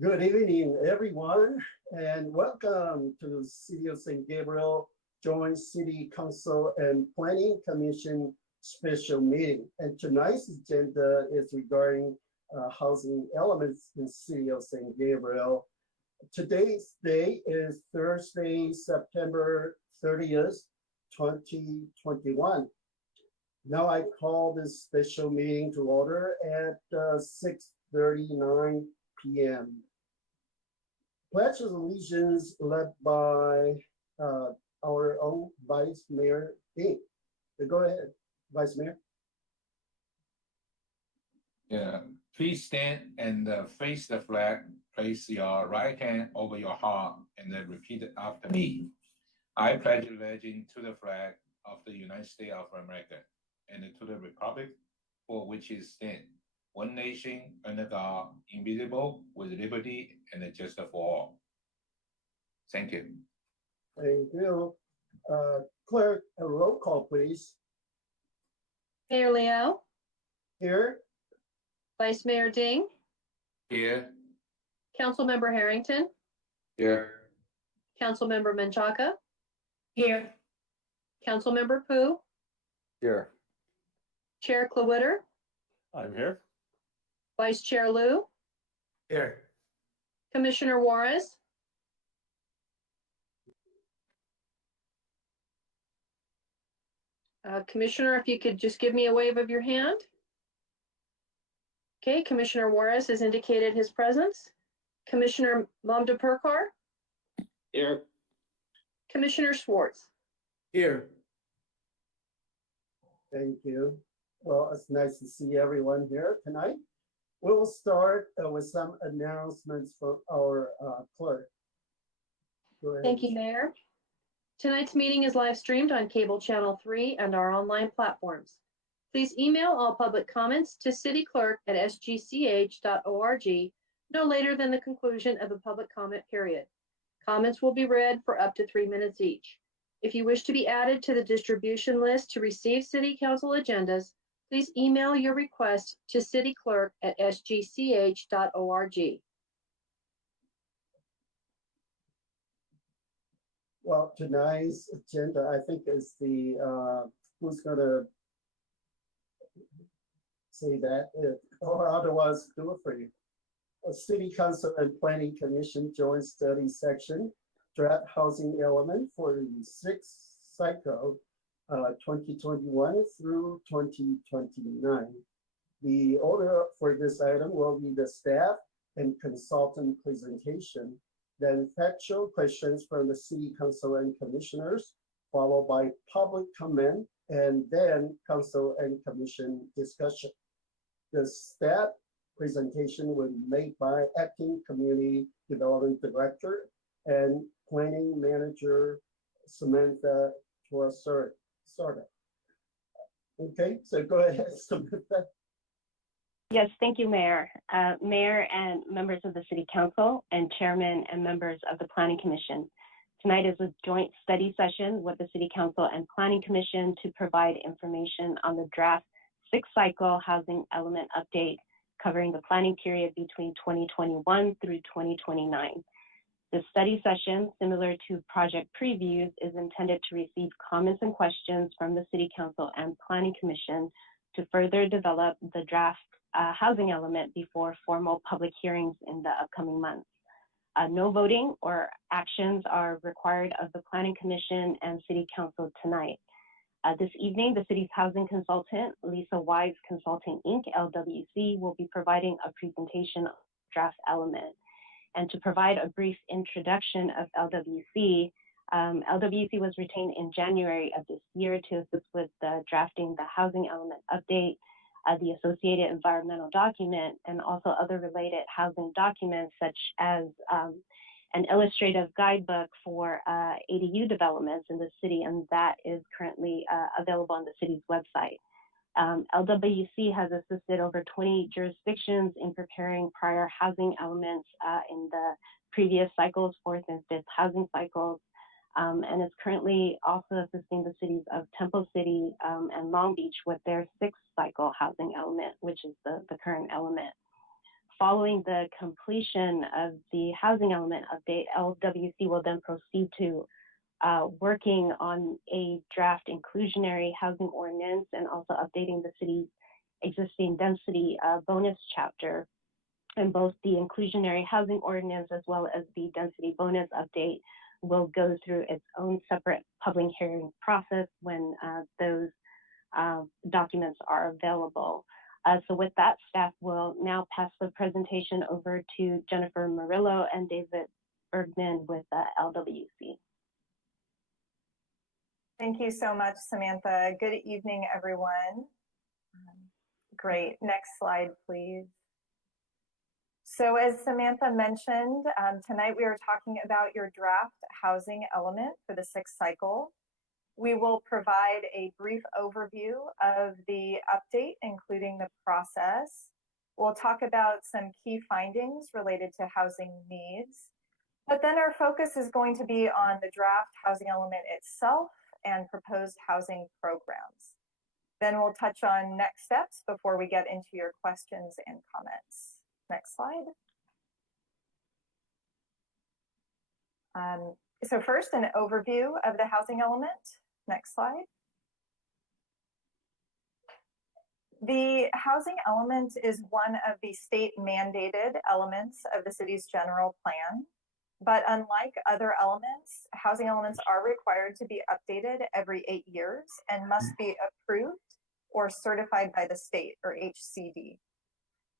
Good evening, everyone, and welcome to the City of St. Gabriel Joint City Council and Planning Commission special meeting. And tonight's agenda is regarding housing elements in City of St. Gabriel. Today's date is Thursday, September 30th, 2021. Now I call this special meeting to order at 6:39 p.m. Pledge of Allegiance led by our own Vice Mayor Dean. Go ahead, Vice Mayor. Yeah, please stand and face the flag. Place your right hand over your heart and then repeat it after me. I pledge allegiance to the flag of the United States of America and to the republic for which it stands, one nation under God, indivisible, with liberty and justice for all. Thank you. Thank you. Clerk, a roll call, please. Mayor Leo, Here. Vice Mayor Ding, Here. Councilmember Harrington, Here. Councilmember Menchaca, Here. Councilmember Pu, Here. Chair Klawitter, I'm here. Vice Chair Liu, Here. Commissioner Juarez, Commissioner, if you could just give me a wave of your hand. Okay, Commissioner Juarez has indicated his presence. Commissioner Mamdapurkar, Here. Commissioner Schwartz. Here. Thank you. Well, it's nice to see everyone here tonight. We'll start with some announcements from our clerk. Go ahead. Thank you, Mayor. Tonight's meeting is live streamed on cable channel 3 and our online platforms. Please email all public comments to cityclerk@sgch.org no later than the conclusion of the public comment period. Comments will be read for up to 3 minutes each. If you wish to be added to the distribution list to receive City Council agendas, please email your request to cityclerk@sgch.org. Well, tonight's agenda, I think, is the who's going to say that, or otherwise do it for you. A City Council and Planning Commission Joint Study Section, Draft Housing Element for the sixth cycle, 2021 through 2029. The order for this item will be the staff and consultant presentation, then factual questions from the City Council and Commissioners, followed by public comment, and then Council and Commission discussion. The staff presentation will be made by Acting Community Development Director and Planning Manager Samantha Torsorda. Okay, so go ahead, Samantha. Yes, thank you, Mayor. Mayor and members of the City Council and Chairman and members of the Planning Commission. Tonight is a joint study session with the City Council and Planning Commission to provide information on the draft sixth cycle housing element update covering the planning period between 2021 through 2029. The study session, similar to project previews, is intended to receive comments and questions from the City Council and Planning Commission to further develop the draft housing element before formal public hearings in the upcoming months. No voting or actions are required of the Planning Commission and City Council tonight. This evening, the city's housing consultant, Lisa Wise Consulting Inc., LWC, will be providing a presentation of draft element. And to provide a brief introduction of LWC, LWC was retained in January of this year to assist with drafting the housing element update, the associated environmental document, and also other related housing documents such as an illustrative guidebook for ADU developments in the city, and that is currently available on the city's website. LWC has assisted over 20 jurisdictions in preparing prior housing elements in the previous cycles, fourth and fifth housing cycles, and is currently also assisting the cities of Temple City and Long Beach with their sixth cycle housing element, which is the current element. Following the completion of the housing element update, LWC will then proceed to working on a draft inclusionary housing ordinance and also updating the city's existing density bonus chapter. And both the inclusionary housing ordinance as well as the density bonus update will go through its own separate public hearing process when those documents are available. So with that, staff will now pass the presentation over to Jennifer Murillo and David Bergman with LWC. Thank you so much, Samantha. Good evening, everyone. Great. Next slide, please. So as Samantha mentioned, tonight we are talking about your draft housing element for the 6th cycle. We will provide a brief overview of the update, including the process. We'll talk about some key findings related to housing needs, but then our focus is going to be on the draft housing element itself and proposed housing programs. Then we'll touch on next steps before we get into your questions and comments. Next slide. So first, an overview of the housing element. Next slide. The housing element is one of the state mandated elements of the city's general plan. But unlike other elements, housing elements are required to be updated every 8 years and must be approved or certified by the state, or HCD.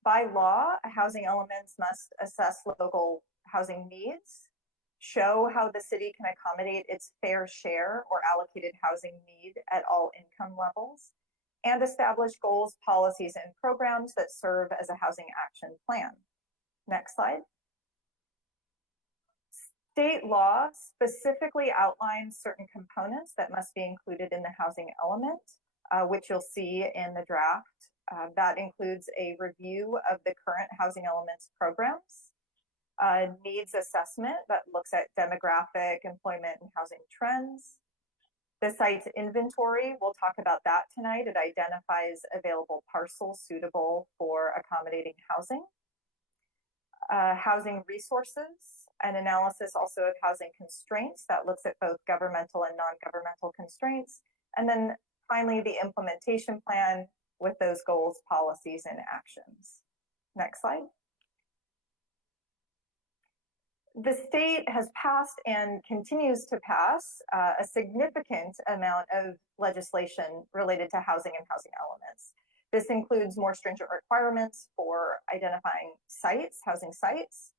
By law, housing elements must assess local housing needs, show how the city can accommodate its fair share or allocated housing need at all income levels, and establish goals, policies, and programs that serve as a housing action plan. Next slide. State law specifically outlines certain components that must be included in the housing element, which you'll see in the draft. That includes a review of the current housing elements programs, needs assessment that looks at demographic, employment, and housing trends. The site's inventory, we'll talk about that tonight. It identifies available parcels suitable for accommodating housing. Housing resources, an analysis also of housing constraints that looks at both governmental and non-governmental constraints. And then finally, the implementation plan with those goals, policies, and actions. Next slide. The state has passed and continues to pass a significant amount of legislation related to housing and housing elements. This includes more stringent requirements for identifying sites, housing sites,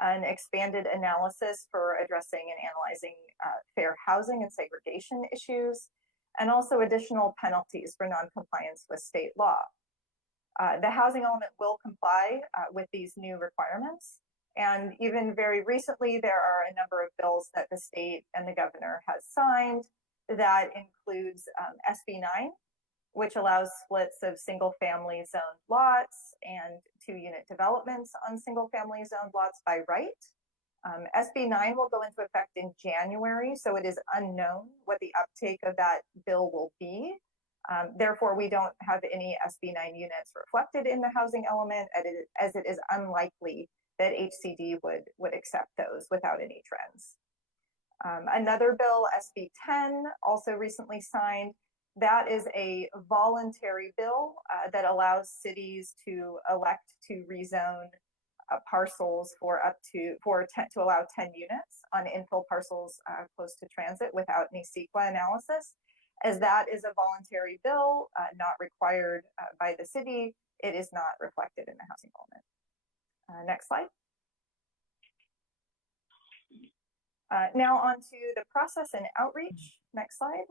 an expanded analysis for addressing and analyzing fair housing and segregation issues, and also additional penalties for non-compliance with state law. The housing element will comply with these new requirements. And even very recently, there are a number of bills that the state and the governor has signed that includes SB 9, which allows splits of single-family zoned lots and 2-unit developments on single-family zoned lots by right. SB 9 will go into effect in January, so it is unknown what the uptake of that bill will be. Therefore, we don't have any SB 9 units reflected in the housing element, as it is unlikely that HCD would accept those without any trends. Another bill, SB 10, also recently signed. That is a voluntary bill that allows cities to elect to rezone parcels to allow 10 units on infill parcels close to transit without any CEQA analysis. As that is a voluntary bill, not required by the city, it is not reflected in the housing element. Next slide. Now on to the process and outreach. Next slide.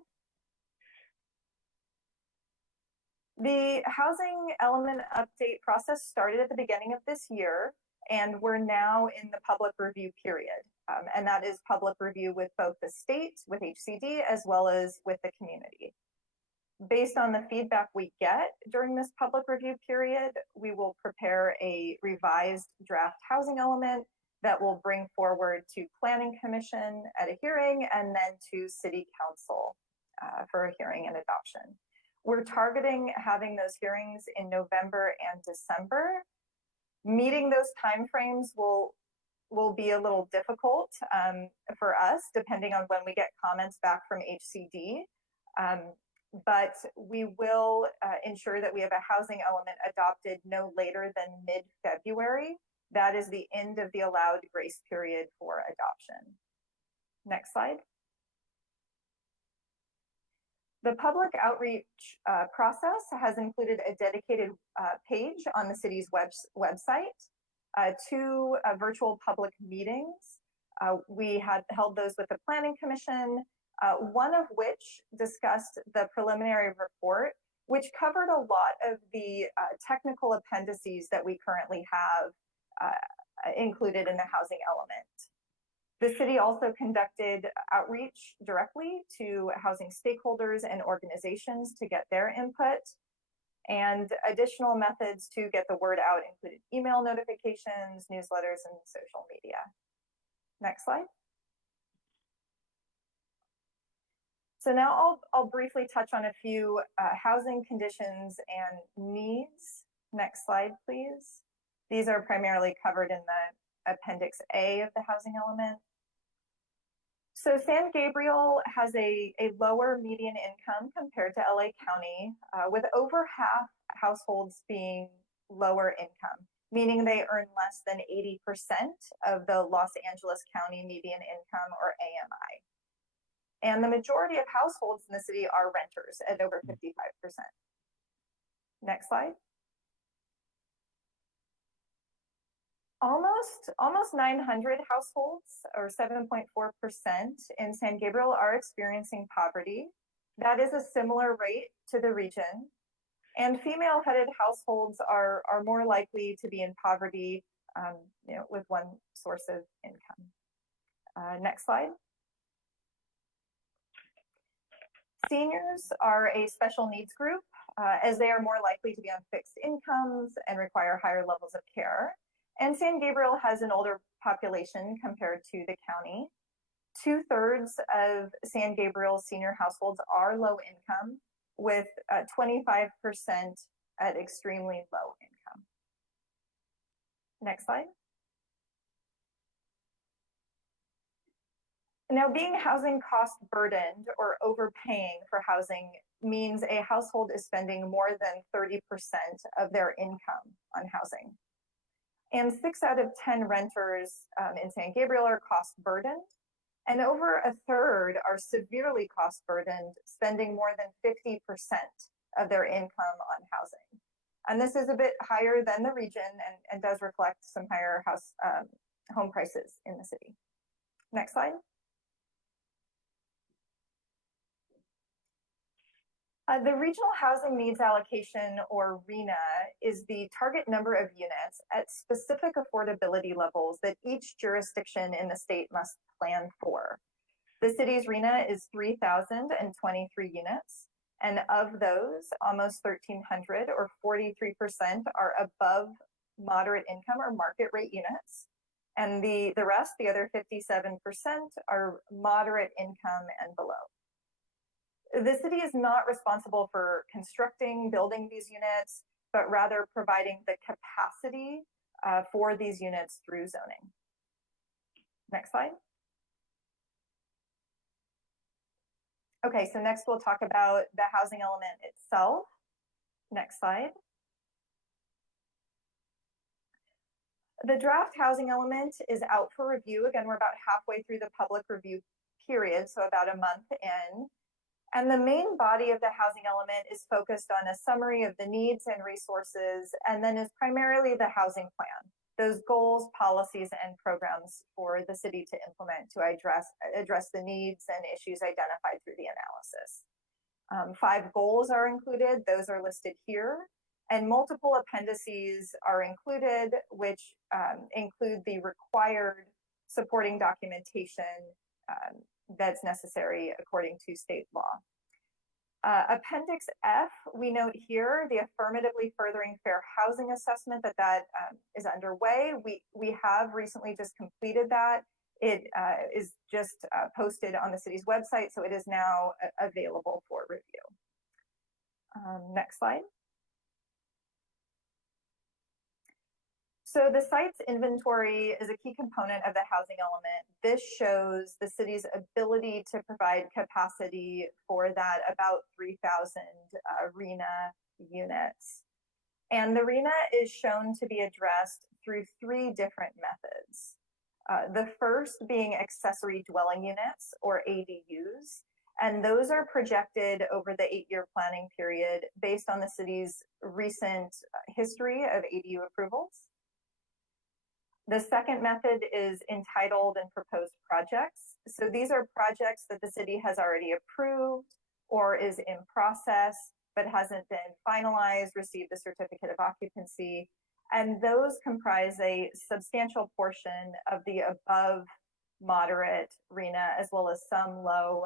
The housing element update process started at the beginning of this year, and we're now in the public review period. And that is public review with both the state, with HCD, as well as with the community. Based on the feedback we get during this public review period, we will prepare a revised draft housing element that will bring forward to Planning Commission at a hearing and then to City Council for a hearing and adoption. We're targeting having those hearings in November and December. Meeting those timeframes will be a little difficult for us, depending on when we get comments back from HCD. But we will ensure that we have a housing element adopted no later than mid-February. That is the end of the allowed grace period for adoption. Next slide. The public outreach process has included a dedicated page on the city's website, 2 virtual public meetings. We had held those with the Planning Commission, one of which discussed the preliminary report, which covered a lot of the technical appendices that we currently have included in the housing element. The city also conducted outreach directly to housing stakeholders and organizations to get their input, and additional methods to get the word out included email notifications, newsletters, and social media. Next slide. So now I'll briefly touch on a few housing conditions and needs. Next slide, please. These are primarily covered in the Appendix A of the housing element. So San Gabriel has a lower median income compared to LA County, with over half households being lower income, meaning they earn less than 80% of the Los Angeles County median income, or AMI. And the majority of households in the city are renters at over 55%. Next slide. Almost 900 households, or 7.4% in San Gabriel, are experiencing poverty. That is a similar rate to the region. And female-headed households are more likely to be in poverty, with one source of income. Next slide. Seniors are a special needs group, as they are more likely to be on fixed incomes and require higher levels of care. And San Gabriel has an older population compared to the county. 2/3 of San Gabriel's senior households are low income, with 25% at extremely low income. Next slide. Now, being housing cost burdened or overpaying for housing means a household is spending more than 30% of their income on housing. And 6 out of 10 renters in San Gabriel are cost burdened, and over a third are severely cost burdened, spending more than 50% of their income on housing. And this is a bit higher than the region and does reflect some higher home prices in the city. Next slide. The Regional Housing Needs Allocation, or RHNA, is the target number of units at specific affordability levels that each jurisdiction in the state must plan for. The city's RHNA is 3,023 units, and of those, almost 1,300, or 43%, are above moderate income or market rate units. And the rest, the other 57%, are moderate income and below. The city is not responsible for building these units, but rather providing the capacity for these units through zoning. Next slide. Okay, so next we'll talk about the housing element itself. Next slide. The draft housing element is out for review. Again, we're about halfway through the public review period, so about a month in. And the main body of the housing element is focused on a summary of the needs and resources, and then is primarily the housing plan, those goals, policies, and programs for the city to implement to address the needs and issues identified through the analysis. 5 goals are included. Those are listed here. And multiple appendices are included, which include the required supporting documentation that's necessary according to state law. Appendix F, we note here the affirmatively furthering fair housing assessment that is underway. We have recently just completed that. It is just posted on the city's website, so it is now available for review. Next slide. So the sites inventory is a key component of the housing element. This shows the city's ability to provide capacity for that about 3,000 RENA units. And the RENA is shown to be addressed through 3 different methods. The first being accessory dwelling units, or ADUs, and those are projected over the 8-year planning period based on the city's recent history of ADU approvals. The second method is entitled and proposed projects. So these are projects that the city has already approved or is in process, but hasn't been finalized, received a certificate of occupancy. And those comprise a substantial portion of the above moderate RENA, as well as some low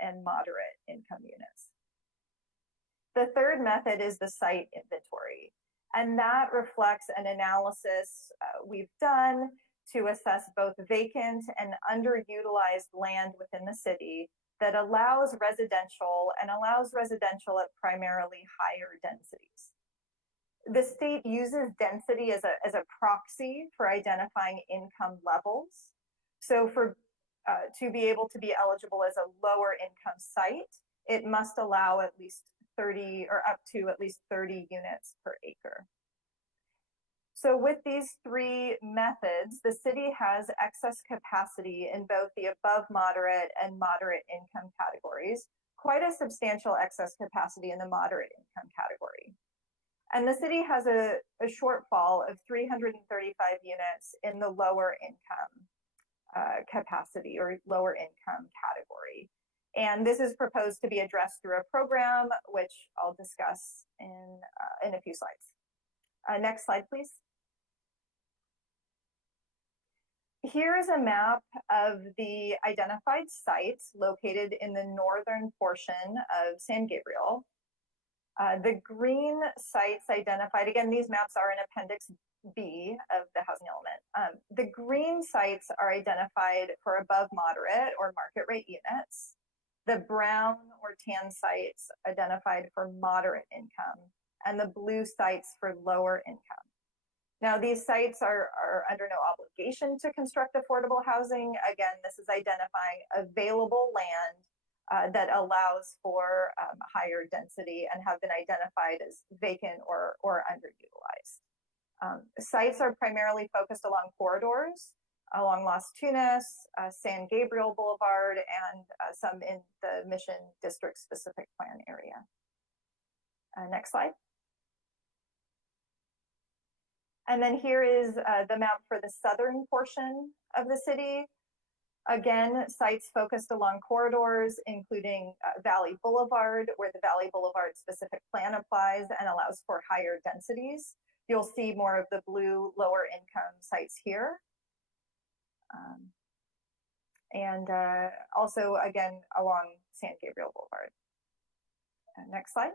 and moderate income units. The third method is the site inventory. And that reflects an analysis we've done to assess both vacant and underutilized land within the city that allows residential at primarily higher densities. The state uses density as a proxy for identifying income levels. So to be able to be eligible as a lower income site, it must allow at least 30 or up to at least 30 units per acre. So with these 3 methods, the city has excess capacity in both the above moderate and moderate income categories, quite a substantial excess capacity in the moderate income category. And the city has a shortfall of 335 units in the lower income capacity or lower income category. And this is proposed to be addressed through a program, which I'll discuss in a few slides. Next slide, please. Here's a map of the identified sites located in the northern portion of San Gabriel. The green sites identified, again, these maps are in Appendix B of the housing element. The green sites are identified for above moderate or market rate units. The brown or tan sites identified for moderate income, and the blue sites for lower income. Now, these sites are under no obligation to construct affordable housing. Again, this is identifying available land that allows for higher density and have been identified as vacant or underutilized. Sites are primarily focused along corridors, along Las Tunas, San Gabriel Boulevard, and some in the Mission District specific plan area. Next slide. And then here is the map for the southern portion of the city. Again, sites focused along corridors, including Valley Boulevard, where the Valley Boulevard specific plan applies and allows for higher densities. You'll see more of the blue lower income sites here. And also, again, along San Gabriel Boulevard. Next slide.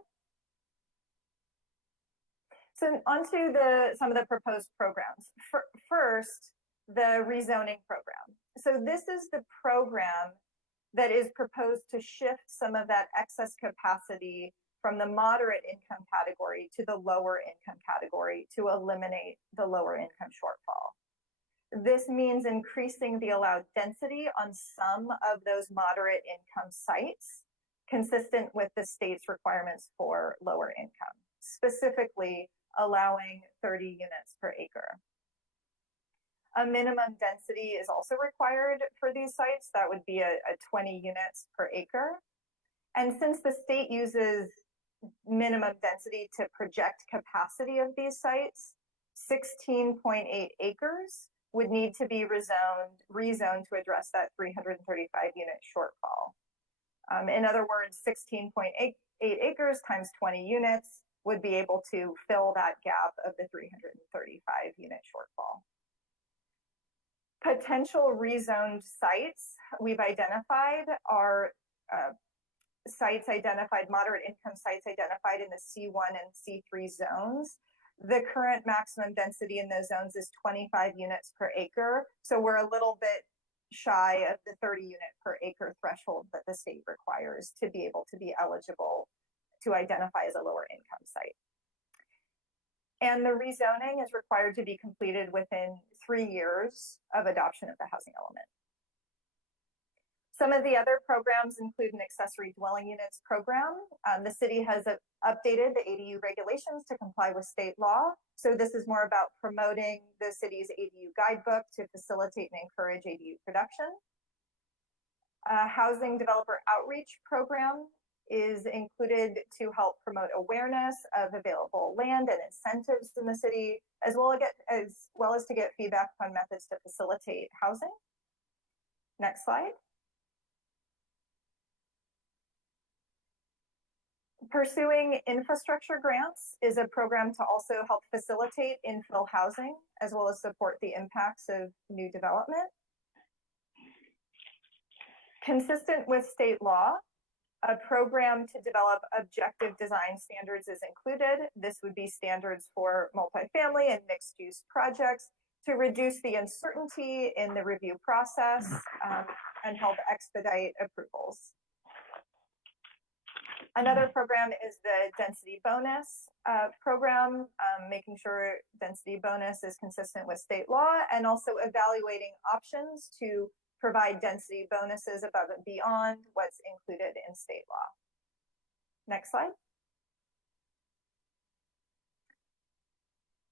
So onto some of the proposed programs. First, the rezoning program. So this is the program that is proposed to shift some of that excess capacity from the moderate income category to the lower income category to eliminate the lower income shortfall. This means increasing the allowed density on some of those moderate income sites, consistent with the state's requirements for lower income, specifically allowing 30 units per acre. A minimum density is also required for these sites. That would be a 20 units per acre. And since the state uses minimum density to project capacity of these sites, 16.8 acres would need to be rezoned to address that 335 unit shortfall. In other words, 16.8 acres times 20 units would be able to fill that gap of the 335 unit shortfall. Potential rezoned sites we've identified are sites identified, moderate income sites identified in the C1 and C3 zones. The current maximum density in those zones is 25 units per acre. So we're a little bit shy of the 30 unit per acre threshold that the state requires to be able to be eligible to identify as a lower income site. And the rezoning is required to be completed within 3 years of adoption of the housing element. Some of the other programs include an accessory dwelling units program. The city has updated the ADU regulations to comply with state law. So this is more about promoting the city's ADU guidebook to facilitate and encourage ADU production. A housing developer outreach program is included to help promote awareness of available land and incentives in the city, as well as to get feedback on methods to facilitate housing. Next slide. Pursuing infrastructure grants is a program to also help facilitate infill housing, as well as support the impacts of new development. Consistent with state law, a program to develop objective design standards is included. This would be standards for multifamily and mixed-use projects to reduce the uncertainty in the review process and help expedite approvals. Another program is the density bonus program, making sure density bonus is consistent with state law, and also evaluating options to provide density bonuses above and beyond what's included in state law. Next slide.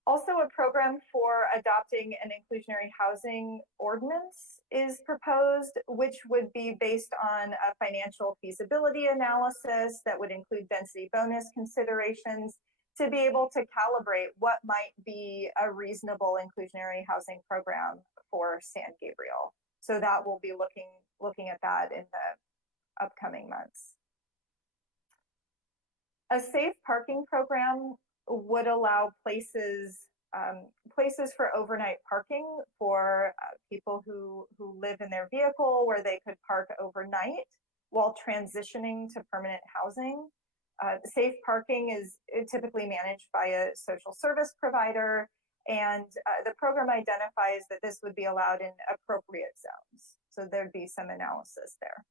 Also, a program for adopting an inclusionary housing ordinance is proposed, which would be based on a financial feasibility analysis that would include density bonus considerations to be able to calibrate what might be a reasonable inclusionary housing program for San Gabriel. So that we'll be looking at that in the upcoming months. A safe parking program would allow places for overnight parking for people who live in their vehicle, where they could park overnight while transitioning to permanent housing. Safe parking is typically managed by a social service provider, and the program identifies that this would be allowed in appropriate zones. So there'd be some analysis there.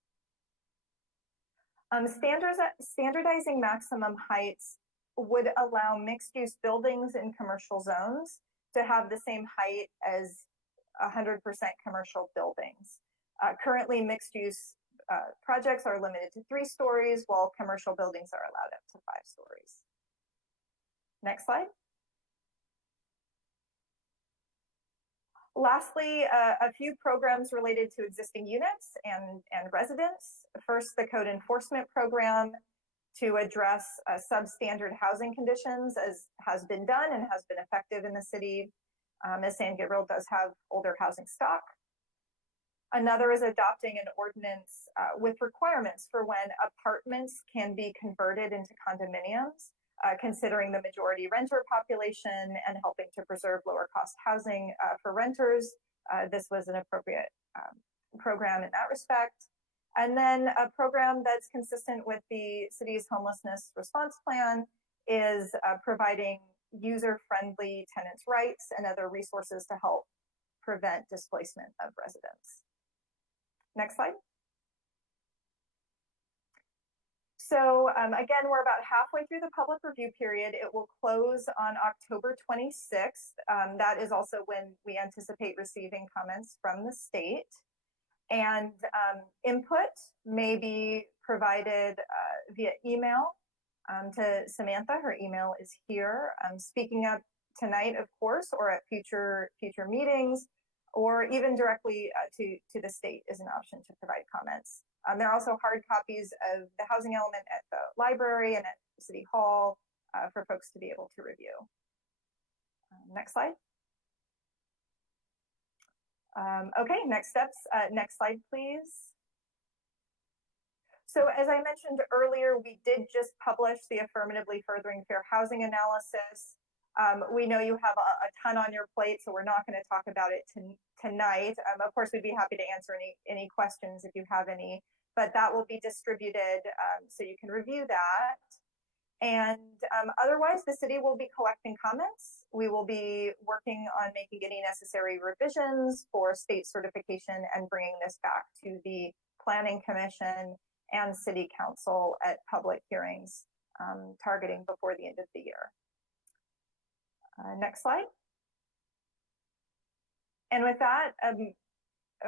Standardizing maximum heights would allow mixed-use buildings in commercial zones to have the same height as 100% commercial buildings. Currently, mixed-use projects are limited to 3 stories, while commercial buildings are allowed up to 5 stories. Next slide. Lastly, a few programs related to existing units and residents. First, the code enforcement program to address substandard housing conditions, as has been done and has been effective in the city, as San Gabriel does have older housing stock. Another is adopting an ordinance with requirements for when apartments can be converted into condominiums, considering the majority renter population and helping to preserve lower cost housing for renters. This was an appropriate program in that respect. And then a program that's consistent with the city's homelessness response plan is providing user-friendly tenants' rights and other resources to help prevent displacement of residents. Next slide. So again, we're about halfway through the public review period. It will close on October 26th. That is also when we anticipate receiving comments from the state. And input may be provided via email to Samantha. Her email is here. Speaking up tonight, of course, or at future meetings, or even directly to the state is an option to provide comments. There are also hard copies of the housing element at the library and at City Hall for folks to be able to review. Next slide. Okay, next steps. Next slide, please. So as I mentioned earlier, we did just publish the Affirmatively Furthering Fair Housing Analysis. We know you have a ton on your plate, so we're not going to talk about it tonight. Of course, we'd be happy to answer any questions if you have any, but that will be distributed so you can review that. And otherwise, the city will be collecting comments. We will be working on making any necessary revisions for state certification and bringing this back to the Planning Commission and City Council at public hearings, targeting before the end of the year. Next slide. And with that,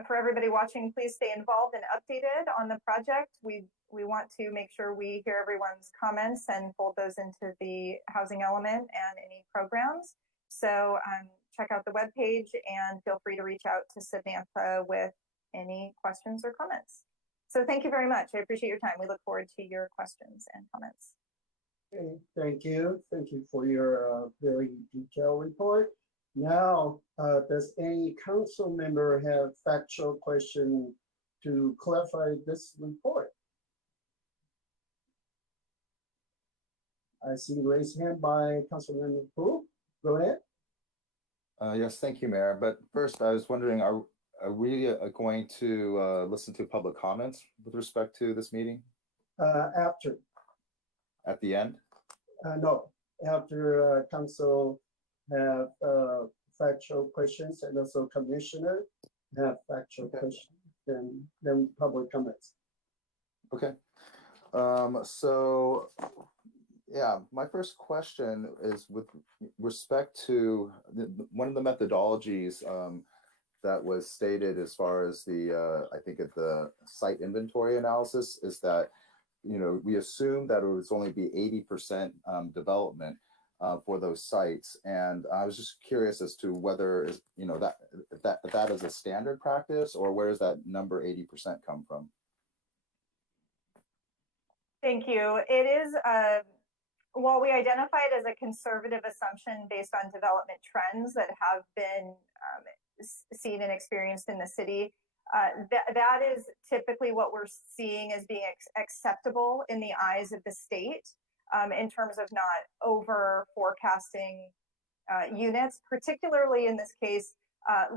for everybody watching, please stay involved and updated on the project. We want to make sure we hear everyone's comments and fold those into the housing element and any programs. So check out the webpage and feel free to reach out to Samantha with any questions or comments. So thank you very much. I appreciate your time. We look forward to your questions and comments. Okay, thank you. Thank you for your very detailed report. Now, does any council member have factual question to clarify this report? I see raised hand by Councilmember Pu. Go ahead. Yes, thank you, Mayor. But first, I was wondering, are we going to listen to public comments with respect to this meeting After, at the end? no, after council have factual questions and also commissioner have factual questions, then public comments. Okay. So, yeah, my first question is with respect to one of the methodologies that was stated as far as the, I think at the site inventory analysis is that, you know, we assume that it would only be 80% development for those sites. And I was just curious as to whether, you know, if that is a standard practice, or where does that number 80% come from? Thank you. It is, while we identify it as a conservative assumption based on development trends that have been seen and experienced in the city, that is typically what we're seeing as being acceptable in the eyes of the state in terms of not over forecasting units, particularly in this case,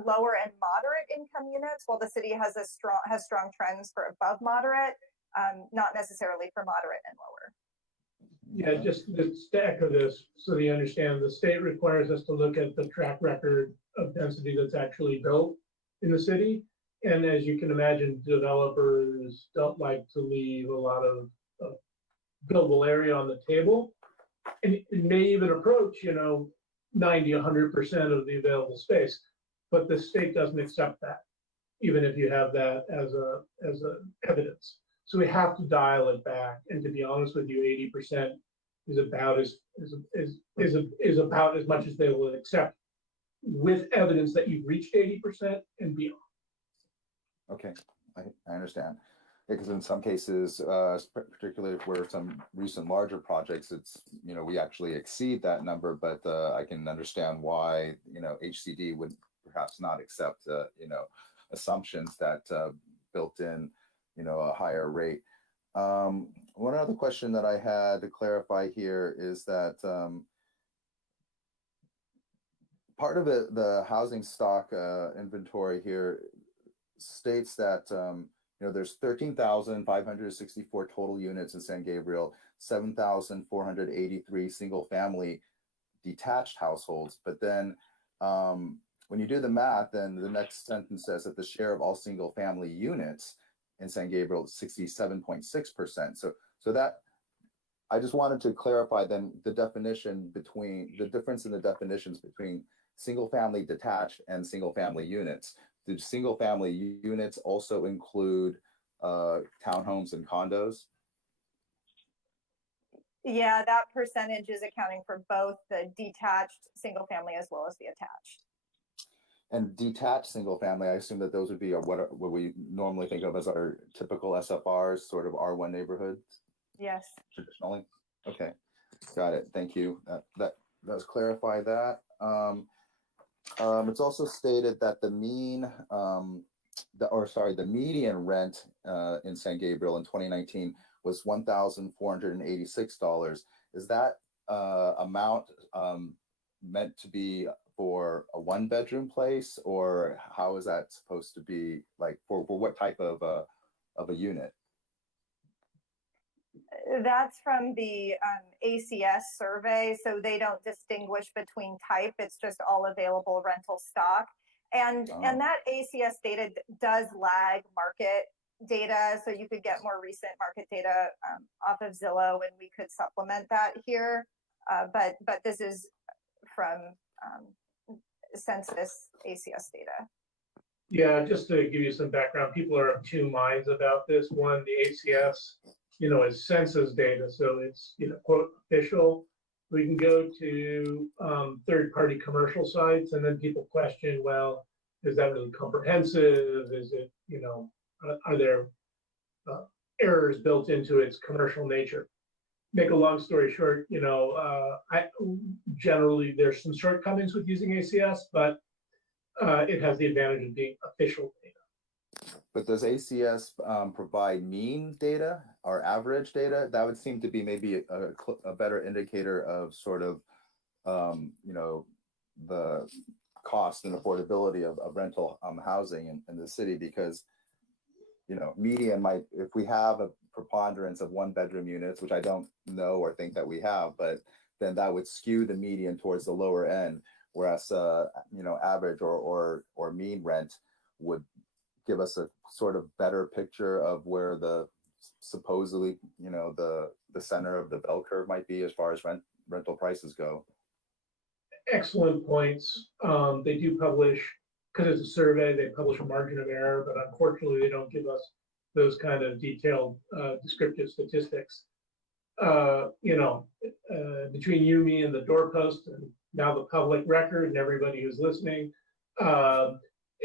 lower and moderate income units, while the city has strong trends for above moderate, not necessarily for moderate and lower. Yeah, just to echo this, so that you understand, the state requires us to look at the track record of density that's actually built in the city. And as you can imagine, developers don't like to leave a lot of buildable area on the table. And it may even approach, you know, 90, 100% of the available space, but the state doesn't accept that, even if you have that as a evidence. So we have to dial it back. And to be honest with you, 80% is about as much as they will accept, with evidence that you've reached 80% and beyond. Okay, I understand. Because in some cases, particularly for some recent larger projects, it's, you know, we actually exceed that number, but I can understand why, you know, HCD would perhaps not accept, you know, assumptions that built in, you know, a higher rate. One other question that I had to clarify here is that part of it, the housing stock inventory here states that, you know, there's 13,564 total units in San Gabriel, 7,483 single family detached households. But then when you do the math, then the next sentence says that the share of all single family units in San Gabriel is 67.6%. So that, I just wanted to clarify then the definition between, the difference in the definitions between single family detached and single family units. Do single family units also include townhomes and condos? Yeah, that percentage is accounting for both the detached single family as well as the attached. And detached single family, I assume that those would be what we normally think of as our typical SFRs, sort of R1 neighborhoods? Yes. Traditionally? Okay, got it. Thank you. That does clarify that. It's also stated that the the median rent in San Gabriel in 2019 was $1,486. Is that amount meant to be for a one-bedroom place, or how is that supposed to be, like, for what type of a unit? That's from the ACS survey, so they don't distinguish between type. It's just all available rental stock. And that ACS data does lag market data, so you could get more recent market data off of Zillow, and we could supplement that here. But this is from census ACS data. Yeah, just to give you some background, people are of two minds about this. One, the ACS, is census data, so it's, quote, official. We can go to third-party commercial sites, and then people question, well, is that really comprehensive? Is it, are there errors built into its commercial nature? Make a long story short, generally there's some shortcomings with using ACS, but it has the advantage of being official data. But does ACS provide mean data or average data? That would seem to be maybe a better indicator of sort of, the cost and affordability of rental housing in the city, because, median might, if we have a preponderance of 1-bedroom units, which I don't know or think that we have, but then that would skew the median towards the lower end, whereas, average or mean rent would give us a sort of better picture of where the supposedly, the center of the bell curve might be as far as rental prices go. Excellent points. They do publish, because it's a survey, they publish a margin of error, but unfortunately they don't give us those kind of detailed descriptive statistics. Between you, me, and the doorpost, and now the public record and everybody who's listening,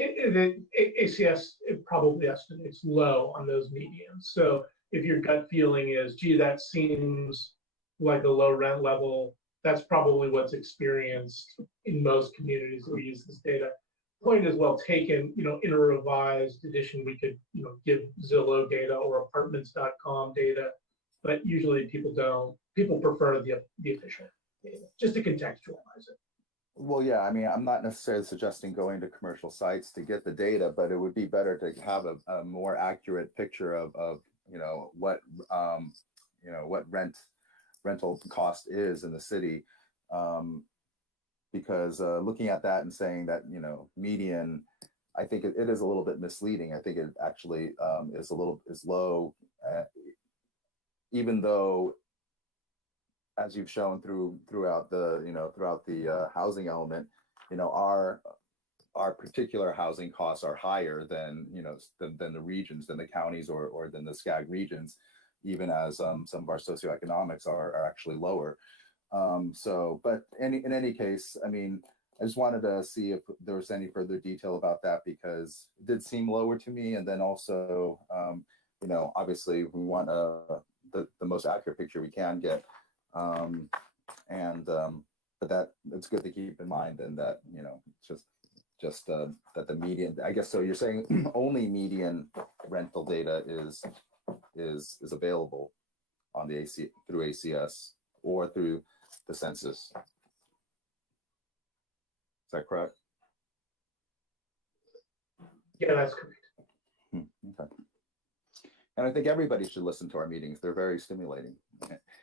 ACS, it probably estimates low on those medians. So if your gut feeling is, gee, that seems like a low rent level, that's probably what's experienced in most communities that use this data. Point is well taken. In a revised edition, we could, give Zillow data or apartments.com data, but usually people don't. People prefer the official data, just to contextualize it. Well, yeah, I mean, I'm not necessarily suggesting going to commercial sites to get the data, but it would be better to have a more accurate picture of what what rental cost is in the city, because looking at that and saying that median, I think it is a little bit misleading. I think it actually is low, even though, as you've shown throughout the housing element, our particular housing costs are higher than than the regions, than the counties or than the SCAG regions, even as some of our socioeconomics are actually lower. But in any case, I mean, I just wanted to see if there was any further detail about that, because it did seem lower to me. And then also, obviously we want the most accurate picture we can get. But that it's good to keep in mind, and that just that the median, I guess, so you're saying only median rental data is available on the through ACS or through the census. Is that correct? Yeah, that's correct. Okay. And I think everybody should listen to our meetings. They're very stimulating.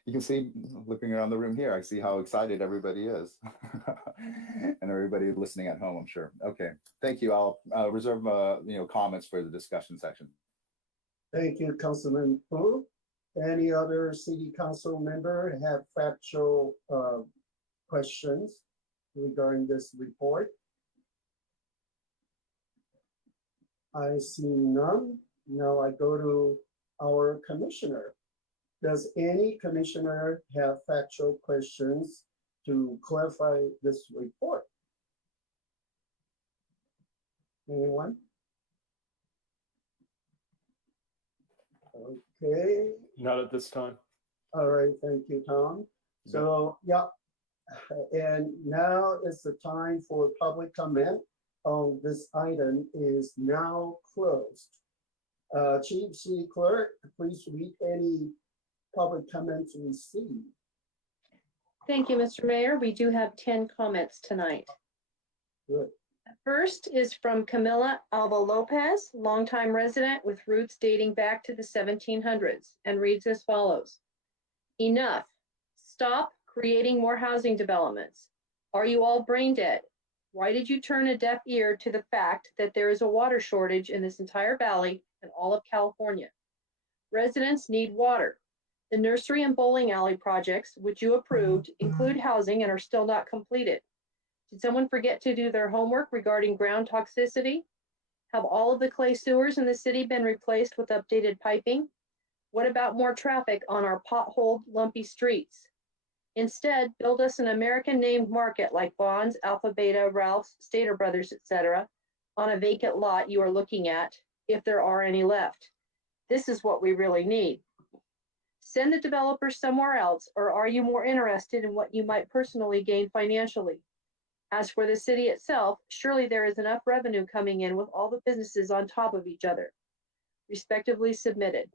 You can see, looking around the room here, I see how excited everybody is. And everybody listening at home, I'm sure. Okay, thank you. I'll reserve comments for the discussion section. Thank you, Councilman Fu. Any other city council member have factual questions regarding this report? I see none. Now I go to our commissioner. Does any commissioner have factual questions to clarify this report? Anyone? Okay. Not at this time. All right, thank you, Tom. So, yeah, and now is the time for public comment on this item is now closed. Chief City Clerk, please read any public comments received. Thank you, Mr. Mayor. We do have 10 comments tonight. Good. First is from Camila Alba Lopez, longtime resident with roots dating back to the 1700s, and reads as follows. Enough. Stop creating more housing developments. Are you all brain dead? Why did you turn a deaf ear to the fact that there is a water shortage in this entire valley and all of California? Residents need water. The nursery and bowling alley projects, which you approved, include housing and are still not completed. Did someone forget to do their homework regarding ground toxicity? Have all of the clay sewers in the city been replaced with updated piping? What about more traffic on our potholed, lumpy streets? Instead, build us an American named market like Bonds, Alpha Beta, Ralph's, Stater Brothers, etc., on a vacant lot you are looking at, if there are any left. This is what we really need. Send the developers somewhere else, or are you more interested in what you might personally gain financially? As for the city itself, surely there is enough revenue coming in with all the businesses on top of each other. Respectively submitted.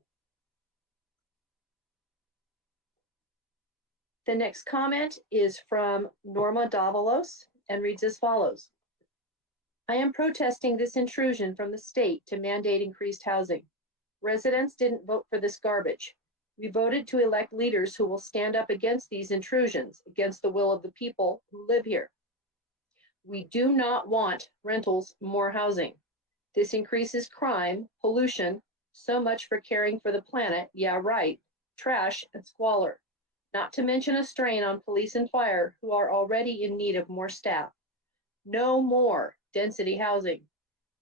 The next comment is from Norma Davalos and reads as follows. I am protesting this intrusion from the state to mandate increased housing. Residents didn't vote for this garbage. We voted to elect leaders who will stand up against these intrusions, against the will of the people who live here. We do not want rentals, more housing. This increases crime, pollution, so much for caring for the planet, yeah, right, trash and squalor. Not to mention a strain on police and fire who are already in need of more staff. No more density housing.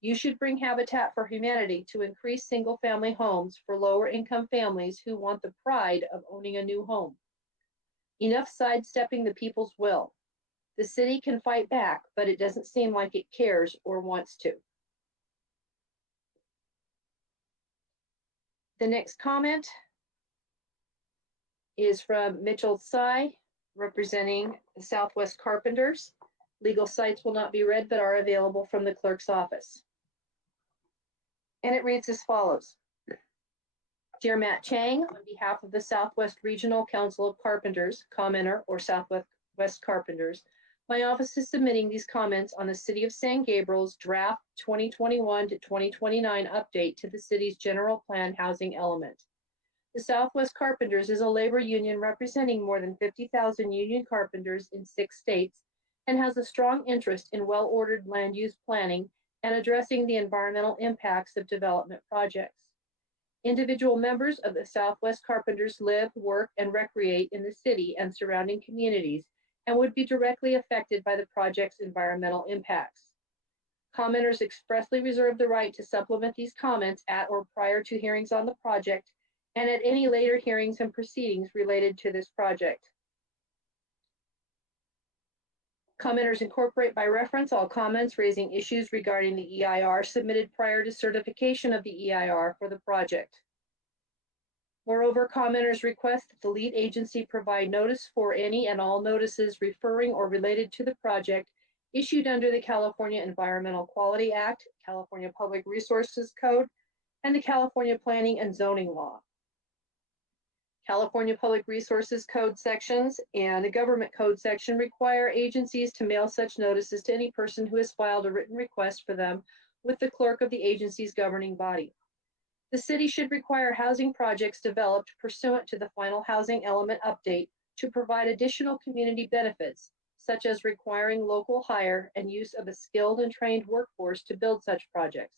You should bring Habitat for Humanity to increase single-family homes for lower-income families who want the pride of owning a new home. Enough sidestepping the people's will. The city can fight back, but it doesn't seem like it cares or wants to. The next comment is from Mitchell Tsai, representing the Southwest Carpenters. Legal sites will not be read, but are available from the clerk's office. And it reads as follows. Dear Matt Chang, on behalf of the Southwest Regional Council of Carpenters, commenter, or Southwest Carpenters, my office is submitting these comments on the City of San Gabriel's draft 2021 to 2029 update to the city's general plan housing element. The Southwest Carpenters is a labor union representing more than 50,000 union carpenters in 6 states and has a strong interest in well-ordered land use planning and addressing the environmental impacts of development projects. Individual members of the Southwest Carpenters live, work, and recreate in the city and surrounding communities and would be directly affected by the project's environmental impacts. Commenters expressly reserve the right to supplement these comments at or prior to hearings on the project and at any later hearings and proceedings related to this project. Commenters incorporate by reference all comments raising issues regarding the EIR submitted prior to certification of the EIR for the project. Moreover, commenters request that the lead agency provide notice for any and all notices referring or related to the project issued under the California Environmental Quality Act, California Public Resources Code, and the California Planning and Zoning Law. California Public Resources Code sections and the Government Code section require agencies to mail such notices to any person who has filed a written request for them with the clerk of the agency's governing body. The city should require housing projects developed pursuant to the final housing element update to provide additional community benefits, such as requiring local hire and use of a skilled and trained workforce to build such projects.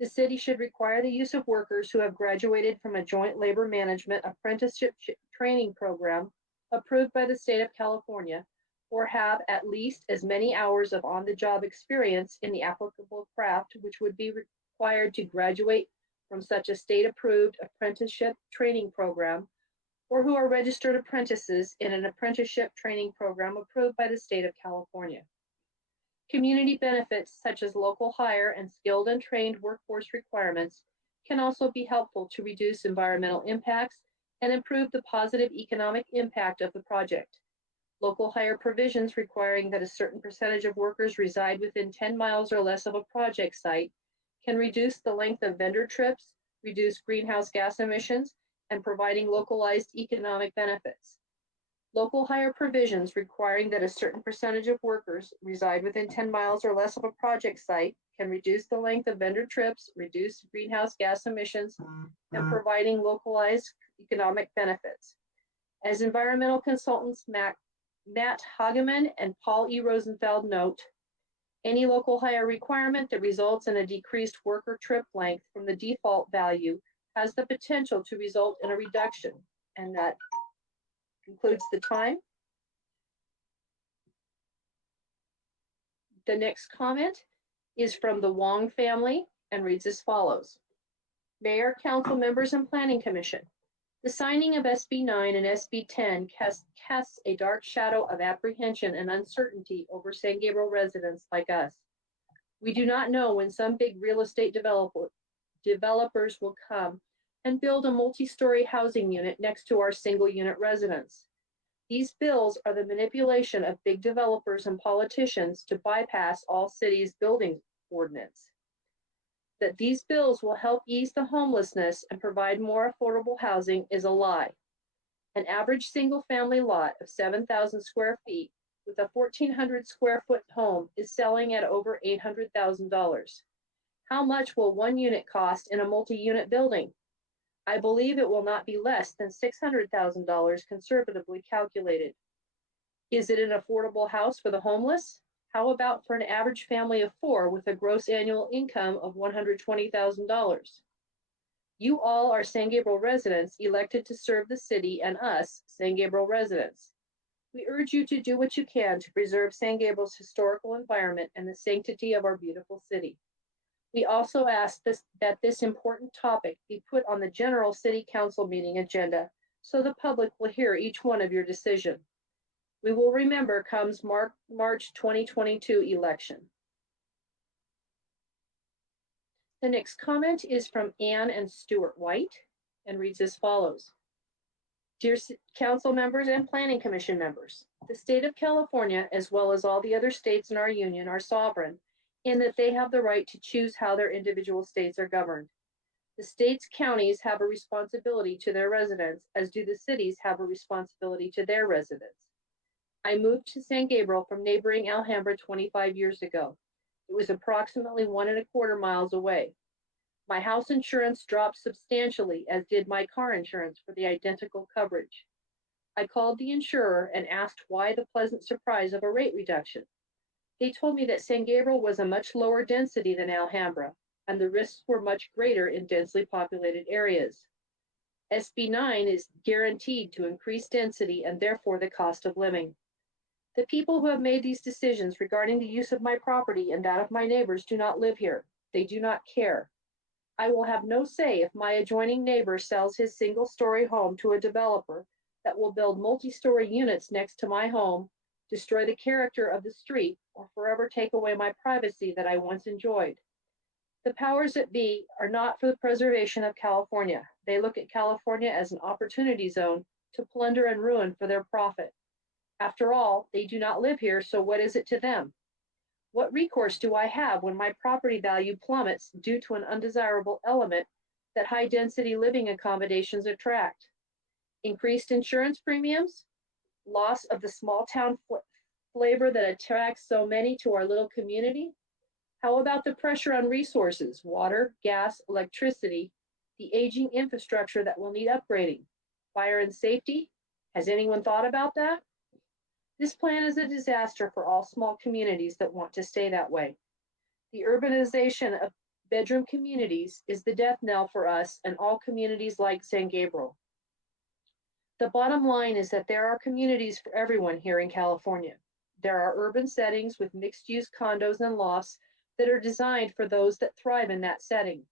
The city should require the use of workers who have graduated from a joint labor management apprenticeship training program approved by the state of California, or have at least as many hours of on-the-job experience in the applicable craft which would be required to graduate from such a state-approved apprenticeship training program, or who are registered apprentices in an apprenticeship training program approved by the state of California. Community benefits such as local hire and skilled and trained workforce requirements can also be helpful to reduce environmental impacts and improve the positive economic impact of the project. Local hire provisions requiring that a certain percentage of workers reside within 10 miles or less of a project site can reduce the length of vendor trips, reduce greenhouse gas emissions, and providing localized economic benefits. Local hire provisions requiring that a certain percentage of workers reside within 10 miles or less of a project site can reduce the length of vendor trips, reduce greenhouse gas emissions, and providing localized economic benefits. As environmental consultants Matt Hageman and Paul E. Rosenfeld note, any local hire requirement that results in a decreased worker trip length from the default value has the potential to result in a reduction, and that concludes the time. The next comment is from the Wong family and reads as follows. Mayor, council members, and planning commission. The signing of SB 9 and SB 10 casts a dark shadow of apprehension and uncertainty over San Gabriel residents like us. We do not know when some big real estate developers will come and build a multi-story housing unit next to our single unit residence. These bills are the manipulation of big developers and politicians to bypass all cities' building ordinance. That these bills will help ease the homelessness and provide more affordable housing is a lie. An average single-family lot of 7,000 square feet with a 1,400 square foot home is selling at over $800,000. How much will one unit cost in a multi-unit building? I believe it will not be less than $600,000 conservatively calculated. Is it an affordable house for the homeless? How about for an average family of 4 with a gross annual income of $120,000? You all are San Gabriel residents elected to serve the city and us, San Gabriel residents. We urge you to do what you can to preserve San Gabriel's historical environment and the sanctity of our beautiful city. We also ask that this important topic be put on the general city council meeting agenda so the public will hear each one of your decision. We will remember comes March 2022 election. The next comment is from Ann and Stuart White and reads as follows. Dear council members and planning commission members, the state of California, as well as all the other states in our union, are sovereign in that they have the right to choose how their individual states are governed. The state's counties have a responsibility to their residents, as do the cities have a responsibility to their residents. I moved to San Gabriel from neighboring Alhambra 25 years ago. It was approximately 1.25 miles away. My house insurance dropped substantially, as did my car insurance for the identical coverage. I called the insurer and asked why the pleasant surprise of a rate reduction. They told me that San Gabriel was a much lower density than Alhambra, and the risks were much greater in densely populated areas. SB 9 is guaranteed to increase density and therefore the cost of living. The people who have made these decisions regarding the use of my property and that of my neighbors do not live here. They do not care. I will have no say if my adjoining neighbor sells his single-story home to a developer that will build multi-story units next to my home, destroy the character of the street, or forever take away my privacy that I once enjoyed. The powers that be are not for the preservation of California. They look at California as an opportunity zone to plunder and ruin for their profit. After all, they do not live here, so what is it to them? What recourse do I have when my property value plummets due to an undesirable element that high-density living accommodations attract? Increased insurance premiums? Loss of the small-town flavor that attracts so many to our little community? How about the pressure on resources, water, gas, electricity, the aging infrastructure that will need upgrading? Fire and safety? Has anyone thought about that? This plan is a disaster for all small communities that want to stay that way. The urbanization of bedroom communities is the death knell for us and all communities like San Gabriel. The bottom line is that there are communities for everyone here in California. There are urban settings with mixed-use condos and lofts that are designed for those that thrive in that setting.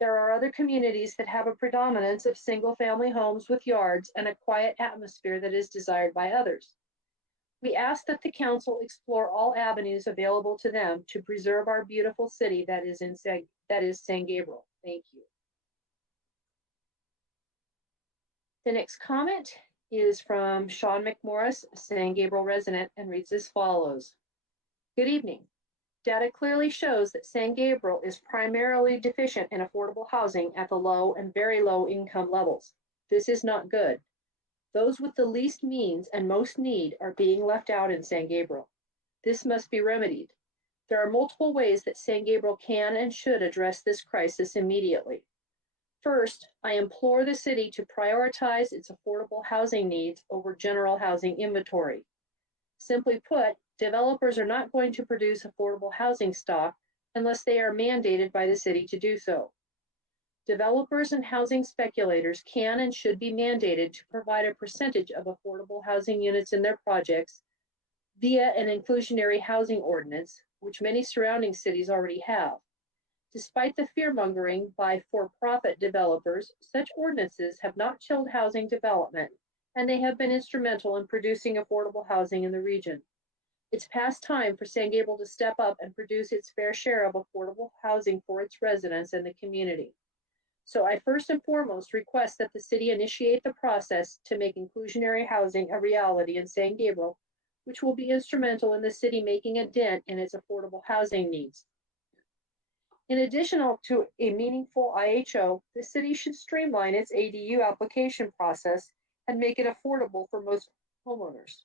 There are other communities that have a predominance of single-family homes with yards and a quiet atmosphere that is desired by others. We ask that the council explore all avenues available to them to preserve our beautiful city that is San Gabriel. Thank you. The next comment is from Sean McMorris, a San Gabriel resident, and reads as follows. Good evening. Data clearly shows that San Gabriel is primarily deficient in affordable housing at the low and very low income levels. This is not good. Those with the least means and most need are being left out in San Gabriel. This must be remedied. There are multiple ways that San Gabriel can and should address this crisis immediately. First, I implore the city to prioritize its affordable housing needs over general housing inventory. Simply put, developers are not going to produce affordable housing stock unless they are mandated by the city to do so. Developers and housing speculators can and should be mandated to provide a percentage of affordable housing units in their projects via an inclusionary housing ordinance, which many surrounding cities already have. Despite the fear-mongering by for-profit developers, such ordinances have not chilled housing development, and they have been instrumental in producing affordable housing in the region. It's past time for San Gabriel to step up and produce its fair share of affordable housing for its residents and the community. So I first and foremost request that the city initiate the process to make inclusionary housing a reality in San Gabriel, which will be instrumental in the city making a dent in its affordable housing needs. In addition to a meaningful IHO, the city should streamline its ADU application process and make it affordable for most homeowners.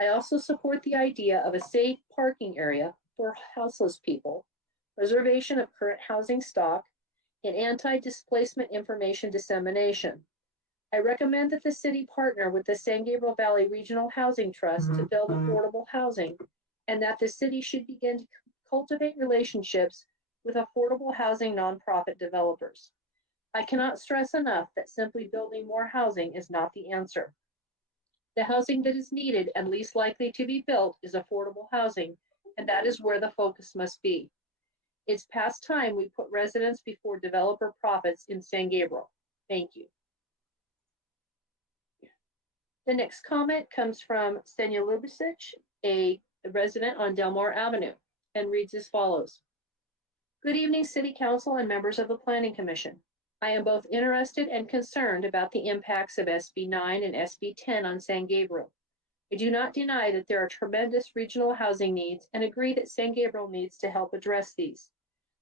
I also support the idea of a safe parking area for houseless people, preservation of current housing stock, and anti-displacement information dissemination. I recommend that the city partner with the San Gabriel Valley Regional Housing Trust to build affordable housing, and that the city should begin to cultivate relationships with affordable housing nonprofit developers. I cannot stress enough that simply building more housing is not the answer. The housing that is needed and least likely to be built is affordable housing, and that is where the focus must be. It's past time we put residents before developer profits in San Gabriel. Thank you. The next comment comes from Stuart Lubasic, a resident on Delmar Avenue, and reads as follows. Good evening, City Council and members of the Planning Commission. I am both interested and concerned about the impacts of SB 9 and SB 10 on San Gabriel. I do not deny that there are tremendous regional housing needs and agree that San Gabriel needs to help address these.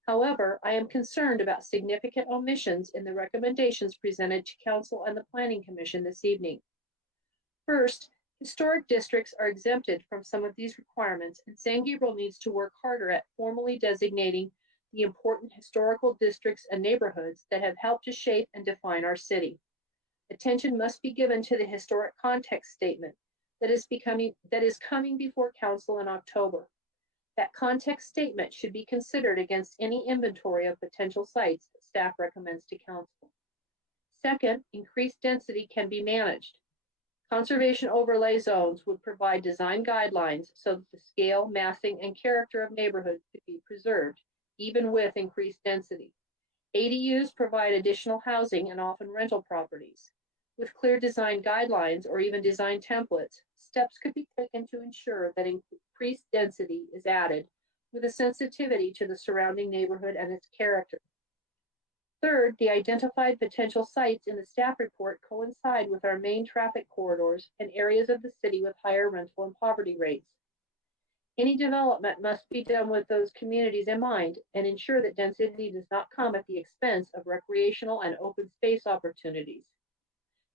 However, I am concerned about significant omissions in the recommendations presented to Council and the Planning Commission this evening. First, historic districts are exempted from some of these requirements, and San Gabriel needs to work harder at formally designating the important historical districts and neighborhoods that have helped to shape and define our city. Attention must be given to the historic context statement that is coming before Council in October. That context statement should be considered against any inventory of potential sites that staff recommends to Council. Second, increased density can be managed. Conservation overlay zones would provide design guidelines so that the scale, massing, and character of neighborhoods could be preserved, even with increased density. ADUs provide additional housing and often rental properties. With clear design guidelines or even design templates, steps could be taken to ensure that increased density is added with a sensitivity to the surrounding neighborhood and its character. Third, the identified potential sites in the staff report coincide with our main traffic corridors and areas of the city with higher rental and poverty rates. Any development must be done with those communities in mind and ensure that density does not come at the expense of recreational and open space opportunities.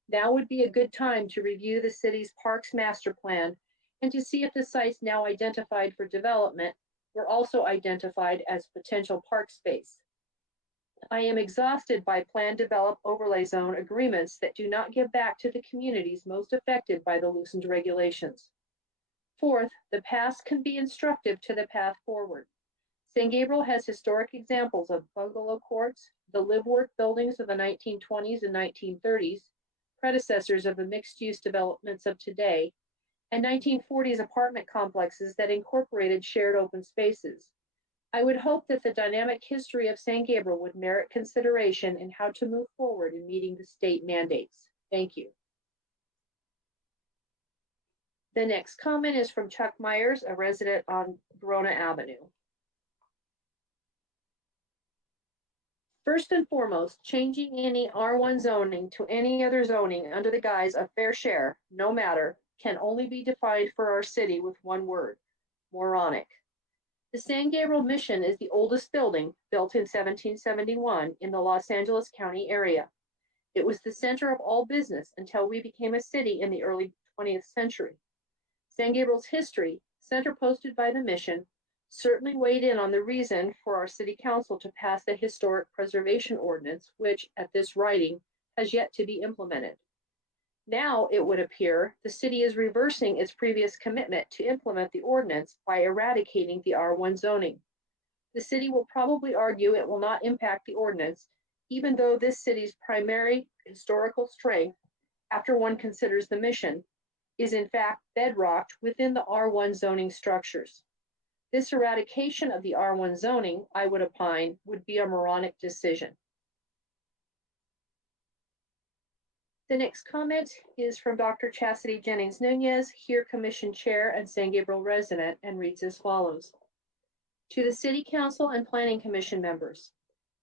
Now would be a good time to review the city's parks master plan and to see if the sites now identified for development were also identified as potential park space. I am exhausted by plan develop overlay zone agreements that do not give back to the communities most affected by the loosened regulations. Fourth, the past can be instructive to the path forward. San Gabriel has historic examples of bungalow courts, the live-work buildings of the 1920s and 1930s, predecessors of the mixed-use developments of today, and 1940s apartment complexes that incorporated shared open spaces. I would hope that the dynamic history of San Gabriel would merit consideration in how to move forward in meeting the state mandates. Thank you. The next comment is from Chuck Myers, a resident on Verona Avenue. First and foremost, changing any R1 zoning to any other zoning under the guise of fair share, no matter, can only be defined for our city with one word: moronic. The San Gabriel Mission is the oldest building, built in 1771 in the Los Angeles County area. It was the center of all business until we became a city in the early 20th century. San Gabriel's history, center posted by the mission, certainly weighed in on the reason for our city council to pass the historic preservation ordinance, which, at this writing, has yet to be implemented. Now, it would appear, the city is reversing its previous commitment to implement the ordinance by eradicating the R1 zoning. The city will probably argue it will not impact the ordinance, even though this city's primary historical strength, after one considers the mission, is in fact bedrocked within the R1 zoning structures. This eradication of the R1 zoning, I would opine, would be a moronic decision. The next comment is from Dr. Chastity Jennings Nunez, here Commission Chair and San Gabriel resident, and reads as follows. To the City Council and Planning Commission members,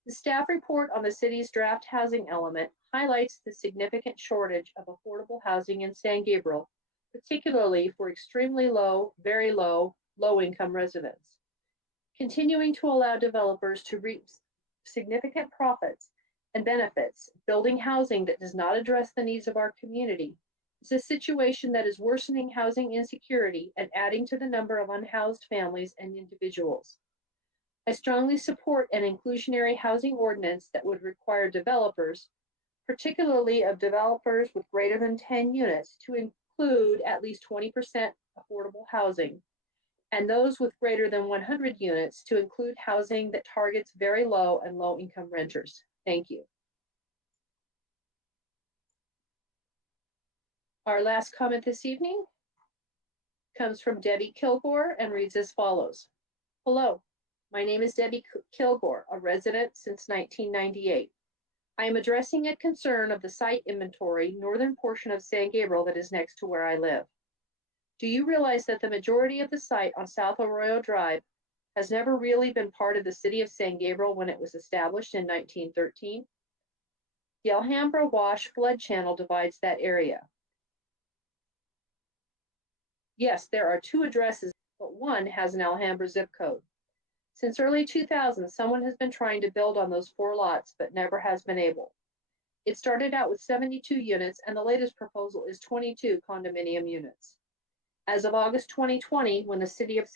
the staff report on the city's draft housing element highlights the significant shortage of affordable housing in San Gabriel, particularly for extremely low, very low, low-income residents. Continuing to allow developers to reap significant profits and benefits, building housing that does not address the needs of our community, is a situation that is worsening housing insecurity and adding to the number of unhoused families and individuals. I strongly support an inclusionary housing ordinance that would require developers, particularly of developers with greater than 10 units, to include at least 20% affordable housing, and those with greater than 100 units to include housing that targets very low and low-income renters. Thank you. Our last comment this evening comes from Debbie Kilgore and reads as follows. Hello, my name is Debbie Kilgore, a resident since 1998. I am addressing a concern of the site inventory, northern portion of San Gabriel that is next to where I live. Do you realize that the majority of the site on South Arroyo Drive has never really been part of the city of San Gabriel when it was established in 1913? The Alhambra Wash flood channel divides that area. Yes, there are 2 addresses, but one has an Alhambra zip code. Since early 2000, someone has been trying to build on those 4 lots, but never has been able. It started out with 72 units, and the latest proposal is 22 condominium units. As of August 2020, when the city of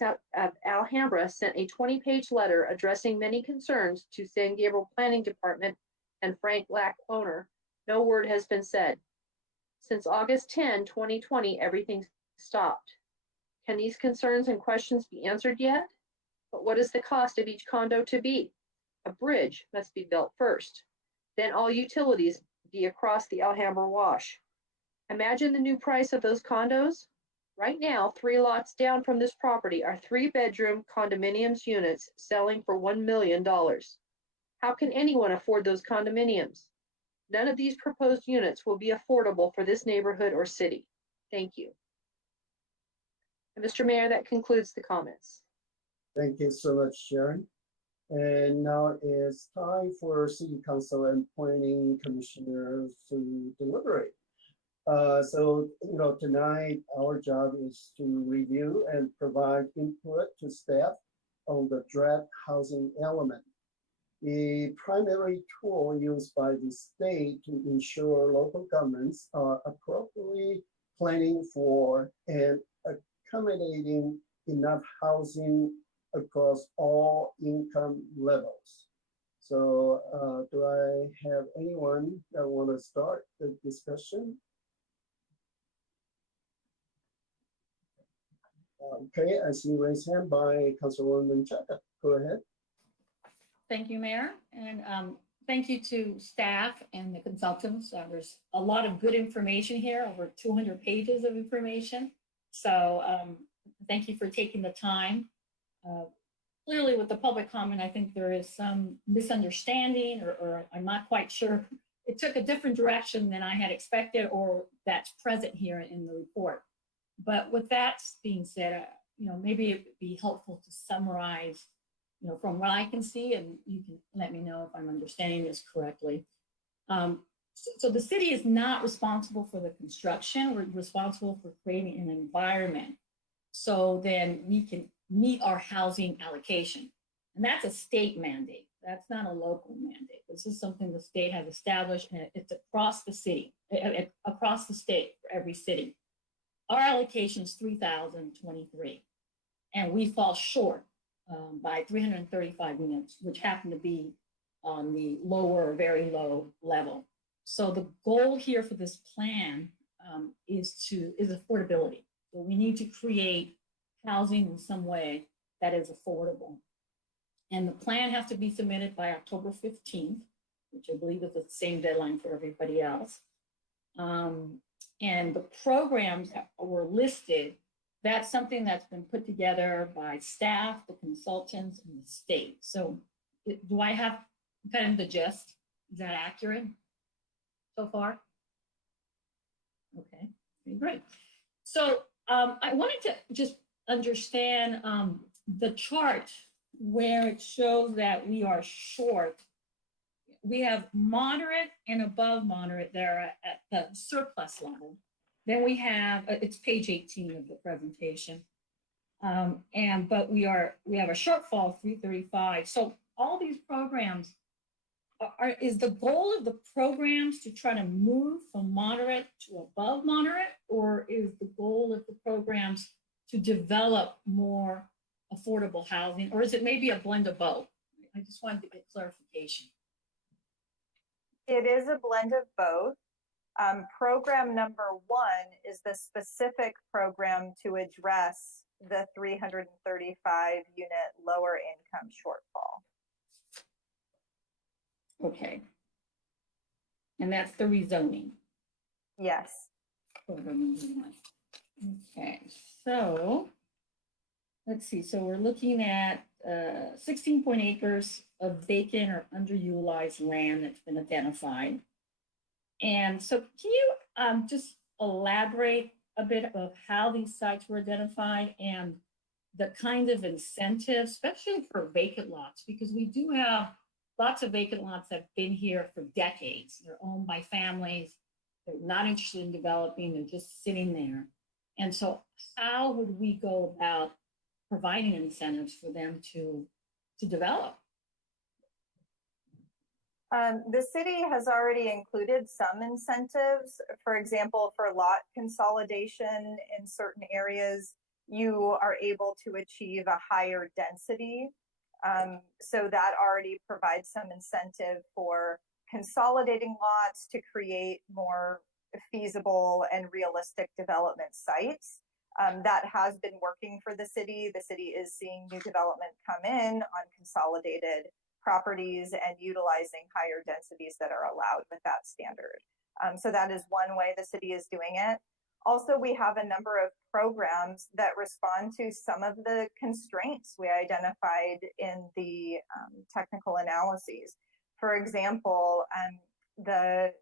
Alhambra sent a 20-page letter addressing many concerns to San Gabriel Planning Department and Frank Lack owner, no word has been said. Since August 10, 2020, everything stopped. Can these concerns and questions be answered yet? But what is the cost of each condo to be? A bridge must be built first. Then all utilities be across the Alhambra Wash. Imagine the new price of those condos. Right now, 3 lots down from this property are 3-bedroom condominiums units selling for $1 million. How can anyone afford those condominiums? None of these proposed units will be affordable for this neighborhood or city. Thank you. And Mr. Mayor, that concludes the comments. Thank you so much, Sharon. And now it's time for City Council and Planning Commissioners to deliberate. Tonight our job is to review and provide input to staff on the draft housing element. The primary tool used by the state to ensure local governments are appropriately planning for and accommodating enough housing across all income levels. So do I have anyone that want to start the discussion? Okay, I see raised hand by Councilwoman Chaka. Go ahead. Thank you, Mayor, and thank you to staff and the consultants. There's a lot of good information here, over 200 pages of information. So thank you for taking the time. Clearly with the public comment, I think there is some misunderstanding or I'm not quite sure. It took a different direction than I had expected or that's present here in the report. But with that being said, maybe it would be helpful to summarize, from what I can see, and you can let me know if I'm understanding this correctly. So the city is not responsible for the construction. We're responsible for creating an environment so then we can meet our housing allocation. And that's a state mandate. That's not a local mandate. This is something the state has established, and it's across the city, across the state for every city. Our allocation is 3,023, and we fall short by 335 units, which happen to be on the lower, very low level. So the goal here for this plan is affordability. So we need to create housing in some way that is affordable. And the plan has to be submitted by October 15th, which I believe is the same deadline for everybody else. And the programs that were listed that's something that's been put together by staff, the consultants, and the state. So do I have kind of the gist? Is that accurate so far? Okay, great. So I wanted to just understand the chart where it shows that we are short. We have moderate and above moderate there at the surplus level. Then we have, it's page 18 of the presentation. But we have a shortfall of 335. So all these programs, is the goal of the programs to try to move from moderate to above moderate, or is the goal of the programs to develop more affordable housing, or is it maybe a blend of both? I just wanted to get clarification. It is a blend of both. Program number 1 is the specific program to address the 335 unit lower income shortfall. Okay. And that's the rezoning. Yes. Okay, so let's see. So we're looking at 16 acres of vacant or underutilized land that's been identified. And so can you just elaborate a bit of how these sites were identified and the kind of incentives, especially for vacant lots, because we do have lots of vacant lots that have been here for decades. They're owned by families. They're not interested in developing. They're just sitting there. And so how would we go about providing incentives for them to develop? The city has already included some incentives. For example, for lot consolidation in certain areas, you are able to achieve a higher density. So that already provides some incentive for consolidating lots to create more feasible and realistic development sites. That has been working for the city. The city is seeing new development come in on consolidated properties and utilizing higher densities that are allowed with that standard. So that is one way the city is doing it. Also, we have a number of programs that respond to some of the constraints we identified in the technical analyses. For example, the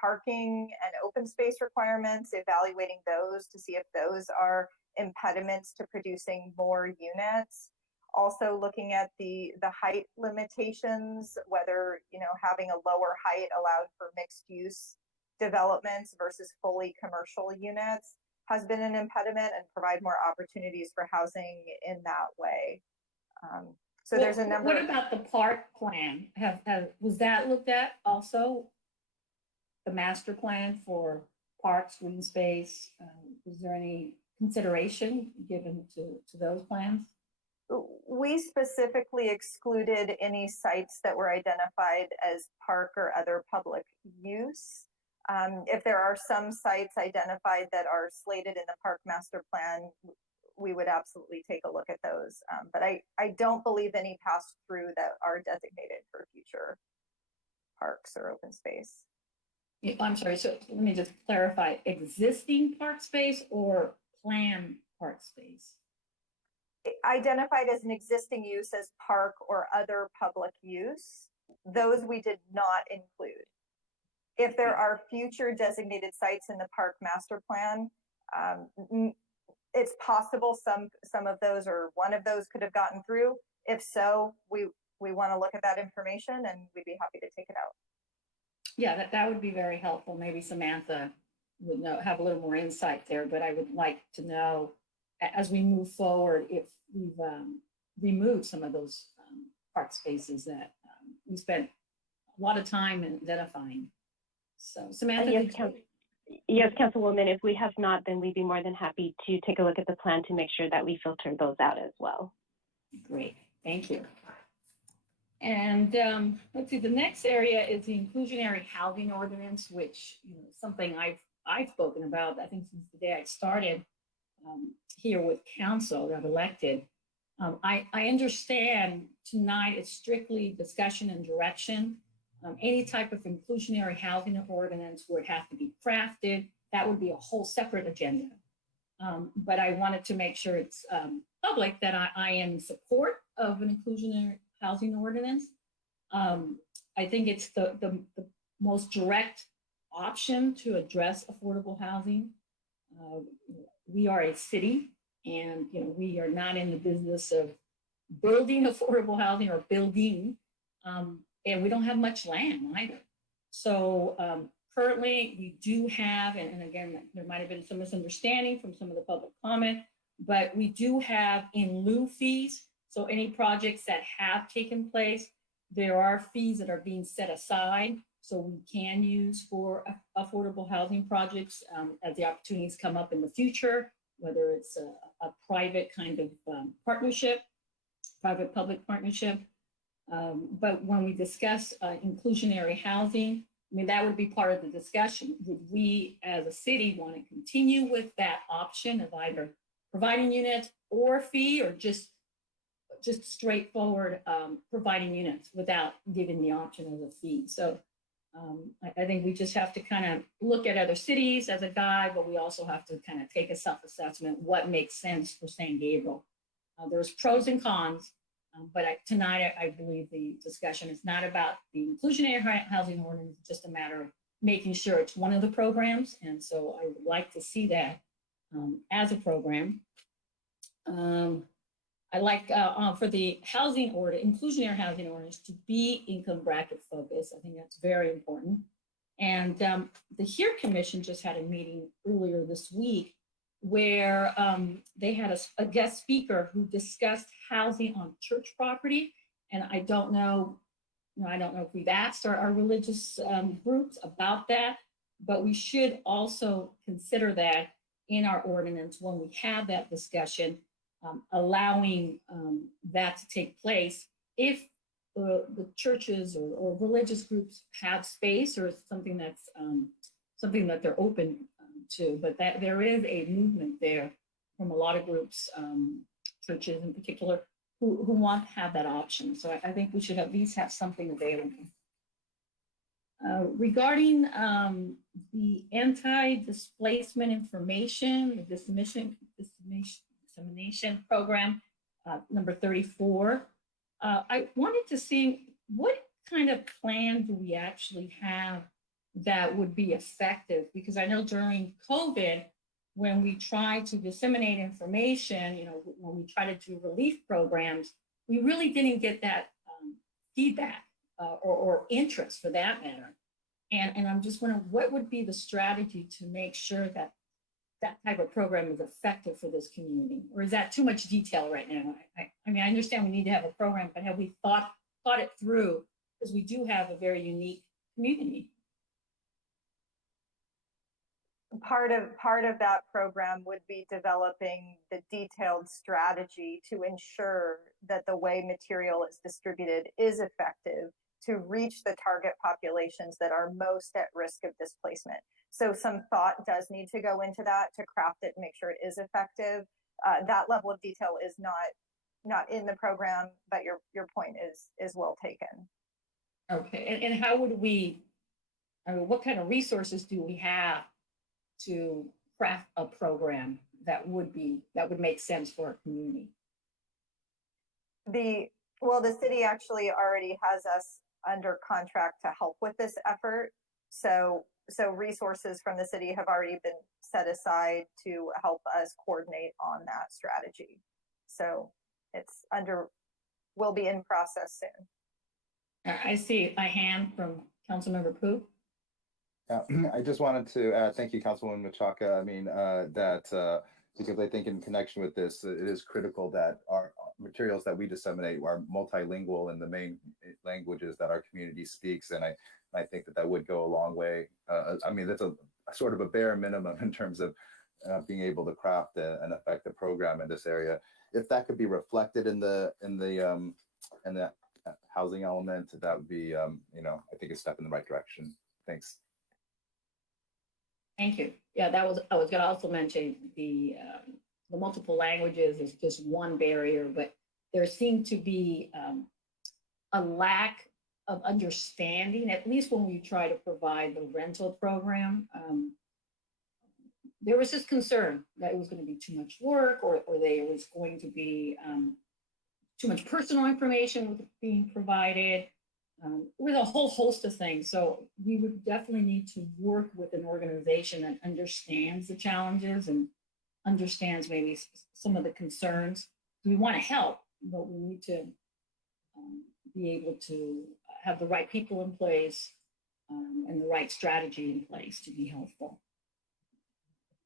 parking and open space requirements, evaluating those to see if those are impediments to producing more units. Also looking at the height limitations, whether having a lower height allowed for mixed use developments versus fully commercial units has been an impediment, and provide more opportunities for housing in that way. So there's a number. What about the park plan? Was that looked at also? The master plan for parks, green space, is there any consideration given to those plans? We specifically excluded any sites that were identified as park or other public use. If there are some sites identified that are slated in the park master plan, we would absolutely take a look at those. But I don't believe any passed through that are designated for future parks or open space. I'm sorry, so let me just clarify, existing park space or planned park space? Identified as an existing use as park or other public use, those we did not include. If there are future designated sites in the park master plan, it's possible some of those or one of those could have gotten through. If so, we want to look at that information and we'd be happy to take it out. Yeah, that would be very helpful. Maybe Samantha would have a little more insight there, but I would like to know as we move forward if we've removed some of those park spaces that we spent a lot of time in identifying. So Samantha. Yes, Councilwoman, if we have not, then we'd be more than happy to take a look at the plan to make sure that we filter those out as well. Great, thank you. And let's see, the next area is the inclusionary housing ordinance, which is something I've spoken about, I think since the day I started here with council, got elected. I understand tonight it's strictly discussion and direction. Any type of inclusionary housing ordinance would have to be crafted. That would be a whole separate agenda. But I wanted to make sure it's public that I am in support of an inclusionary housing ordinance. I think it's the most direct option to address affordable housing. We are a city, and we are not in the business of building affordable housing or building, and we don't have much land either. So currently, we do have, and again, there might have been some misunderstanding from some of the public comment, but we do have in lieu fees. So any projects that have taken place, there are fees that are being set aside, so we can use for affordable housing projects as the opportunities come up in the future, whether it's a private kind of partnership, private-public partnership. But when we discuss inclusionary housing, I mean, that would be part of the discussion. Would we, as a city, want to continue with that option of either providing units or fee, or just straightforward providing units without giving the option of a fee? So I think we just have to kind of look at other cities as a guide, but we also have to kind of take a self-assessment, what makes sense for San Gabriel. There's pros and cons, but tonight I believe the discussion is not about the inclusionary housing ordinance, it's just a matter of making sure it's one of the programs. And so I would like to see that as a program. I like for the housing order, inclusionary housing ordinance, to be income bracket focused. I think that's very important. And the HERE Commission just had a meeting earlier this week where they had a guest speaker who discussed housing on church property. And I don't know if we've asked our religious groups about that, but we should also consider that in our ordinance when we have that discussion, allowing that to take place if the churches or religious groups have space, or something that's something that they're open to. But that there is a movement there from a lot of groups, churches in particular, who want to have that option. So I think we should at least have something available. Regarding the anti-displacement information, the dissemination program, number 34, I wanted to see what kind of plan do we actually have that would be effective? Because I know during COVID, when we tried to disseminate information, when we try to do relief programs, we really didn't get that feedback or interest for that matter. And I'm just wondering, what would be the strategy to make sure that that type of program is effective for this community? Or is that too much detail right now? I mean, I understand we need to have a program, but have we thought it through? Because we do have a very unique community. Part of that program would be developing the detailed strategy to ensure that the way material is distributed is effective to reach the target populations that are most at risk of displacement. So some thought does need to go into that to craft it and make sure it is effective. That level of detail is not in the program, but your point is well taken. Okay, and how would we, what kind of resources do we have to craft a program that would make sense for our community? The city actually already has us under contract to help with this effort. So resources from the city have already been set aside to help us coordinate on that strategy. So will be in process soon. I see a hand from Councilmember Pu. I just wanted to thank you, Councilwoman Machaka. I mean, because I think in connection with this, it is critical that our materials that we disseminate are multilingual in the main languages that our community speaks. And I think that would go a long way. I mean, that's a sort of a bare minimum in terms of being able to craft an effective program in this area. If that could be reflected in the housing element, that would be, I think a step in the right direction. Thanks. Thank you. Yeah, I was going to also mention the multiple languages is just one barrier, but there seemed to be a lack of understanding, at least when we try to provide the rental program. there was this concern that it was going to be too much work, or there was going to be too much personal information being provided, with a whole host of things. So we would definitely need to work with an organization that understands the challenges and understands maybe some of the concerns. We want to help, but we need to be able to have the right people in place and the right strategy in place to be helpful.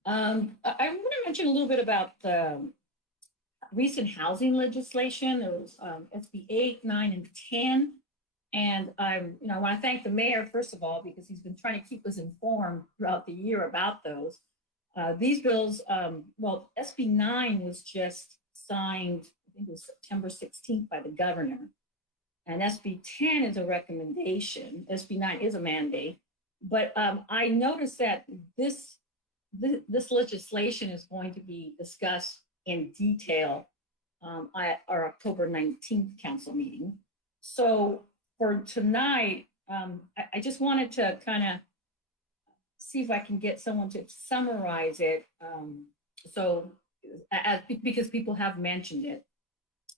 I want to mention a little bit about the recent housing legislation. There was SB 8, 9, and 10. And I want to thank the mayor, first of all, because he's been trying to keep us informed throughout the year about those. These bills, well, SB 9 was just signed, I think it was September 16th by the governor. And SB 10 is a recommendation. SB 9 is a mandate. But I noticed that this legislation is going to be discussed in detail at our October 19th council meeting. So for tonight, I just wanted to kind of see if I can get someone to summarize it. Because people have mentioned it.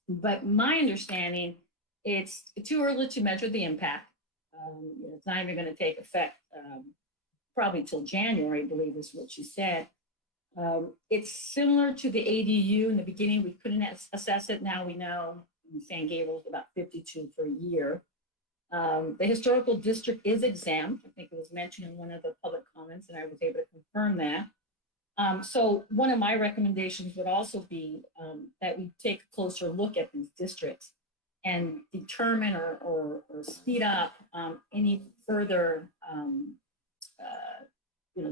But my understanding, it's too early to measure the impact. It's not even going to take effect probably till January, I believe is what she said. It's similar to the ADU. In the beginning, we couldn't assess it. Now we know in San Gabriel is about 52 per year. The historical district is exempt. I think it was mentioned in one of the public comments, and I was able to confirm that. So one of my recommendations would also be that we take a closer look at these districts and determine or speed up any further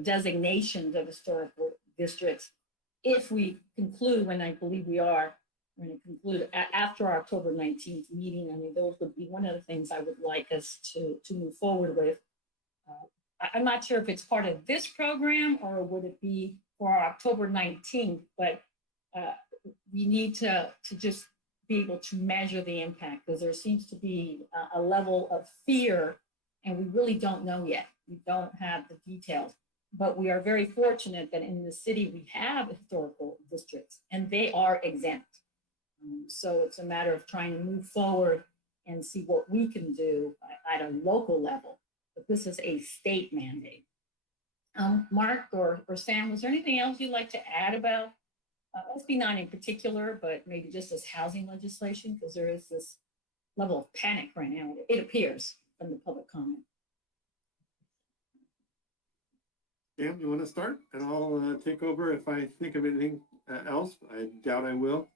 designations of historical districts if we conclude, and I believe we are going to conclude after our October 19th meeting. I mean, those would be one of the things I would like us to move forward with. I'm not sure if it's part of this program or would it be for our October 19th, but we need to just be able to measure the impact, because there seems to be a level of fear and we really don't know yet. We don't have the details, but we are very fortunate that in the city we have historical districts and they are exempt. So it's a matter of trying to move forward and see what we can do at a local level, but this is a state mandate. Mark or Sam, was there anything else you'd like to add about SB 9 in particular, but maybe just this housing legislation, because there is this level of panic right now, it appears, from the public comment. Sam, you want to start? And I'll take over if I think of anything else. I doubt I will.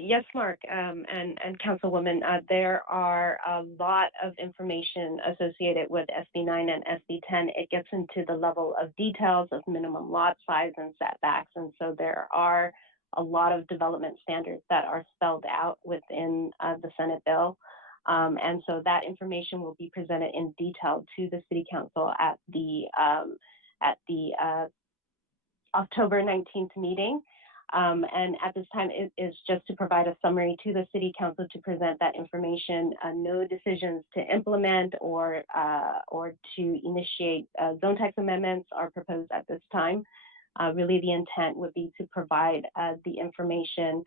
Yes, Mark, and Councilwoman, there are a lot of information associated with SB 9 and SB 10. It gets into the level of details of minimum lot size and setbacks. And so there are a lot of development standards that are spelled out within the Senate bill. And so that information will be presented in detail to the City Council at the October 19th meeting. And at this time, it is just to provide a summary to the City Council to present that information. No decisions to implement or to initiate zone tax amendments are proposed at this time. Really, the intent would be to provide the information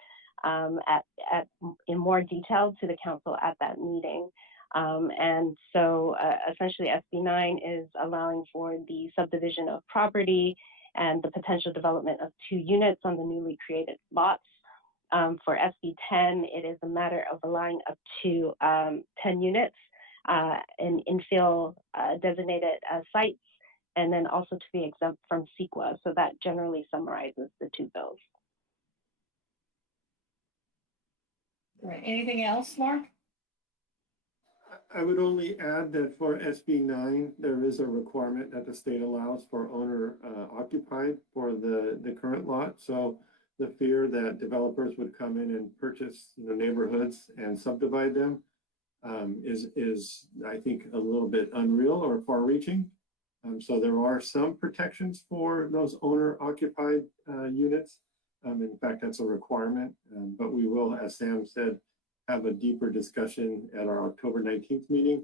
in more detail to the Council at that meeting. And so essentially, SB 9 is allowing for the subdivision of property and the potential development of 2 units on the newly created lots. For SB 10, it is a matter of allowing up to 10 units in infill designated sites, and then also to be exempt from CEQA. So that generally summarizes the 2 bills. All right, anything else, Mark? I would only add that for SB 9, there is a requirement that the state allows for owner occupied for the current lot. So the fear that developers would come in and purchase neighborhoods and subdivide them is, I think, a little bit unreal or far reaching. So there are some protections for those owner occupied units. In fact, that's a requirement, but we will, as Sam said, have a deeper discussion at our October 19th meeting.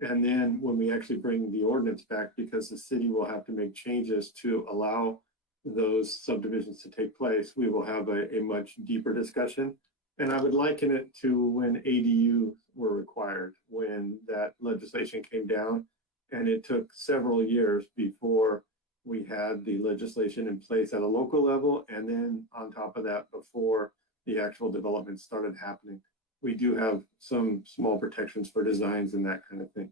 And then when we actually bring the ordinance back, because the city will have to make changes to allow those subdivisions to take place, we will have a much deeper discussion. And I would liken it to when ADU were required, when that legislation came down, and it took several years before we had the legislation in place at a local level, and then on top of that, before the actual development started happening. We do have some small protections for designs and that kind of thing.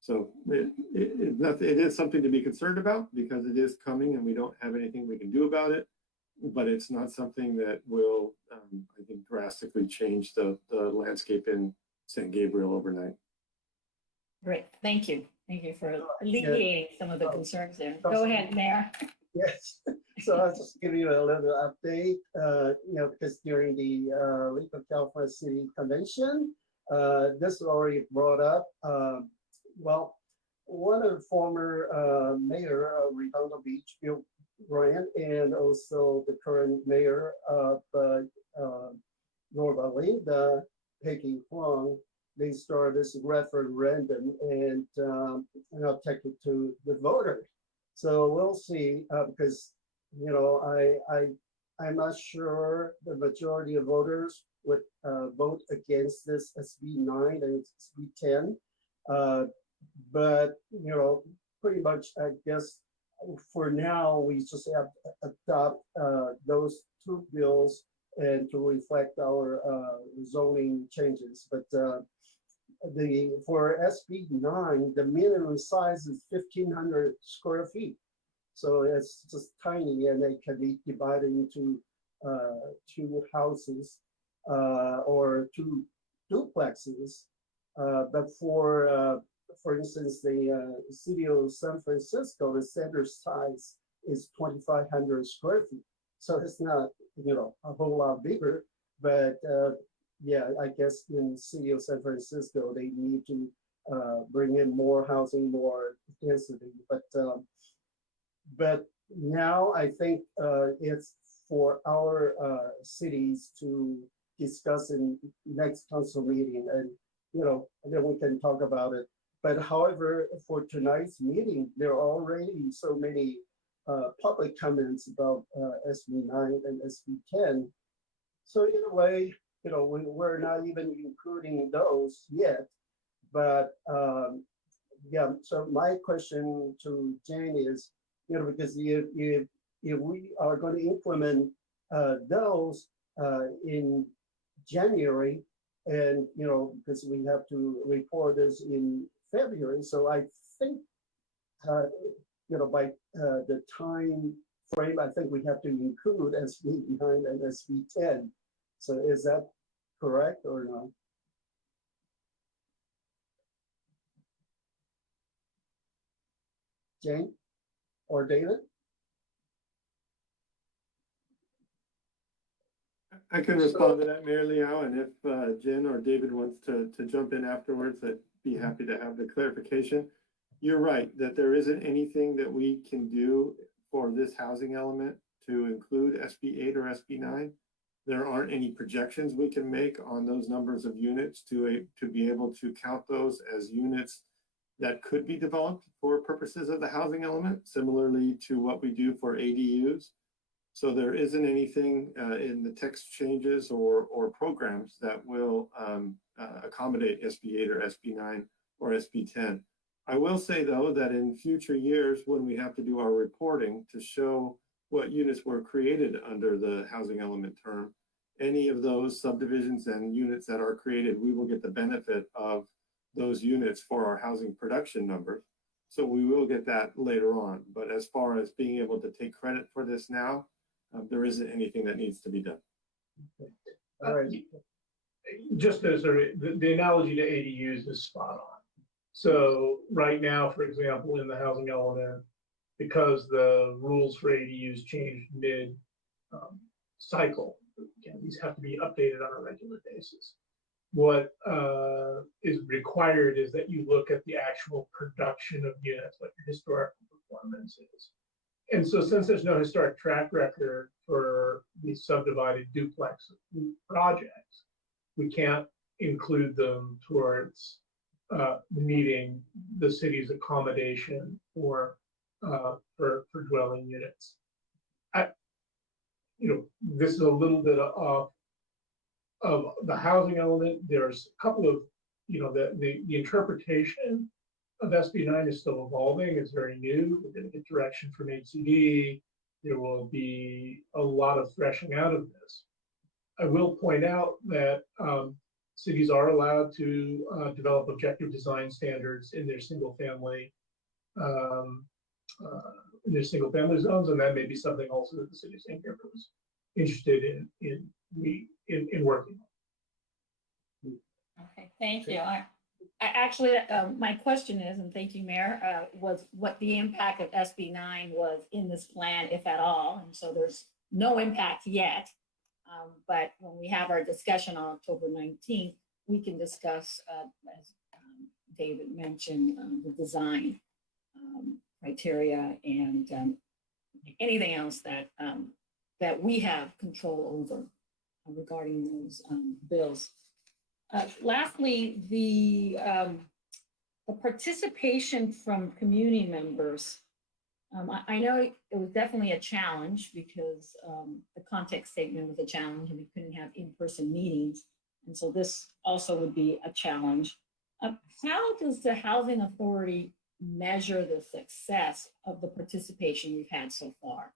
So it is something to be concerned about because it is coming and we don't have anything we can do about it, but it's not something that will, I think, drastically change the landscape in San Gabriel overnight. Great, thank you. Thank you for alleviating some of the concerns there. Go ahead, Mayor. Yes, so I'll just give you a little update, because during the League of California City Convention, this was already brought up. Well, one of the former mayor of Redondo Beach, Bill Grant, and also the current mayor of Yorba Linda, Peggy Huang, they started this referendum and take it to the voters. So we'll see, because I'm not sure the majority of voters would vote against this SB 9 and SB 10. But pretty much, I guess for now we just have to adopt those two bills and to reflect our zoning changes. But for SB 9, the minimum size is 1,500 square feet. So it's just tiny, and they can be divided into two houses or two duplexes. But for instance, the city of San Francisco, the center size is 2,500 square feet. So it's not, a whole lot bigger, but yeah, I guess in the city of San Francisco, they need to bring in more housing, more density. But now I think it's for our cities to discuss in next council meeting, and then we can talk about it. But however, for tonight's meeting, there are already so many public comments about SB 9 and SB 10. So in a way, we're not even including those yet. But yeah, so my question to Jane is, because if we are going to implement those in January, and because we have to report this in February, so I think by the time frame, I think we have to include SB 9 and SB 10. So is that correct or not? Jane or David? I can respond to that, Mayor Liao, and if Jen or David wants to jump in afterwards, I'd be happy to have the clarification. You're right, that there isn't anything that we can do for this housing element to include SB 8 or SB 9. There aren't any projections we can make on those numbers of units to be able to count those as units that could be developed for purposes of the housing element, similarly to what we do for ADUs. So there isn't anything in the text changes or programs that will accommodate SB 8 or SB 9 or SB 10. I will say, though, that in future years, when we have to do our reporting to show what units were created under the housing element term, any of those subdivisions and units that are created, we will get the benefit of those units for our housing production numbers. So we will get that later on. But as far as being able to take credit for this now, there isn't anything that needs to be done. Okay. All right. Just as the analogy to ADUs is spot on. So right now, for example, in the housing element, because the rules for ADUs changed mid cycle, again, these have to be updated on a regular basis. What is required is that you look at the actual production of units, what your historical performance is. And so since there's no historic track record for these subdivided duplex projects, we can't include them towards meeting the city's accommodation for dwelling units. This is a little bit of the housing element. There's a couple of, the interpretation of SB9 is still evolving. It's very new. We're going to get direction from HCD. There will be a lot of threshing out of this. I will point out that cities are allowed to develop objective design standards in their single family zones, and that may be something also that the city of St. Gabriel is interested in working on. Okay, thank you. I actually, my question is, and thank you, Mayor, was what the impact of SB9 was in this plan, if at all. And so there's no impact yet. But when we have our discussion on October 19th, we can discuss, as David mentioned, the design criteria and anything else that we have control over regarding those bills. Lastly, the participation from community members. I know it was definitely a challenge because the context statement was a challenge and we couldn't have in-person meetings. And so this also would be a challenge. How does the Housing Authority measure the success of the participation we've had so far?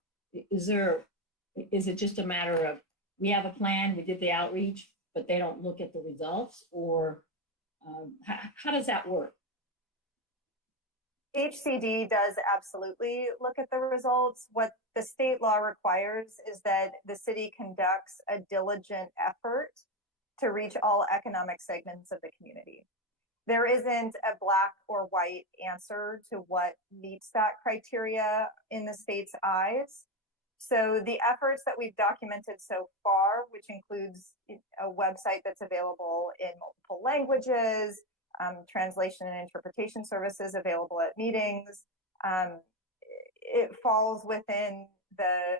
Is it just a matter of we have a plan, we did the outreach, but they don't look at the results, or how does that work? HCD does absolutely look at the results. What the state law requires is that the city conducts a diligent effort to reach all economic segments of the community. There isn't a black or white answer to what meets that criteria in the state's eyes. So the efforts that we've documented so far, which includes a website that's available in multiple languages, translation and interpretation services available at meetings, it falls within the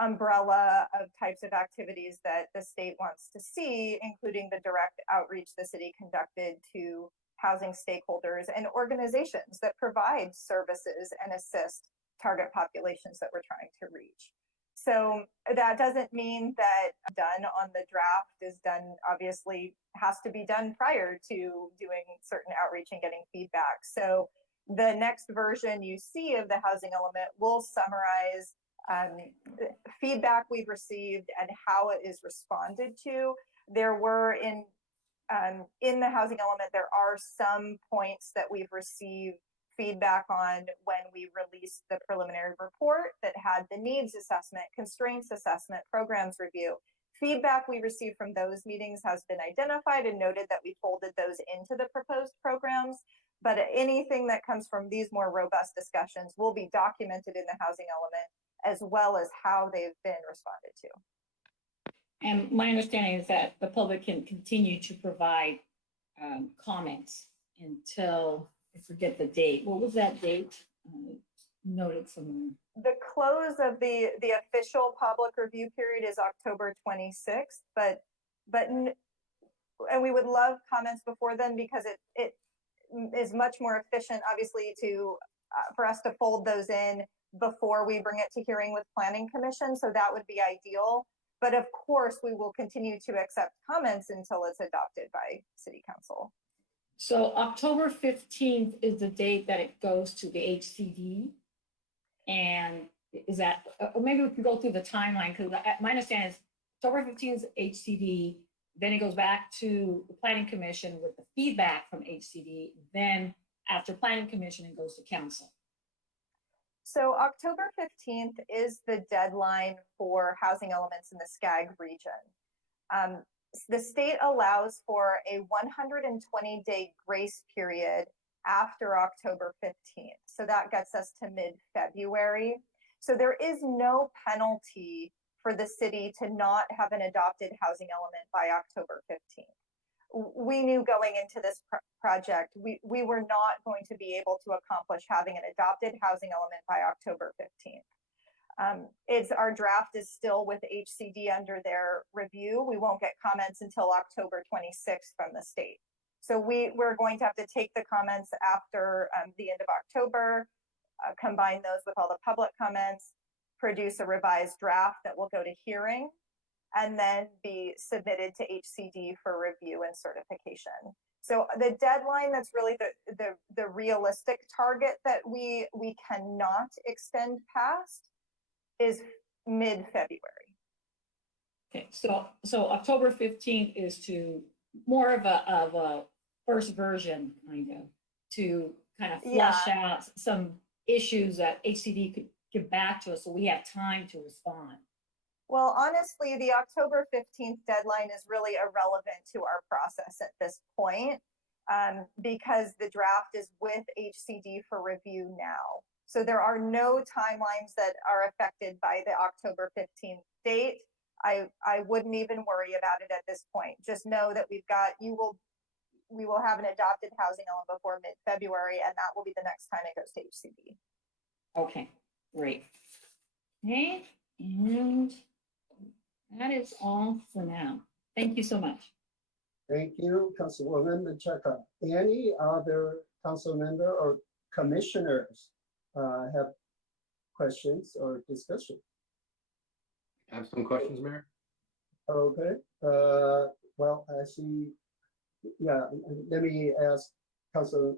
umbrella of types of activities that the state wants to see, including the direct outreach the city conducted to housing stakeholders and organizations that provide services and assist target populations that we're trying to reach. So that doesn't mean that done on the draft is done, obviously has to be done prior to doing certain outreach and getting feedback. So the next version you see of the housing element will summarize feedback we've received and how it is responded to. There were in the housing element, there are some points that we've received feedback on when we released the preliminary report that had the needs assessment, constraints assessment, programs review. Feedback we received from those meetings has been identified and noted that we folded those into the proposed programs. But anything that comes from these more robust discussions will be documented in the housing element, as well as how they've been responded to. And my understanding is that the public can continue to provide comments until, I forget the date. What was that date? Noted somewhere. The close of the official public review period is October 26th, and we would love comments before then because it is much more efficient, obviously, for us to fold those in before we bring it to hearing with Planning Commission. So that would be ideal. But of course, we will continue to accept comments until it's adopted by City Council. So October 15th is the date that it goes to the HCD. And is that, or maybe we can go through the timeline, because my understanding is October 15th is HCD, then it goes back to the Planning Commission with the feedback from HCD, then after Planning Commission, it goes to Council. So October 15th is the deadline for housing elements in the SCAG region. The state allows for a 120-day grace period after October 15th. So that gets us to mid-February. So there is no penalty for the city to not have an adopted housing element by October 15th. We knew going into this project, we were not going to be able to accomplish having an adopted housing element by October 15th. Our draft is still with HCD under their review. We won't get comments until October 26th from the state. So we're going to have to take the comments after the end of October, combine those with all the public comments, produce a revised draft that will go to hearing, and then be submitted to HCD for review and certification. So the deadline that's really the realistic target that we cannot extend past is mid-February. Okay, so October 15th is to more of a first version, kind of, to kind of flesh out some issues that HCD could give back to us so we have time to respond. Well, honestly, the October 15th deadline is really irrelevant to our process at this point, because the draft is with HCD for review now. So there are no timelines that are affected by the October 15th date. I wouldn't even worry about it at this point. Just know that we will have an adopted housing element before mid-February, and that will be the next time it goes to HCD. Okay, great. Okay, and that is all for now. Thank you so much. Thank you, Councilwoman Menchaca. Any other council member or commissioners have questions or discussion? I have some questions, Mayor. Okay, well, I see, yeah, let me ask Council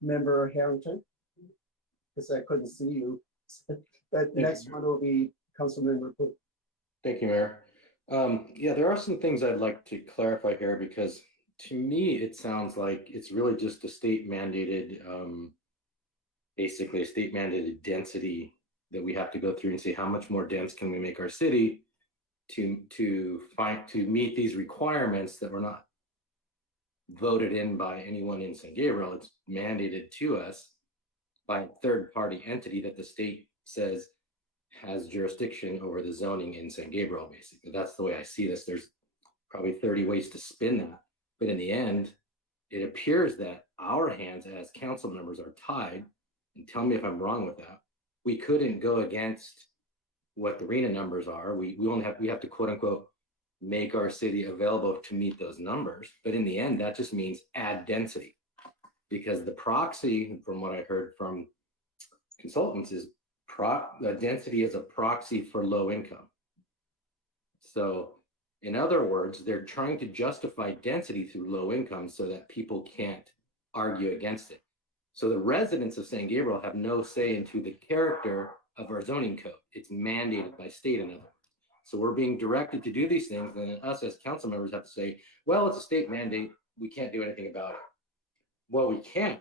Member Harrington, because I couldn't see you. But next one will be Council Member Booth. Thank you, Mayor. Yeah, there are some things I'd like to clarify here because to me, it sounds like it's really just a state mandated, basically a state mandated density that we have to go through and see how much more dense can we make our city to meet these requirements that were not voted in by anyone in San Gabriel. It's mandated to us by a third-party entity that the state says has jurisdiction over the zoning in San Gabriel, basically. That's the way I see this. There's probably 30 ways to spin that. But in the end, it appears that our hands as council members are tied, and tell me if I'm wrong with that. We couldn't go against what the RENA numbers are. We have to quote unquote make our city available to meet those numbers. But in the end, that just means add density, because the proxy, from what I heard from consultants, is density is a proxy for low income. So in other words, they're trying to justify density through low income so that people can't argue against it. So the residents of San Gabriel have no say into the character of our zoning code. It's mandated by state, in other words. So we're being directed to do these things, and then us as council members have to say, well, it's a state mandate, we can't do anything about it. Well,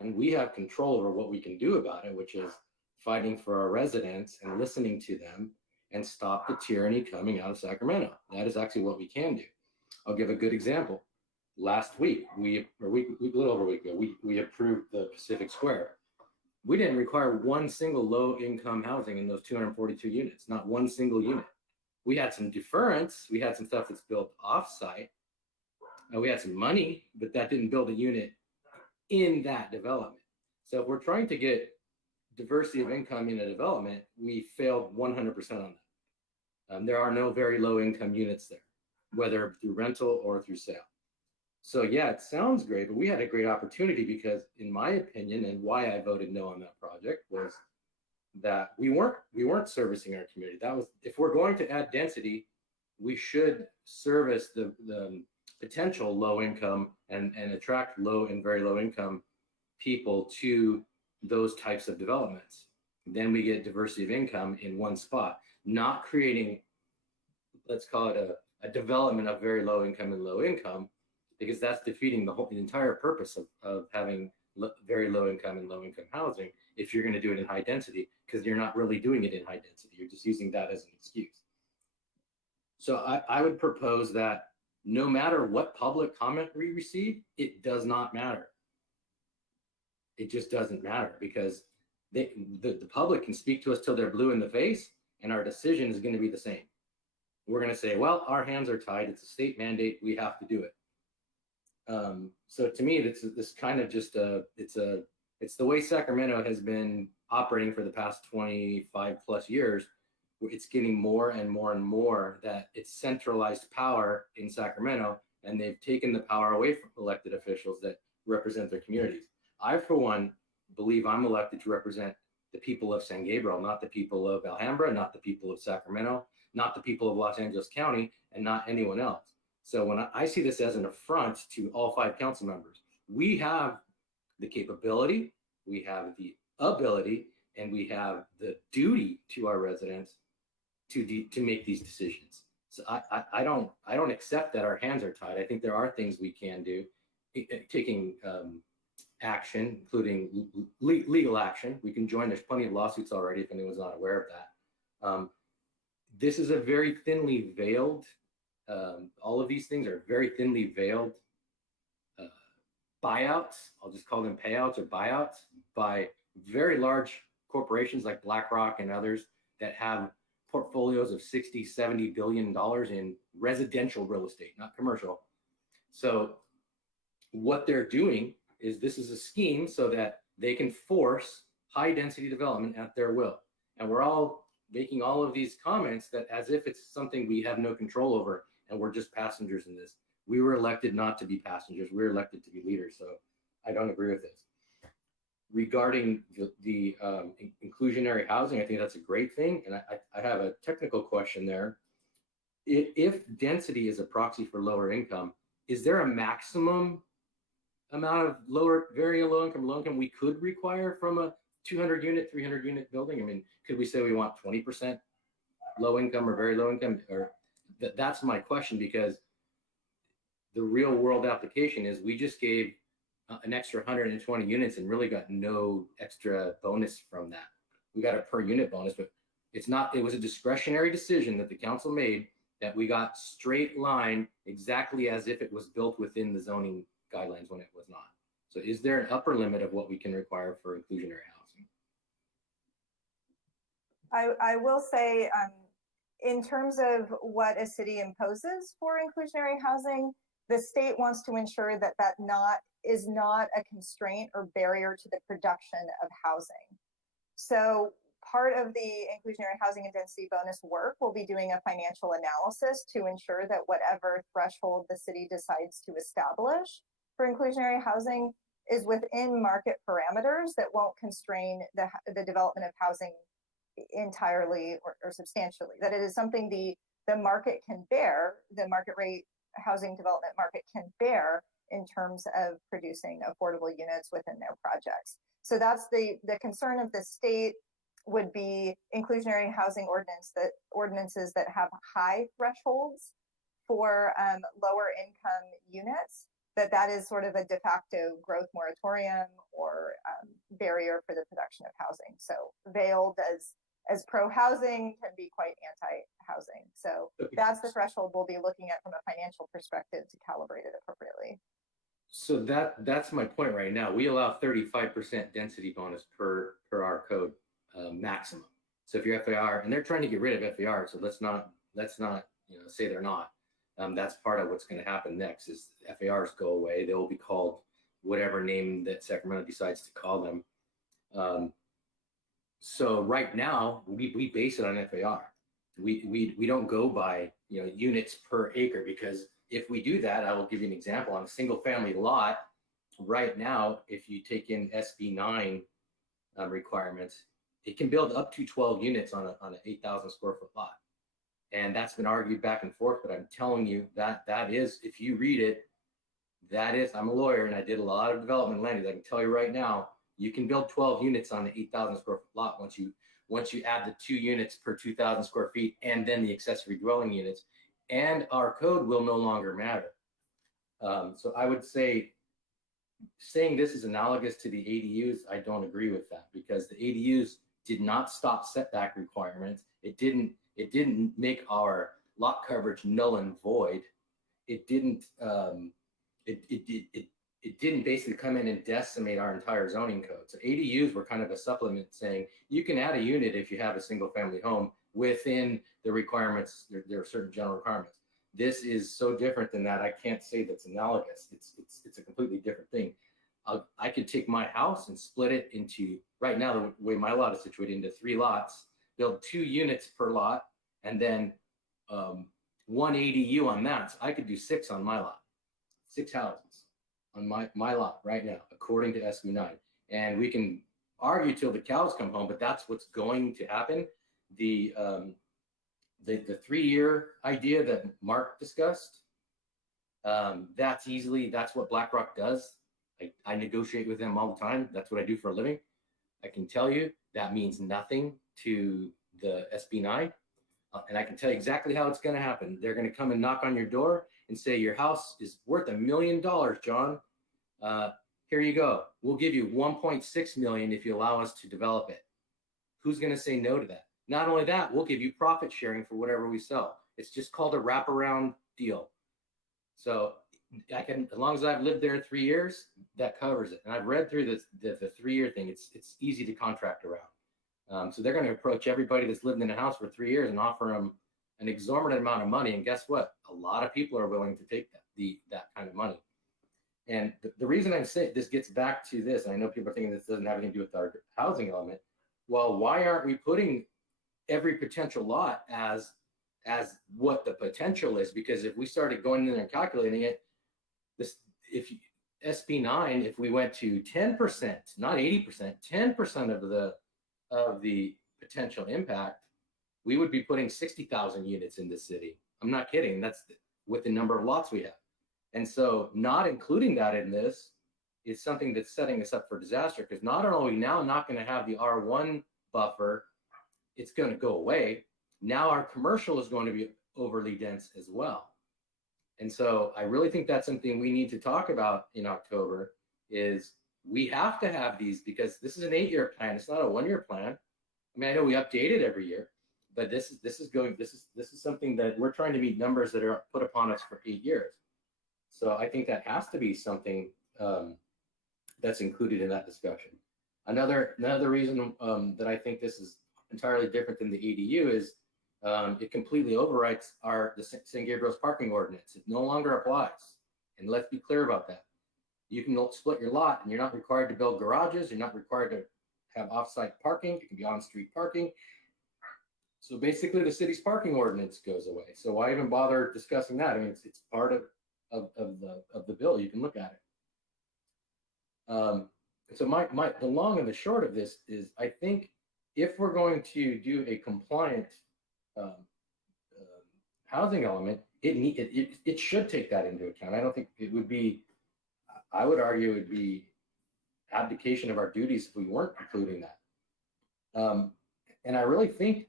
we have control over what we can do about it, which is fighting for our residents and listening to them and stop the tyranny coming out of Sacramento. That is actually what we can do. I'll give a good example. Last week, a little over a week ago, we approved the Pacific Square. We didn't require one single low-income housing in those 242 units, not one single unit. We had some deference. We had some stuff that's built off-site. We had some money, but that didn't build a unit in that development. So if we're trying to get diversity of income in a development, we failed 100% on that. There are no very low-income units there, whether through rental or through sale. So yeah, it sounds great, but we had a great opportunity because, in my opinion, and why I voted no on that project was that we weren't servicing our community. That was, if we're going to add density, we should service the potential low income and attract low and very low income people to those types of developments. Then we get diversity of income in one spot, not creating, let's call it a development of very low income and low income, because that's defeating the entire purpose of having very low income and low income housing if you're going to do it in high density, because you're not really doing it in high density. You're just using that as an excuse. So I would propose that no matter what public comment we receive, it does not matter. It just doesn't matter, because the public can speak to us till they're blue in the face, and our decision is going to be the same. We're going to say, well, our hands are tied. It's a state mandate. We have to do it. So to me, this kind of just it's the way Sacramento has been operating for the past 25 plus years. It's getting more and more and more that it's centralized power in Sacramento and they've taken the power away from elected officials that represent their communities. I, for one, believe I'm elected to represent the people of San Gabriel, not the people of Alhambra, not the people of Sacramento, not the people of Los Angeles County, and not anyone else. So when I see this as an affront to all 5 council members, we have the capability, we have the ability, and we have the duty to our residents to make these decisions. So I don't accept that our hands are tied. I think there are things we can do, taking action, including legal action. We can join. There's plenty of lawsuits already if anyone's not aware of that. This is a very thinly veiled, all of these things are very thinly veiled buyouts. I'll just call them payouts or buyouts by very large corporations like BlackRock and others that have portfolios of 60, 70 billion dollars in residential real estate, not commercial. So what they're doing is this is a scheme so that they can force high density development at their will. And we're all making all of these comments that as if it's something we have no control over and we're just passengers in this. We were elected not to be passengers. We were elected to be leaders. So I don't agree with this. Regarding the inclusionary housing, I think that's a great thing. And I have a technical question there. If density is a proxy for lower income, is there a maximum amount of very low income we could require from a 200 unit, 300 unit building? I mean, could we say we want 20% low income or very low income? Or that's my question, because the real world application is we just gave an extra 120 units and really got no extra bonus from that. We got a per unit bonus, but it was a discretionary decision that the council made that we got straight line exactly as if it was built within the zoning guidelines when it was not. So is there an upper limit of what we can require for inclusionary housing? I will say, in terms of what a city imposes for inclusionary housing, the state wants to ensure that is not a constraint or barrier to the production of housing. So part of the inclusionary housing and density bonus work will be doing a financial analysis to ensure that whatever threshold the city decides to establish for inclusionary housing is within market parameters that won't constrain the development of housing entirely or substantially, that it is something the market can bear, the market rate housing development market can bear in terms of producing affordable units within their projects. So that's the concern of the state would be inclusionary housing ordinances that have high thresholds for lower income units, that is sort of a de facto growth moratorium or barrier for the production of housing. So veiled as pro-housing can be quite anti-housing. So that's the threshold we'll be looking at from a financial perspective to calibrate it appropriately. So that's my point right now. We allow 35% density bonus per our code maximum. So if you're FAR, and they're trying to get rid of FAR, so let's not say they're not. That's part of what's going to happen next is FARs go away. They will be called whatever name that Sacramento decides to call them. So right now we base it on FAR. We don't go by units per acre, because if we do that, I will give you an example. On a single family lot right now, if you take in SB 9 requirements, it can build up to 12 units on an 8,000 square foot lot. And that's been argued back and forth, but I'm telling you that is, if you read it, that is, I'm a lawyer and I did a lot of development land use. I can tell you right now, you can build 12 units on the 8,000 square foot lot once you add the 2 units per 2,000 square feet and then the accessory dwelling units, and our code will no longer matter. So I would say saying this is analogous to the ADUs, I don't agree with that, because the ADUs did not stop setback requirements. It didn't make our lot coverage null and void. It didn't basically come in and decimate our entire zoning code. So ADUs were kind of a supplement saying you can add a unit if you have a single family home within the requirements. There are certain general requirements. This is so different than that. I can't say that's analogous. It's a completely different thing. I could take my house and split it into, right now, the way my lot is situated, into 3 lots, build 2 units per lot, and then 1 ADU on that. So I could do 6 on my lot. 6 houses on my lot right now, according to SB9. And we can argue till the cows come home, but that's what's going to happen. The 3-year idea that Mark discussed, that's what BlackRock does. I negotiate with them all the time. That's what I do for a living. I can tell you that means nothing to the SB9. And I can tell you exactly how it's going to happen. They're going to come and knock on your door and say, your house is worth $1 million, John. Here you go. We'll give you 1.6 million if you allow us to develop it. Who's going to say no to that? Not only that, we'll give you profit sharing for whatever we sell. It's just called a wraparound deal. So I can, as long as I've lived there 3 years, that covers it. And I've read through the 3-year thing. It's easy to contract around. So they're going to approach everybody that's lived in a house for 3 years and offer them an exorbitant amount of money. And guess what? A lot of people are willing to take that kind of money. And the reason I'm saying this gets back to this, and I know people are thinking this doesn't have anything to do with our housing element. Well, why aren't we putting every potential lot as what the potential is? Because if we started going in there and calculating it, SB9, if we went to 10%, not 80%, 10% of the potential impact, we would be putting 60,000 units in this city. I'm not kidding. That's with the number of lots we have. And so not including that in this is something that's setting us up for disaster, because not only are we now not going to have the R1 buffer, it's going to go away. Now our commercial is going to be overly dense as well. And so I really think that's something we need to talk about in October, is we have to have these, because this is an 8-year plan. It's not a 1-year plan. I mean, I know we update it every year, but this is something that we're trying to meet numbers that are put upon us for 8 years. So I think that has to be something that's included in that discussion. Another reason that I think this is entirely different than the ADU is it completely overwrites the San Gabriel's parking ordinance. It no longer applies. And let's be clear about that. You can split your lot and you're not required to build garages. You're not required to have off-site parking. It can be on-street parking. So basically the city's parking ordinance goes away. So why even bother discussing that? I mean, it's part of the bill. You can look at it. So the long and the short of this is, I think if we're going to do a compliant housing element, it should take that into account. I don't think it would be, I would argue it would be abdication of our duties if we weren't including that. And I really think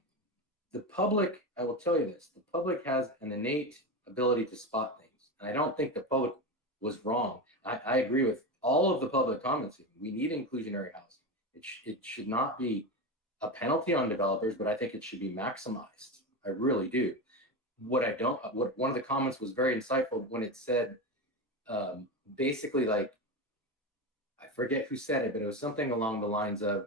the public, I will tell you this, the public has an innate ability to spot things. And I don't think the public was wrong. I agree with all of the public comments here. We need inclusionary housing. It should not be a penalty on developers, but I think it should be maximized. I really do. One of the comments was very insightful when it said, basically, like, I forget who said it, but it was something along the lines of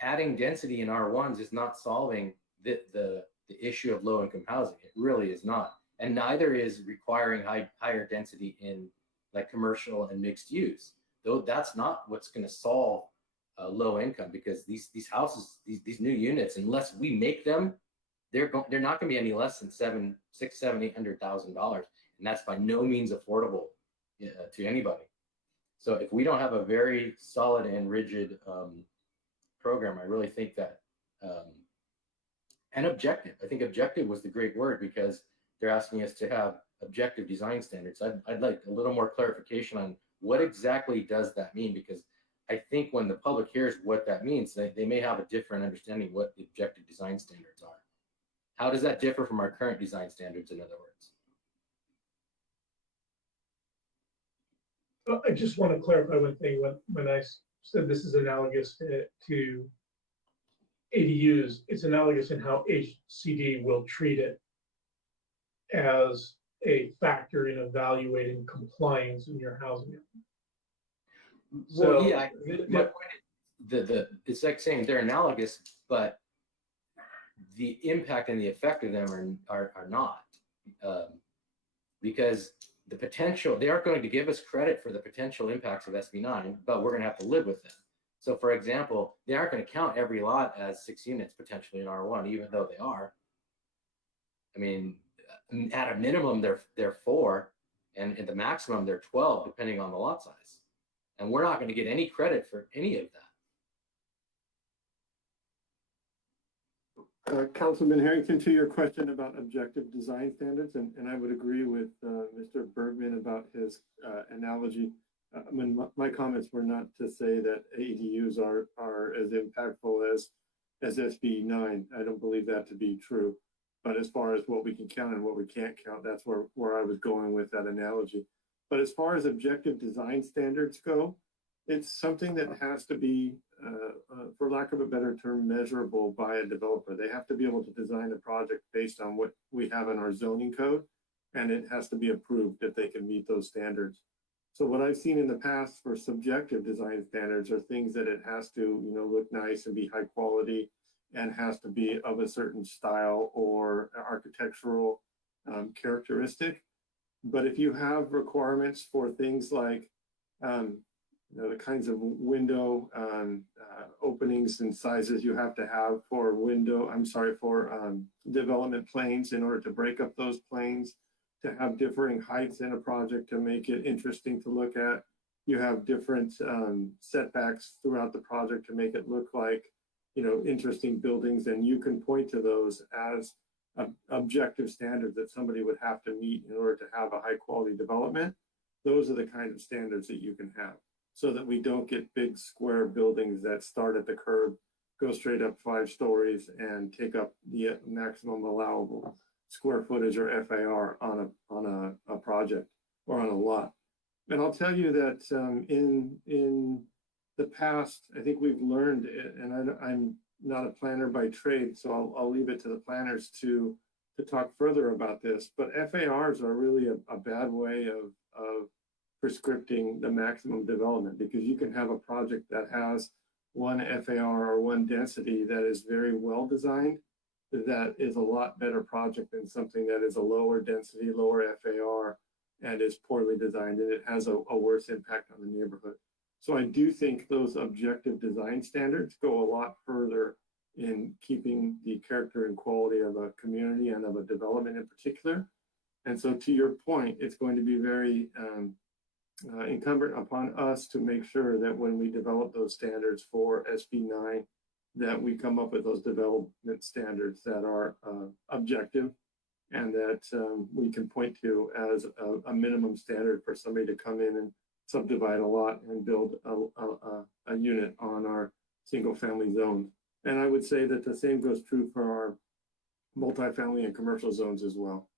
adding density in R1s is not solving the issue of low income housing. It really is not. And neither is requiring higher density in like commercial and mixed use. Though that's not what's going to solve low income, because these houses, these new units, unless we make them, they're not going to be any less than $800,000, and that's by no means affordable to anybody. So if we don't have a very solid and rigid program, I really think that and objective. I think objective was the great word, because they're asking us to have objective design standards. I'd like a little more clarification on what exactly does that mean, because I think when the public hears what that means, they may have a different understanding of what the objective design standards are. How does that differ from our current design standards, in other words? I just want to clarify one thing. When I said this is analogous to ADUs, it's analogous in how HCD will treat it as a factor in evaluating compliance in your housing. Well, yeah, my point is, it's like saying they're analogous, but the impact and the effect of them are not, because the potential, they aren't going to give us credit for the potential impacts of SB9, but we're going to have to live with them. So for example, they aren't going to count every lot as 6 units potentially in R1, even though they are. I mean, at a minimum, they're 4. And at the maximum, they're 12, depending on the lot size. And we're not going to get any credit for any of that. Councilman Harrington, to your question about objective design standards, and I would agree with Mr. Bergman about his analogy. I mean, my comments were not to say that ADUs are as impactful as SB 9. I don't believe that to be true. But as far as what we can count and what we can't count, that's where I was going with that analogy. But as far as objective design standards go, it's something that has to be, for lack of a better term, measurable by a developer. They have to be able to design a project based on what we have in our zoning code, and it has to be approved if they can meet those standards. So what I've seen in the past for subjective design standards are things that it has to, look nice and be high quality, and has to be of a certain style or architectural characteristic. But if you have requirements for things like the kinds of window openings and sizes you have to have for development planes in order to break up those planes, to have differing heights in a project to make it interesting to look at. You have different setbacks throughout the project to make it look like, interesting buildings, and you can point to those as objective standards that somebody would have to meet in order to have a high quality development. Those are the kind of standards that you can have, so that we don't get big square buildings that start at the curb, go straight up 5 stories, and take up the maximum allowable square footage or FAR on a project or on a lot. And I'll tell you that in the past, I think we've learned, and I'm not a planner by trade, so I'll leave it to the planners to talk further about this. But FARs are really a bad way of prescripting the maximum development, because you can have a project that has one FAR or one density that is very well designed, that is a lot better project than something that is a lower density, lower FAR, and is poorly designed, and it has a worse impact on the neighborhood. So I do think those objective design standards go a lot further in keeping the character and quality of a community and of a development in particular. And so to your point, it's going to be very incumbent upon us to make sure that when we develop those standards for SB 9, that we come up with those development standards that are objective, and that we can point to as a minimum standard for somebody to come in and subdivide a lot and build a unit on our single family zones. And I would say that the same goes true for our multifamily and commercial zones as well.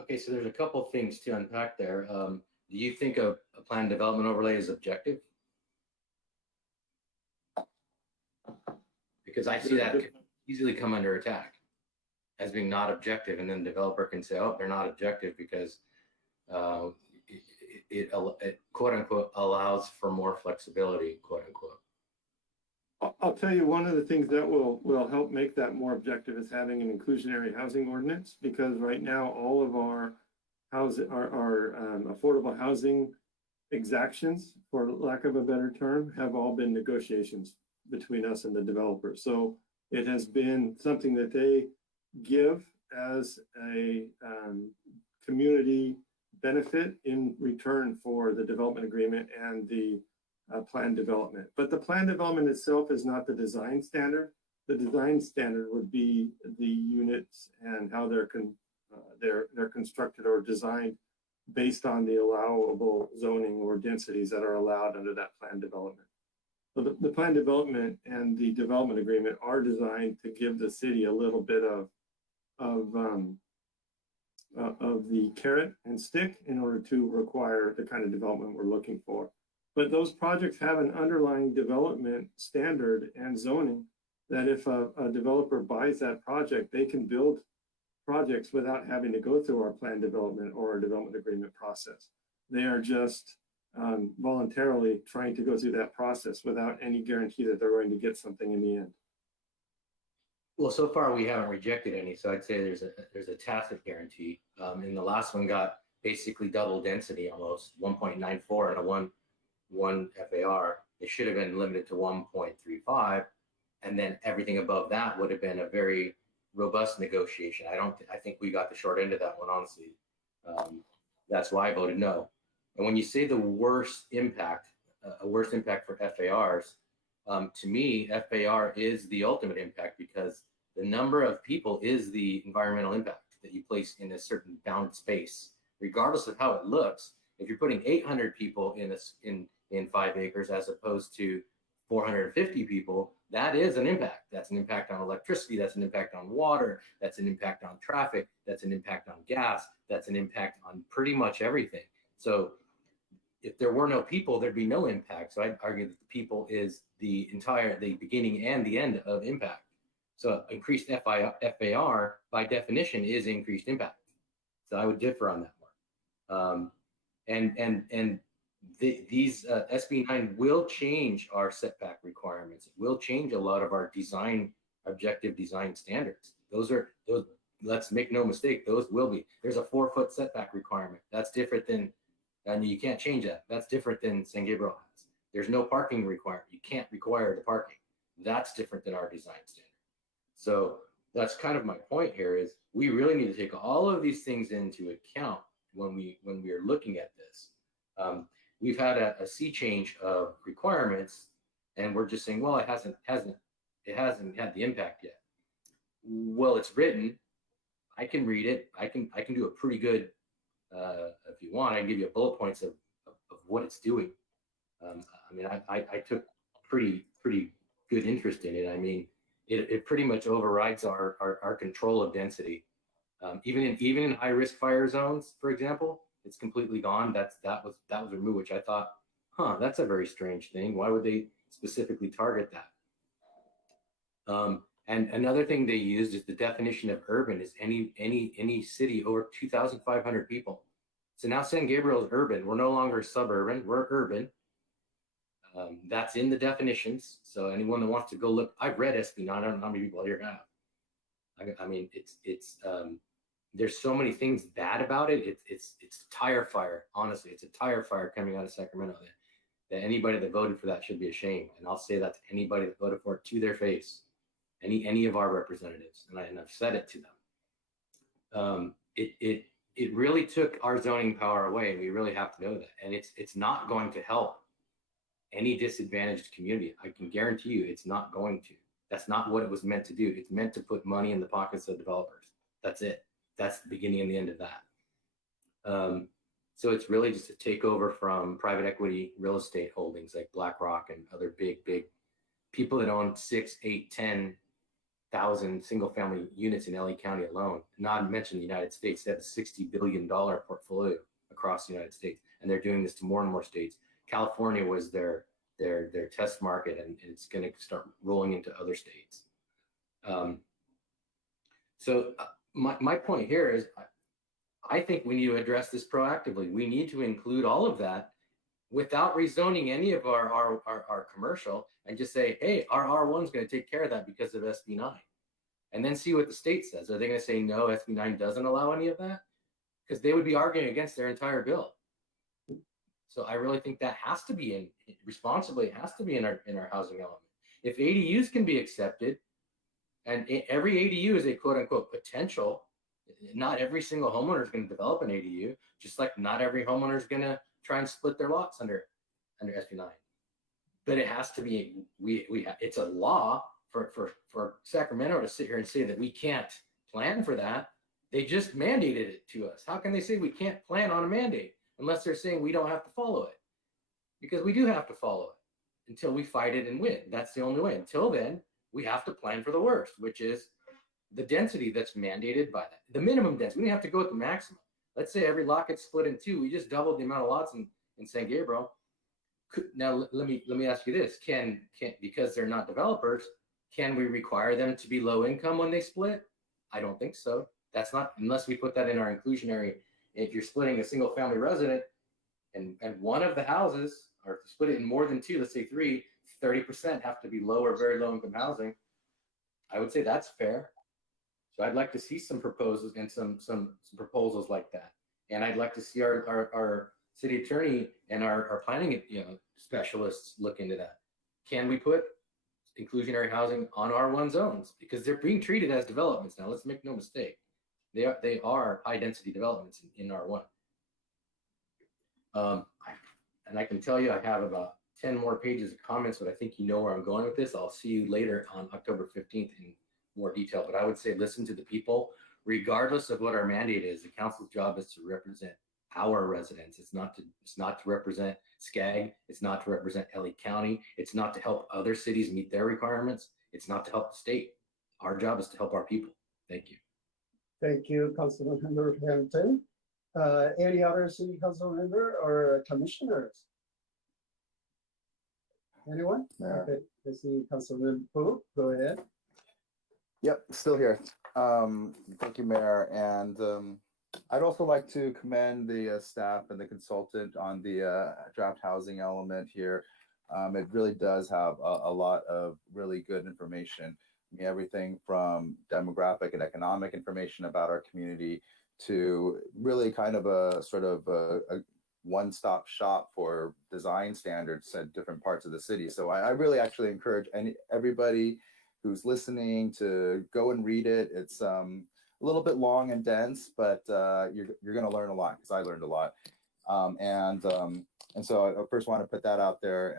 Okay, so there's a couple things to unpack there. Do you think a planned development overlay is objective? Because I see that could easily come under attack as being not objective, and then the developer can say, oh, they're not objective because it quote unquote allows for more flexibility, quote unquote. I'll tell you, one of the things that will help make that more objective is having an inclusionary housing ordinance, because right now all of our affordable housing exactions, for lack of a better term, have all been negotiations between us and the developer. So it has been something that they give as a community benefit in return for the development agreement and the planned development. But the planned development itself is not the design standard. The design standard would be the units and how they're constructed or designed based on the allowable zoning or densities that are allowed under that planned development. So the planned development and the development agreement are designed to give the city a little bit of the carrot and stick in order to require the kind of development we're looking for. But those projects have an underlying development standard and zoning that if a developer buys that project, they can build projects without having to go through our planned development or our development agreement process. They are just voluntarily trying to go through that process without any guarantee that they're going to get something in the end. Well, so far we haven't rejected any, so I'd say there's a tacit guarantee. And the last one got basically double density, almost 1.94 and a 1 FAR. It should have been limited to 1.35, and then everything above that would have been a very robust negotiation. I think we got the short end of that one, honestly. That's why I voted no. And when you say the worst impact, a worst impact for FARs, to me, FAR is the ultimate impact because the number of people is the environmental impact that you place in a certain bound space, regardless of how it looks. If you're putting 800 people in 5 acres as opposed to 450 people, that is an impact. That's an impact on electricity. That's an impact on water. That's an impact on traffic. That's an impact on gas. That's an impact on pretty much everything. So if there were no people, there'd be no impact. So I'd argue that the people is the beginning and the end of impact. So increased FAR by definition is increased impact. So I would differ on that one. These SB 9 will change our setback requirements. It will change a lot of our objective design standards. Those, let's make no mistake, those will be. There's a 4-foot setback requirement. That's different than, and you can't change that. That's different than San Gabriel has. There's no parking requirement. You can't require the parking. That's different than our design standard. So that's kind of my point here is we really need to take all of these things into account when we are looking at this. We've had a sea change of requirements, and we're just saying, well, it hasn't had the impact yet. Well, it's written. I can read it. I can do a pretty good. If you want, I can give you bullet points of what it's doing. I mean, I took pretty good interest in it. I mean, it pretty much overrides our control of density. Even in high risk fire zones, for example, it's completely gone. That was removed, which I thought, that's a very strange thing. Why would they specifically target that? And another thing they used is the definition of urban is any city over 2,500 people. So now San Gabriel is urban. We're no longer suburban. We're urban. That's in the definitions. So anyone that wants to go look, I've read SB 9. I don't know how many people here have. I mean, it's there's so many things bad about it. It's a tire fire. Honestly, it's a tire fire coming out of Sacramento that anybody that voted for that should be ashamed. And I'll say that to anybody that voted for it to their face. Any of our representatives, and I've said it to them. It really took our zoning power away. We really have to know that, and it's not going to help any disadvantaged community. I can guarantee you, it's not going to. That's not what it was meant to do. It's meant to put money in the pockets of developers. That's it. That's the beginning and the end of that. So it's really just a takeover from private equity real estate holdings like BlackRock and other big people that own 6, 8, 10,000 single family units in LA County alone. Not to mention the United States. They have a $60 billion portfolio across the United States, and they're doing this to more and more states. California was their test market, and it's going to start rolling into other states. So my point here is, I think we need to address this proactively. We need to include all of that without rezoning any of our commercial, and just say, hey, our R1 is going to take care of that because of SB 9, and then see what the state says. Are they going to say no, SB 9 doesn't allow any of that? Because they would be arguing against their entire bill. So I really think that has to be responsibly. It has to be in our housing element. If ADUs can be accepted, and every ADU is a quote unquote potential, not every single homeowner is going to develop an ADU, just like not every homeowner is going to try and split their lots under SB 9. But it has to be, it's a law for Sacramento to sit here and say that we can't plan for that. They just mandated it to us. How can they say we can't plan on a mandate unless they're saying we don't have to follow it? Because we do have to follow it until we fight it and win. That's the only way. Until then, we have to plan for the worst, which is the density that's mandated by that. The minimum density. We don't have to go with the maximum. Let's say every lot gets split in 2. We just doubled the amount of lots in San Gabriel. Now let me ask you this: Can because they're not developers, can we require them to be low income when they split? I don't think so. That's not, unless we put that in our inclusionary. If you're splitting a single family resident and one of the houses, or if you split it in more than 2, let's say 3, 30% have to be low or very low income housing. I would say that's fair. So I'd like to see some proposals and some proposals like that. And I'd like to see our city attorney and our planning specialists look into that. Can we put inclusionary housing on R1 zones? Because they're being treated as developments now. Let's make no mistake. They are high density developments in R1. And I can tell you, I have about 10 more pages of comments, but I think you know where I'm going with this. I'll see you later on October 15th in more detail. But I would say listen to the people, regardless of what our mandate is. The council's job is to represent our residents. It's not to represent SCAG. It's not to represent LA County. It's not to help other cities meet their requirements. It's not to help the state. Our job is to help our people. Thank you. Thank you, Councilmember Hampton. Any other city council member or commissioners? Anyone? Mayor. Okay, I see Councilmember Pu, go ahead. Yep, still here. Thank you, Mayor. And I'd also like to commend the staff and the consultant on the draft housing element here. It really does have a lot of really good information. I mean, everything from demographic and economic information about our community to really kind of a sort of a one-stop shop for design standards at different parts of the city. So I really actually encourage everybody who's listening to go and read it. It's a little bit long and dense, but you're going to learn a lot, because I learned a lot. And so I first want to put that out there.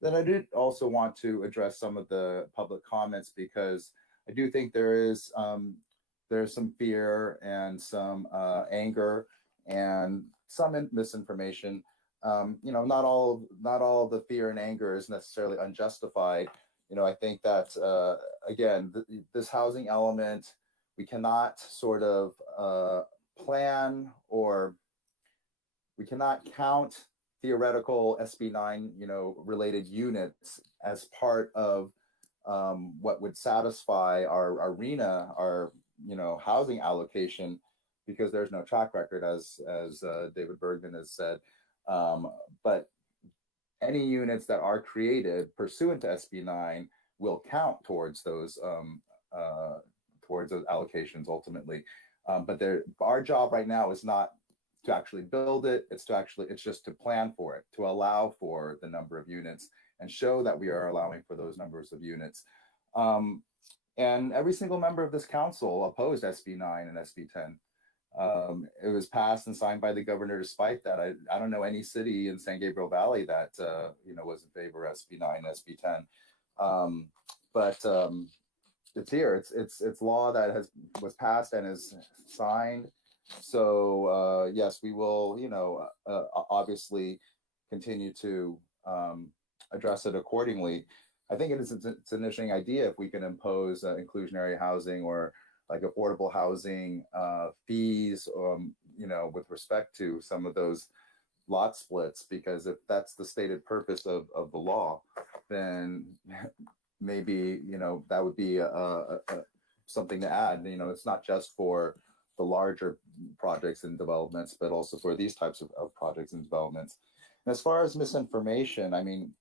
Then I did also want to address some of the public comments, because I do think there's some fear and some anger and some misinformation. Not all of the fear and anger is necessarily unjustified. I think that again, this housing element, we cannot sort of plan, or we cannot count theoretical SB9, related units as part of what would satisfy our RENA, our housing allocation, because there's no track record, as David Bergman has said. But any units that are created pursuant to SB9 will count towards those allocations ultimately. But our job right now is not to actually build it. It's just to plan for it, to allow for the number of units and show that we are allowing for those numbers of units. And every single member of this council opposed SB9 and SB10. It was passed and signed by the governor despite that. I don't know any city in San Gabriel Valley that was in favor of SB9 and SB10. But it's here. It's law that was passed and is signed. So yes, we will obviously continue to address it accordingly. I think it's an interesting idea if we can impose inclusionary housing or like affordable housing fees, with respect to some of those lot splits, because if that's the stated purpose of the law, then maybe, that would be something to add. It's not just for the larger projects and developments, but also for these types of projects and developments. And as far as misinformation, I mean,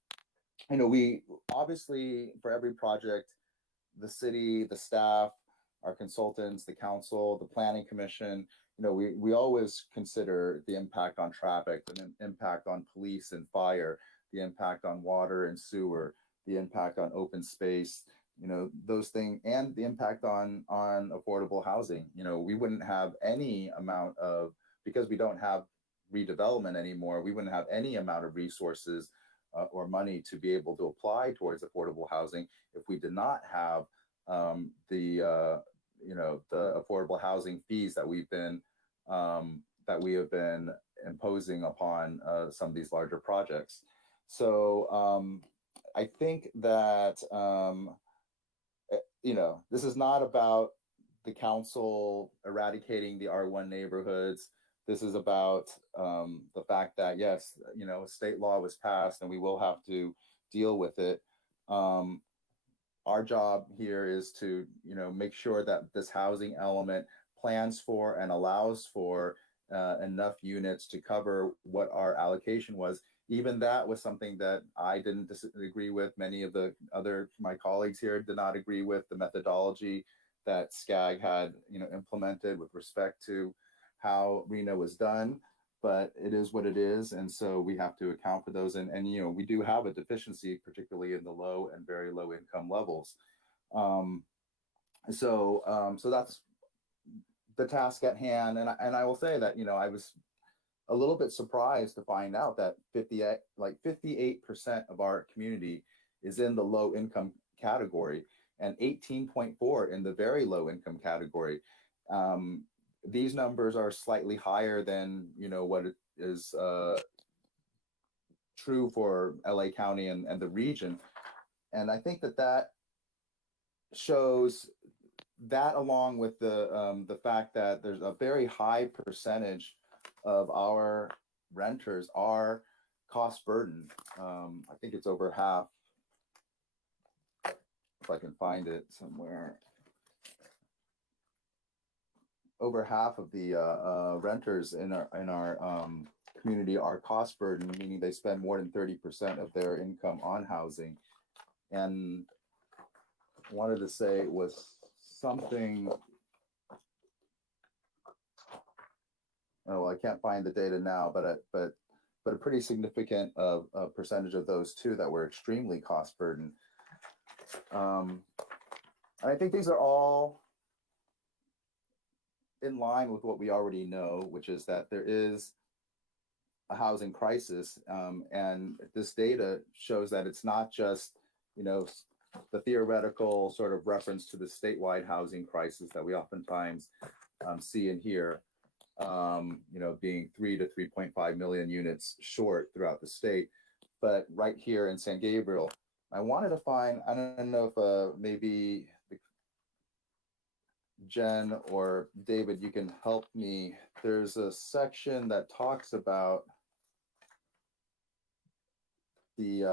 we obviously, for every project, the city, the staff, our consultants, the council, the planning commission, we always consider the impact on traffic, the impact on police and fire, the impact on water and sewer, the impact on open space, those things, and the impact on affordable housing. We wouldn't have any amount of, because we don't have redevelopment anymore, we wouldn't have any amount of resources or money to be able to apply towards affordable housing if we did not have the affordable housing fees that we have been imposing upon some of these larger projects. So I think that this is not about the council eradicating the R1 neighborhoods. This is about the fact that, yes, state law was passed and we will have to deal with it. Our job here is to, make sure that this housing element plans for and allows for enough units to cover what our allocation was. Even that was something that I didn't agree with. Many of my colleagues here did not agree with the methodology that SCAG had, implemented with respect to how RENA was done, but it is what it is. And so we have to account for those. And we do have a deficiency, particularly in the low and very low income levels. So that's the task at hand. And I will say that, you know, I was a little bit surprised to find out that 58% of our community is in the low income category and 18.4 in the very low income category. These numbers are slightly higher than, you know, what is true for LA County and the region. And I think that shows that, along with the fact that there's a very high percentage of our renters are cost burdened. I think it's over half, if I can find it somewhere. Over half of the renters in our community are cost burdened, meaning they spend more than 30% of their income on housing. And I wanted to say it was something. Oh, I can't find the data now, but a pretty significant percentage of those too that were extremely cost burdened. I think these are all in line with what we already know, which is that there is a housing crisis, and this data shows that it's not just, you know, the theoretical sort of reference to the statewide housing crisis that we oftentimes see and hear, you know, being 3 to 3.5 million units short throughout the state. But right here in San Gabriel, I wanted to find, I don't know if maybe Jen or David, you can help me. There's a section that talks about the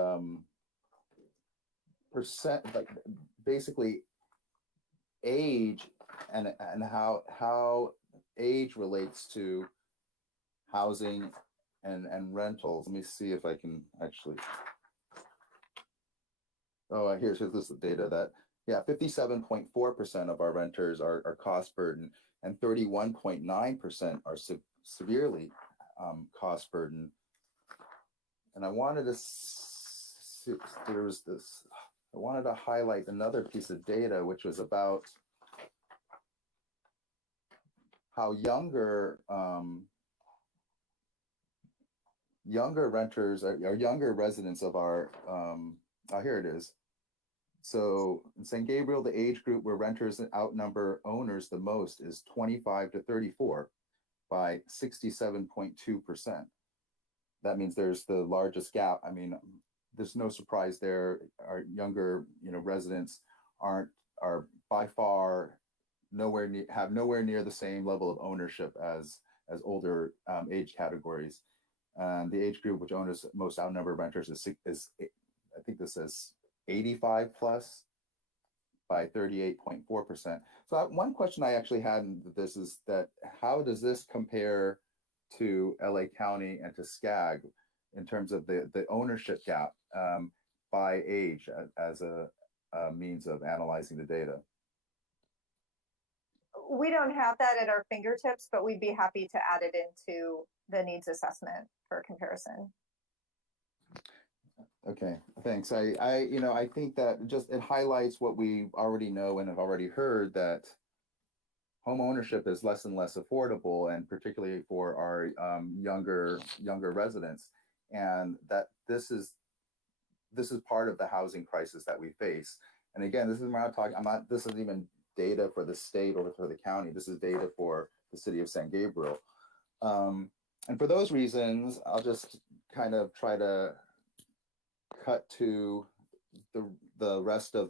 percent, like basically age and how age relates to housing and rentals. Let me see if I can actually. Oh, here's this data that, yeah, 57.4% of our renters are cost burdened, and 31.9% are severely cost burdened. And I wanted to I wanted to highlight another piece of data, which was about how younger renters or younger residents of our oh, here it is. So in San Gabriel, the age group where renters outnumber owners the most is 25 to 34 by 67.2%. That means there's the largest gap. I mean, there's no surprise there. Our younger, you know, residents are by far have nowhere near the same level of ownership as older age categories. The age group which owners most outnumber renters is I think this says 85 plus by 38.4%. So one question I actually had in this is that how does this compare to LA County and to SCAG in terms of the ownership gap by age as a means of analyzing the data? We don't have that at our fingertips, but we'd be happy to add it into the needs assessment for comparison. Okay, thanks. I you know, I think that just it highlights what we already know and have already heard, that home ownership is less and less affordable, and particularly for our younger residents, and that this is part of the housing crisis that we face. And again, this is where this isn't even data for the state or for the county. This is data for the city of San Gabriel. And for those reasons, I'll just kind of try to cut to the rest of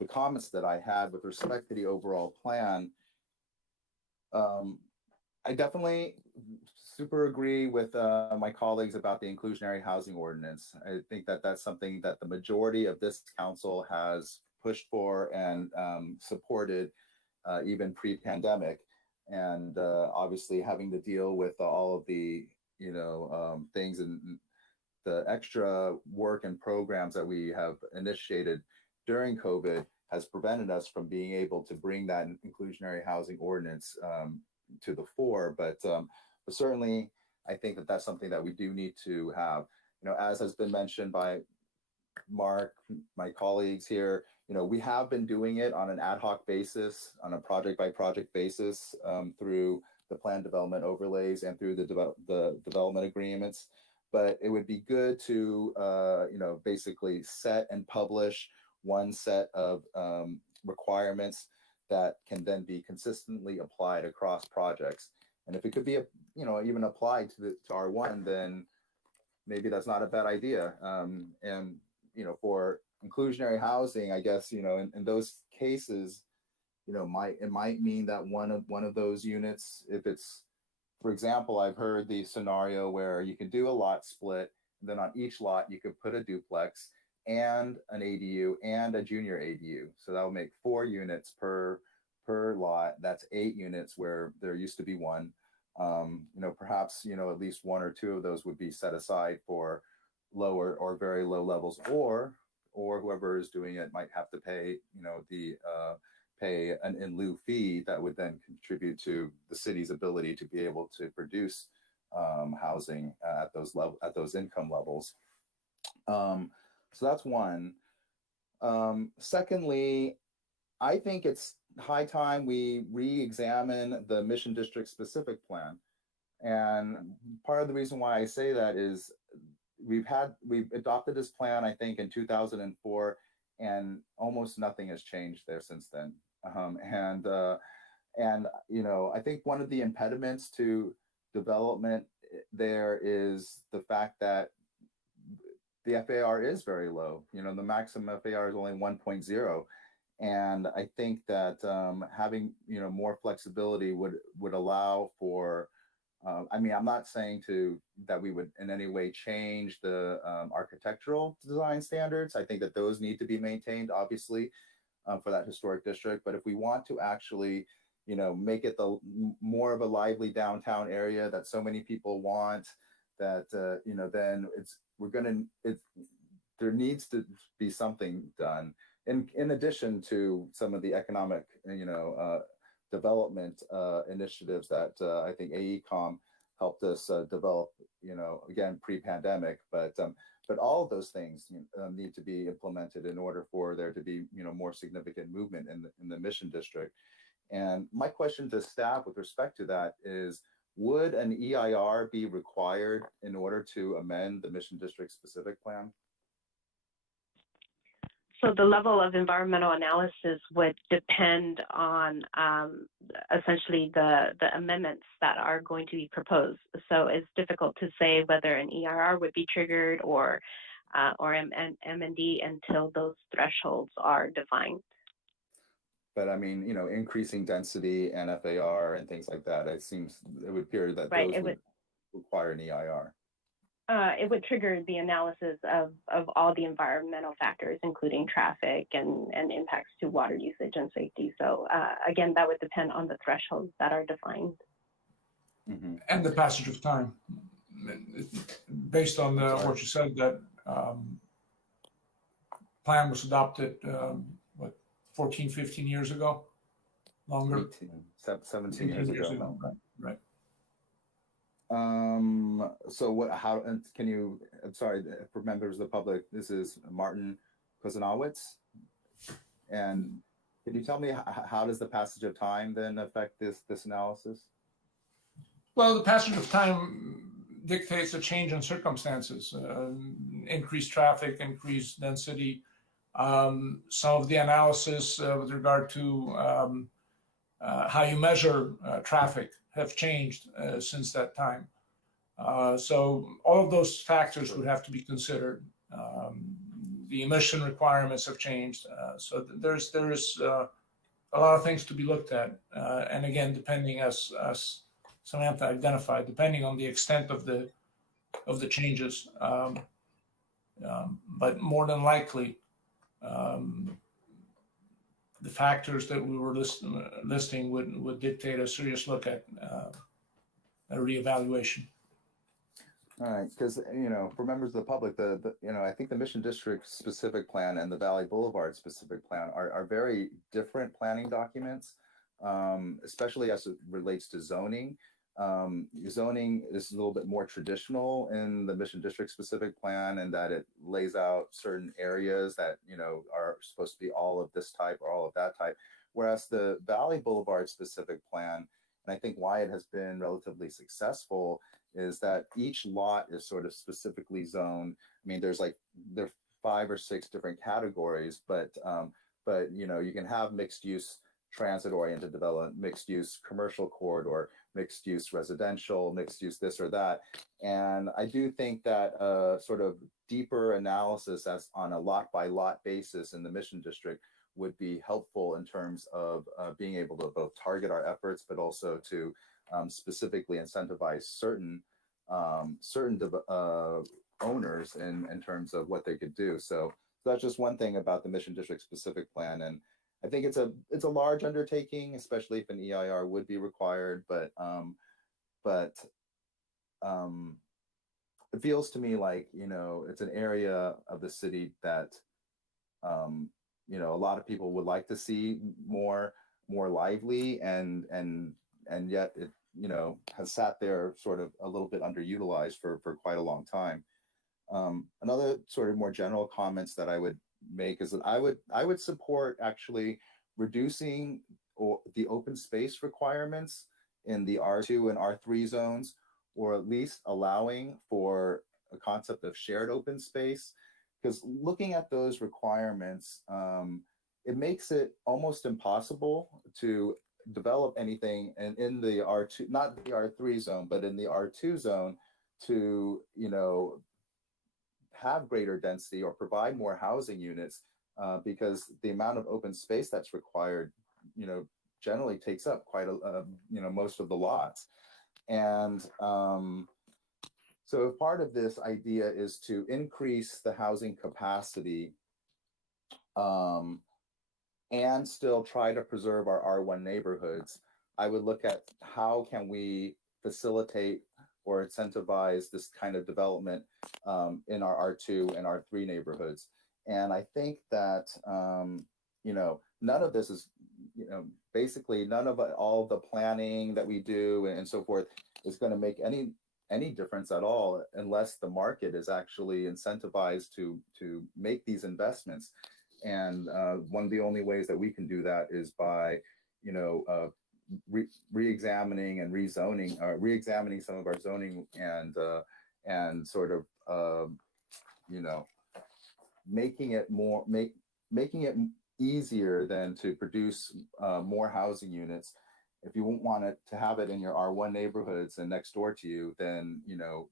the comments that I had with respect to the overall plan. I definitely super agree with my colleagues about the inclusionary housing ordinance. I think that that's something that the majority of this council has pushed for and supported even pre-pandemic. And obviously having to deal with all of the, you know, things and the extra work and programs that we have initiated during COVID has prevented us from being able to bring that inclusionary housing ordinance to the fore. But certainly, I think that that's something that we do need to have. You know, as has been mentioned by Mark, my colleagues here, we have been doing it on an ad hoc basis, on a project by project basis, through the plan development overlays and through the development agreements. But it would be good to, basically set and publish one set of requirements that can then be consistently applied across projects. And if it could be, even applied to R1, then maybe that's not a bad idea. And, for inclusionary housing, I guess, in those cases, it might mean that one of those units, if it's, for example, I've heard the scenario where you can do a lot split, and then on each lot you could put a duplex and an ADU and a junior ADU. So that would make 4 units per lot. That's 8 units where there used to be 1. Perhaps, at least 1 or 2 of those would be set aside for lower or very low levels, or whoever is doing it might have to pay, pay an in lieu fee that would then contribute to the city's ability to be able to produce housing at those income levels. So that's one. Secondly, I think it's high time we re-examine the Mission District specific plan. And part of the reason why I say that is we've adopted this plan, I think, in 2004, and almost nothing has changed there since then. I think one of the impediments to development there is the fact that the FAR is very low. The maximum FAR is only 1.0. And I think that having more flexibility would allow for. I'm not saying that we would in any way change the architectural design standards. I think that those need to be maintained, obviously, for that historic district. But if we want to actually, make it the more of a lively downtown area that so many people want, that then there needs to be something done. In addition to some of the economic, development initiatives that I think AECOM helped us develop, again, pre-pandemic, but all of those things need to be implemented in order for there to be, more significant movement in the Mission District. And my question to staff with respect to that is, would an EIR be required in order to amend the Mission District specific plan? So the level of environmental analysis would depend on essentially the amendments that are going to be proposed. So it's difficult to say whether an EIR would be triggered or an M&D until those thresholds are defined. But I mean, increasing density and FAR and things like that, it would appear that right, those would require an EIR. It would trigger the analysis of all the environmental factors, including traffic and impacts to water usage and safety. So again, that would depend on the thresholds that are defined. Mm-hmm. And the passage of time. Based on what you said, that plan was adopted, 14, 15 years ago? Longer? 17 years ago. Right. So how can you, I'm sorry, for members of the public, this is Martin Kozinowitz. And can you tell me how does the passage of time then affect this analysis? Well, the passage of time dictates a change in circumstances, increased traffic, increased density. Some of the analysis with regard to how you measure traffic have changed since that time. So all of those factors would have to be considered. The emission requirements have changed. So there's a lot of things to be looked at. And again, depending, as Samantha identified, depending on the extent of the changes. But more than likely, the factors that we were listing would dictate a serious look at a reevaluation. All right, because for members of the public, I think the Mission District specific plan and the Valley Boulevard specific plan are very different planning documents, especially as it relates to zoning. zoning is a little bit more traditional in the Mission District specific plan, and that it lays out certain areas that, you know, are supposed to be all of this type or all of that type. Whereas the Valley Boulevard specific plan, and I think why it has been relatively successful, is that each lot is sort of specifically zoned. I mean, there are 5 or 6 different categories, but you know, you can have mixed use transit-oriented development, mixed use commercial corridor, mixed use residential, mixed use this or that. And I do think that sort of deeper analysis as on a lot by lot basis in the Mission District would be helpful in terms of being able to both target our efforts, but also to specifically incentivize certain owners in terms of what they could do. So that's just one thing about the Mission District specific plan. And I think it's a large undertaking, especially if an EIR would be required, but it feels to me like, you know, it's an area of the city that, you know, a lot of people would like to see more lively, and yet it, you know, has sat there sort of a little bit underutilized for quite a long time. Another sort of more general comments that I would make is that I would support actually reducing the open space requirements in the R2 and R3 zones, or at least allowing for a concept of shared open space. Because looking at those requirements, it makes it almost impossible to develop anything in the R2, not the R3 zone, but in the R2 zone, to, you know, have greater density or provide more housing units, because the amount of open space that's required, you know, generally takes up quite a, you know, most of the lots. And so part of this idea is to increase the housing capacity and still try to preserve our R1 neighborhoods. I would look at how can we facilitate or incentivize this kind of development in our R2 and R3 neighborhoods. And I think that, you know, none of this is, you know, basically none of all the planning that we do and so forth is going to make any difference at all unless the market is actually incentivized to make these investments. And one of the only ways that we can do that is by, you know, re-examining and rezoning, re-examining some of our zoning and sort of, you know, making it easier than to produce more housing units. If you want it to have it in your R1 neighborhoods and next door to you, then, you know,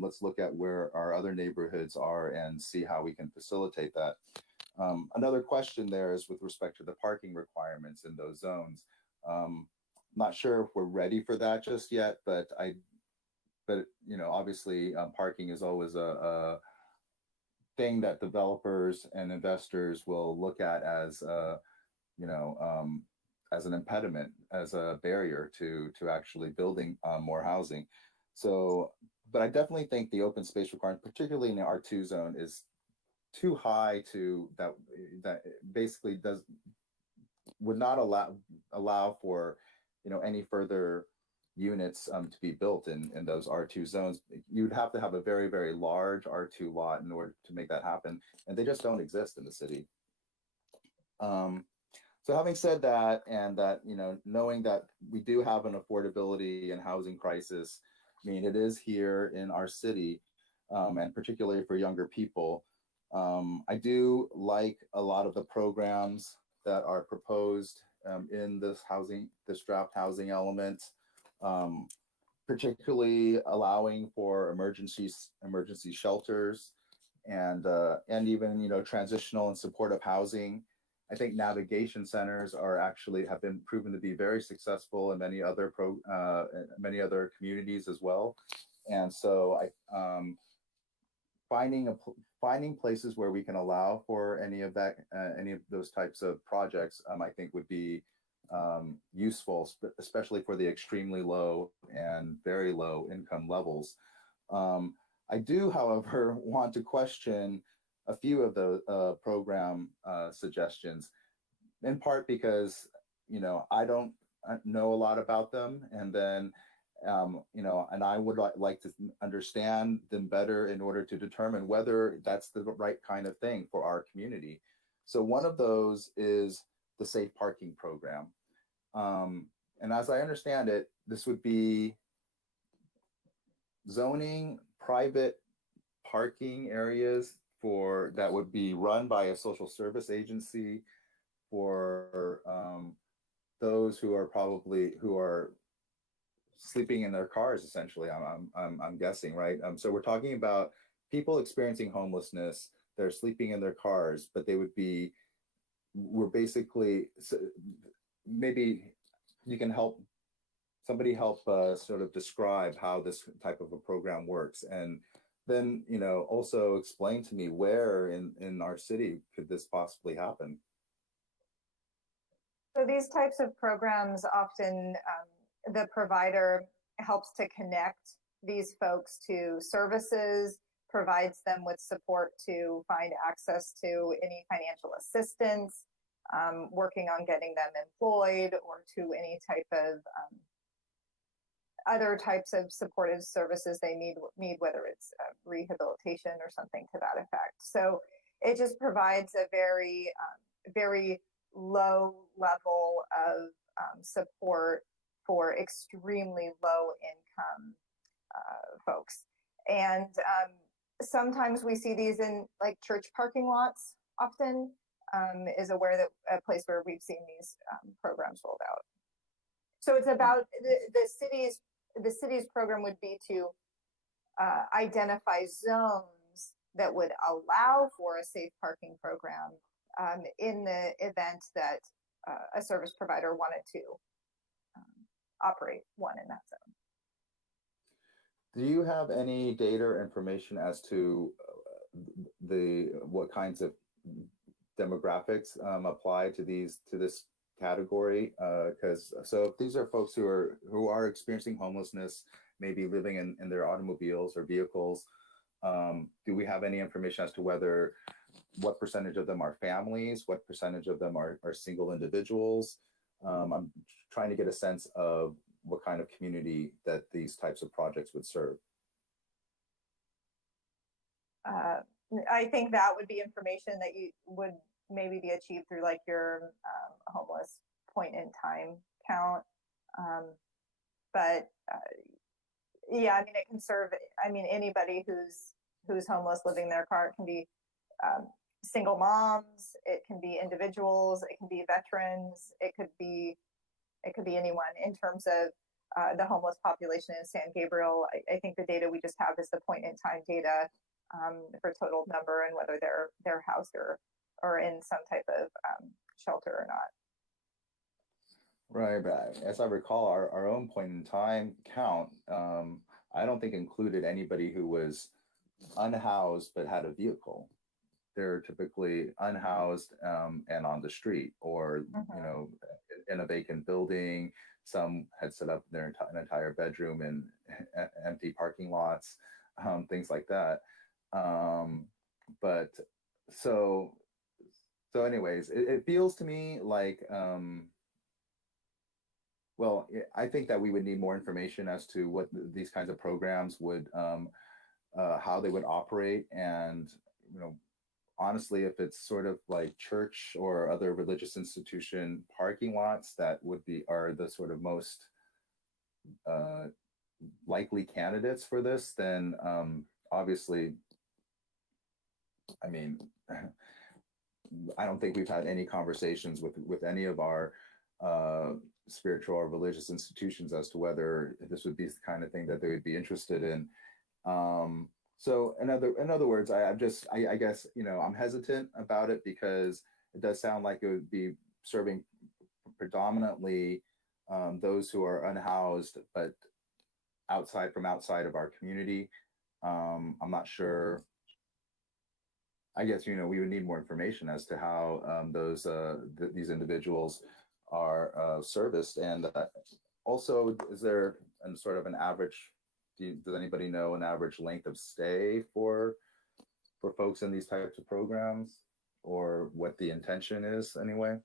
let's look at where our other neighborhoods are and see how we can facilitate that. Another question there is with respect to the parking requirements in those zones. Not sure if we're ready for that just yet, but you know, obviously parking is always a thing that developers and investors will look at as, you know, as an impediment, as a barrier to actually building more housing. So, but I definitely think the open space requirement, particularly in the R2 zone, is too high to that basically would not allow for, you know, any further units to be built in those R2 zones. You'd have to have a very, very large R2 lot in order to make that happen, and they just don't exist in the city. So having said that, and that, you know, knowing that we do have an affordability and housing crisis, I mean, it is here in our city, and particularly for younger people. I do like a lot of the programs that are proposed in this draft housing element, particularly allowing for emergency shelters and even, you know, transitional and supportive housing. I think navigation centers have been proven to be very successful in many other communities as well. And so finding places where we can allow for any of those types of projects, I think would be useful, especially for the extremely low and very low income levels. I do, however, want to question a few of the program suggestions, in part because, you know, I don't know a lot about them, and then you know, and I would like to understand them better in order to determine whether that's the right kind of thing for our community. So one of those is the safe parking program. And as I understand it, this would be zoning private parking areas for that would be run by a social service agency for those who are sleeping in their cars, essentially. I'm guessing, right? So we're talking about people experiencing homelessness. They're sleeping in their cars, but we're basically, maybe you can somebody help sort of describe how this type of a program works, and then, you know, also explain to me where in our city could this possibly happen. So these types of programs often, the provider helps to connect these folks to services, provides them with support to find access to any financial assistance, working on getting them employed, or to any type of other types of supportive services they need, whether it's rehabilitation or something to that effect. So it just provides a very, very low level of support for extremely low income folks. And sometimes we see these in like church parking lots, often is a place where we've seen these programs rolled out. So it's about the city's program would be to identify zones that would allow for a safe parking program in the event that a service provider wanted to operate one in that zone. Do you have any data or information as to what kinds of demographics apply to this category? Because so if these are folks who are experiencing homelessness, maybe living in their automobiles or vehicles, do we have any information as to what percentage of them are families, what percentage of them are single individuals? I'm trying to get a sense of what kind of community that these types of projects would serve. I think that would be information that you would maybe be achieved through like your homeless point in time count. But yeah, I mean, it can serve, I mean, anybody who's homeless living in their car. It can be single moms, it can be individuals, it can be veterans, it could be anyone. In terms of the homeless population in San Gabriel, I think the data we just have is the point in time data for total number and whether they're housed or in some type of shelter or not. Right, but as I recall, our own point in time count, I don't think included anybody who was unhoused but had a vehicle. They're typically unhoused and on the street, or you know, in a vacant building. Some had set up an entire bedroom in empty parking lots, things like that. But so anyways, it feels to me like, well, I think that we would need more information as to what these kinds of programs would, how they would operate. And, you know, honestly, if it's sort of like church or other religious institution parking lots that are the sort of most likely candidates for this, then obviously, I mean, I don't think we've had any conversations with any of our spiritual or religious institutions as to whether this would be the kind of thing that they would be interested in. So in other words, I guess, you know, I'm hesitant about it because it does sound like it would be serving predominantly those who are unhoused, but outside of our community. I'm not sure. I guess, you know, we would need more information as to how these individuals are serviced. And also, is there sort of an average, does anybody know an average length of stay for folks in these types of programs, or what the intention is anyway?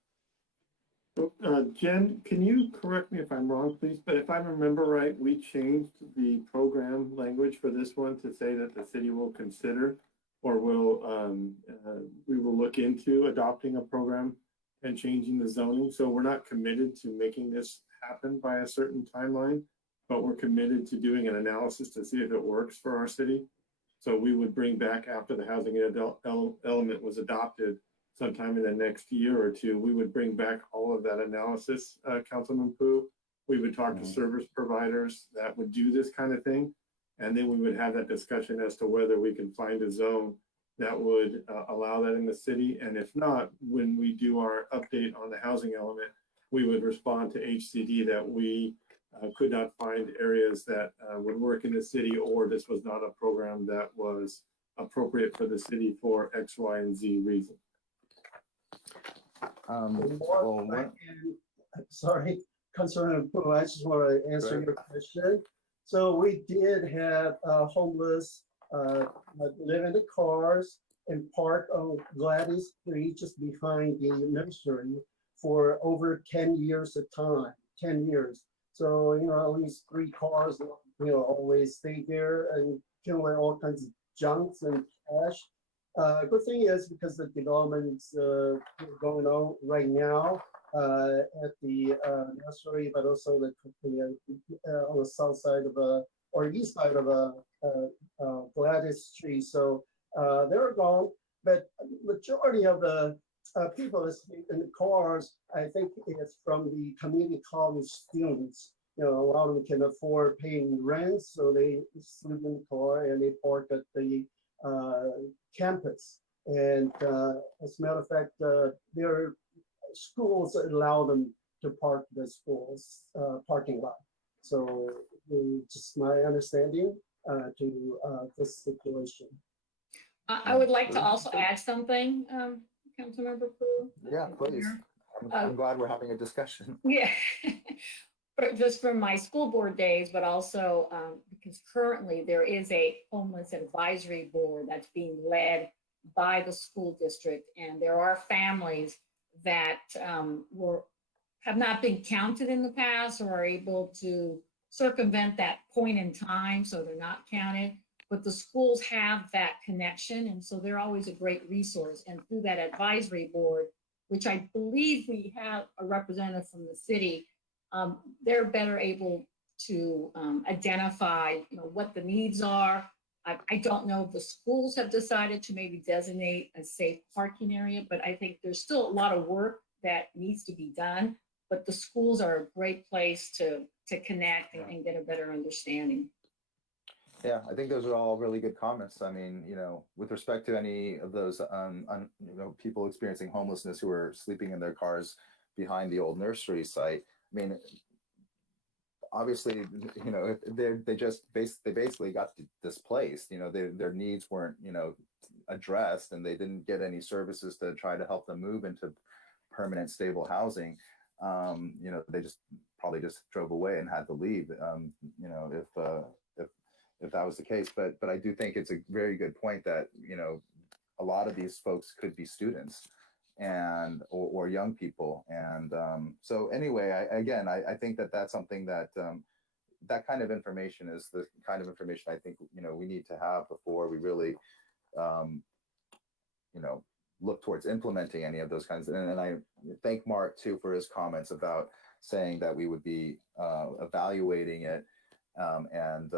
Jen, can you correct me if I'm wrong, please? But if I remember right, we changed the program language for this one to say that the city will consider or we will look into adopting a program and changing the zoning. So we're not committed to making this happen by a certain timeline, but we're committed to doing an analysis to see if it works for our city. So we would bring back after the housing element was adopted sometime in the next year or two, we would bring back all of that analysis, Councilman Pu. We would talk to service providers that would do this kind of thing. And then we would have that discussion as to whether we can find a zone that would allow that in the city. And if not, when we do our update on the housing element, we would respond to HCD that we could not find areas that would work in the city, or this was not a program that was appropriate for the city for X, Y, and Z reason. Sorry, Councilman Pu, I just want to answer your question. So we did have homeless live in the cars and park on Gladys Street just behind the nursery for over 10 years at time, 10 years. So, you know, at least 3 cars, you know, always stay there and killing all kinds of junks and cash. Good thing is because the development's going on right now at the nursery, but also on the south side of or east side of Gladys Street. So they're gone, but majority of the people that sleep in the cars, I think it's from the community college students. You know, a lot of them can afford paying rent, so they sleep in the car and they park at the campus. And as a matter of fact, their schools allow them to park the schools parking lot. So just my understanding to this situation. I would like to also add something, Councilmember Pu. Yeah, please. I'm glad we're having a discussion. Yeah. Just from my school board days, but also because currently there is a homeless advisory board that's being led by the school district, and there are families that have not been counted in the past or are able to circumvent that point in time, so they're not counted. But the schools have that connection, and so they're always a great resource. And through that advisory board, which I believe we have a representative from the city, they're better able to identify, you know, what the needs are. I don't know if the schools have decided to maybe designate a safe parking area, but I think there's still a lot of work that needs to be done. But the schools are a great place to connect and get a better understanding. Yeah, I think those are all really good comments. I mean, you know, with respect to any of those, you know, people experiencing homelessness who are sleeping in their cars behind the old nursery site. I mean, obviously, you know, they basically got displaced. You know, their needs weren't, you know, addressed, and they didn't get any services to try to help them move into permanent, stable housing. You know, they probably just drove away and had to leave. You know, if that was the case, but I do think it's a very good point that, you know, a lot of these folks could be students and or young people, and so anyway, I think that's something that that kind of information is the kind of information I think, you know, we need to have before we really you know, look towards implementing any of those kinds. And I thank Mark too for his comments about saying that we would be evaluating it, and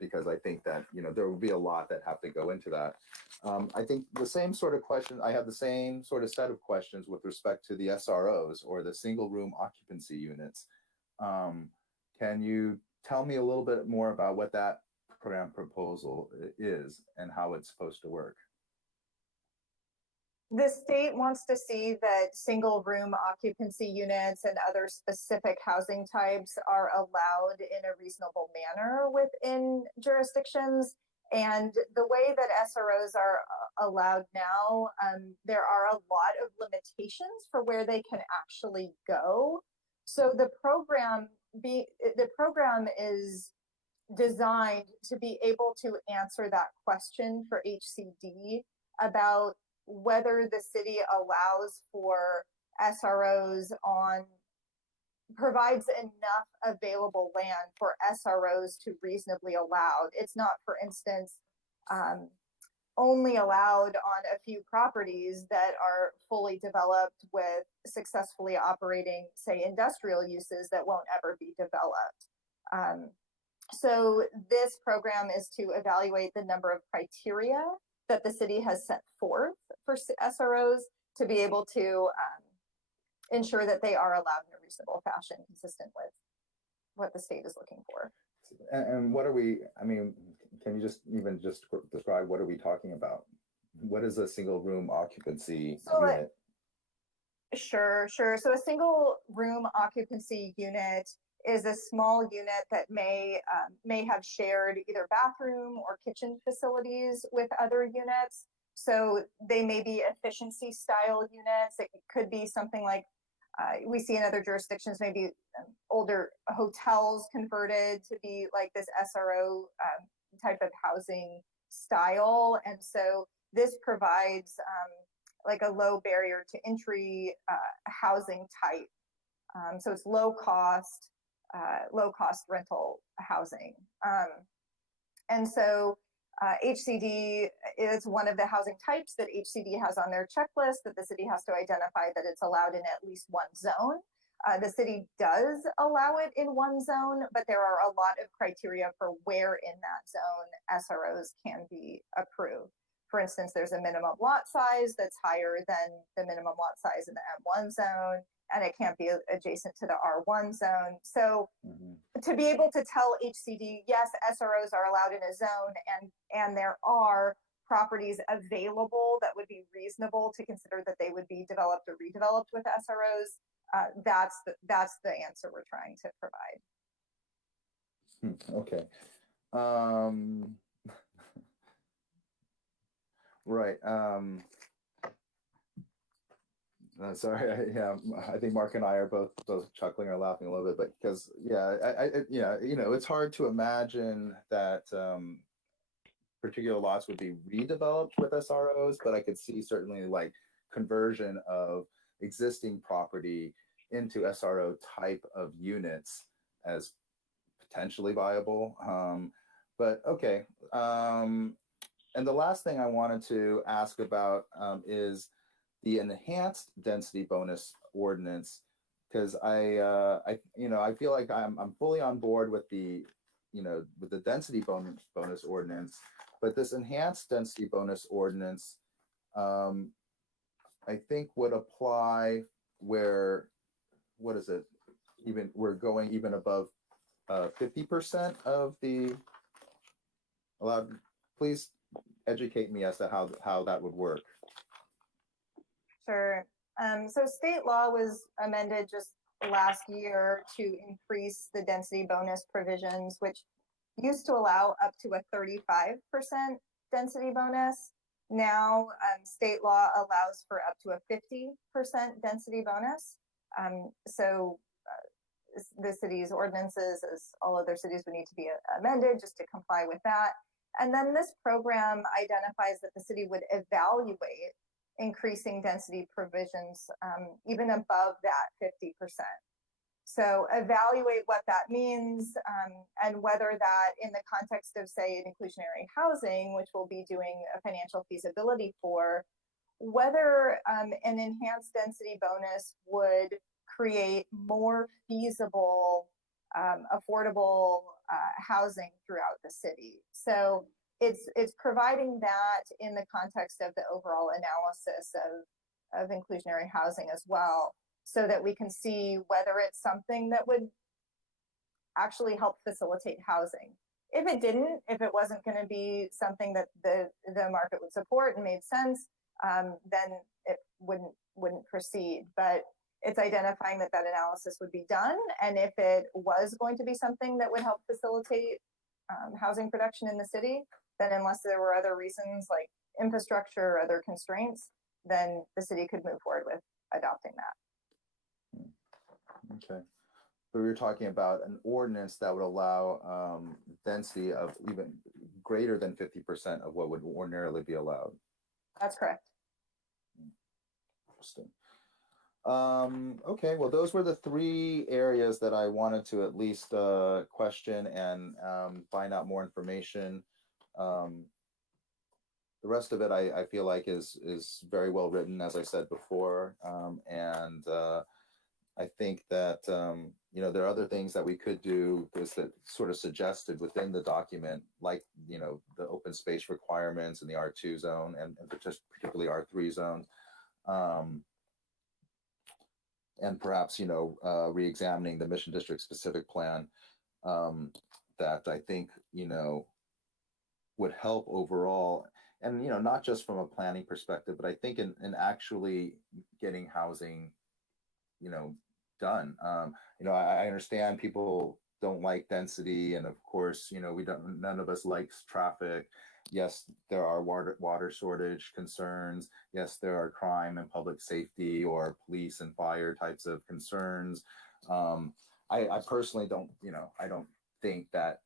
because I think that, you know, there will be a lot that have to go into that. I think the same sort of question, I have the same sort of set of questions with respect to the SROs, or the single room occupancy units. Can you tell me a little bit more about what that program proposal is and how it's supposed to work? The state wants to see that single room occupancy units and other specific housing types are allowed in a reasonable manner within jurisdictions. And the way that SROs are allowed now, there are a lot of limitations for where they can actually go. So the program is designed to be able to answer that question for HCD about whether the city allows for SROs on, provides enough available land for SROs to reasonably allowed. It's not, for instance, only allowed on a few properties that are fully developed with successfully operating, say, industrial uses that won't ever be developed. So this program is to evaluate the number of criteria that the city has set forth for SROs to be able to ensure that they are allowed in a reasonable fashion consistent with what the state is looking for. And what are we, I mean, can you just even just describe what are we talking about? What is a single room occupancy unit? Sure. So a single room occupancy unit is a small unit that may have shared either bathroom or kitchen facilities with other units. So they may be efficiency style units. It could be something like we see in other jurisdictions, maybe older hotels converted to be like this SRO type of housing style. And so this provides like a low barrier to entry housing type. So it's low cost rental housing. And so HCD is one of the housing types that HCD has on their checklist that the city has to identify that it's allowed in at least one zone. The city does allow it in one zone, but there are a lot of criteria for where in that zone SROs can be approved. For instance, there's a minimum lot size that's higher than the minimum lot size in the M1 zone, and it can't be adjacent to the R1 zone. So to be able to tell HCD, yes, SROs are allowed in a zone, and there are properties available that would be reasonable to consider that they would be developed or redeveloped with SROs, that's the answer we're trying to provide. Okay. Right. Sorry. I think Mark and I are both chuckling or laughing a little bit, but because it's hard to imagine that particular lots would be redeveloped with SROs, but I could see certainly like conversion of existing property into SRO type of units as potentially viable. But okay. And the last thing I wanted to ask about is the enhanced density bonus ordinance, because I feel like I'm fully on board with the density bonus ordinance, but this enhanced density bonus ordinance, I think would apply where, what is it? Even we're going even above 50% of the allowed. Please educate me as to how that would work. Sure. So state law was amended just last year to increase the density bonus provisions, which used to allow up to a 35% density bonus. Now, state law allows for up to a 50% density bonus. So the city's ordinances, as all other cities, would need to be amended just to comply with that. And then this program identifies that the city would evaluate increasing density provisions even above that 50%. So evaluate what that means and whether that in the context of, say, inclusionary housing, which we'll be doing a financial feasibility for, whether an enhanced density bonus would create more feasible, affordable housing throughout the city. So it's providing that in the context of the overall analysis of inclusionary housing as well, so that we can see whether it's something that would actually help facilitate housing. If it didn't, if it wasn't going to be something that the market would support and made sense, then it wouldn't proceed. But it's identifying that analysis would be done, and if it was going to be something that would help facilitate housing production in the city, then unless there were other reasons like infrastructure or other constraints, then the city could move forward with adopting that. Okay. So we were talking about an ordinance that would allow density of even greater than 50% of what would ordinarily be allowed. That's correct. Interesting. Okay, well, those were the three areas that I wanted to at least question and find out more information. The rest of it, I feel like is very well written, as I said before, and I think that you know, there are other things that we could do that sort of suggested within the document, like, you know, the open space requirements in the R2 zone and just particularly R3 zones. And perhaps, you know, re-examining the mission district specific plan that I think, you know, would help overall. And, you know, not just from a planning perspective, but I think in actually getting housing, you know, done. You know, I understand people don't like density, and of course, you know, none of us likes traffic. Yes, there are water shortage concerns. Yes, there are crime and public safety or police and fire types of concerns. I personally don't, you know, I don't think that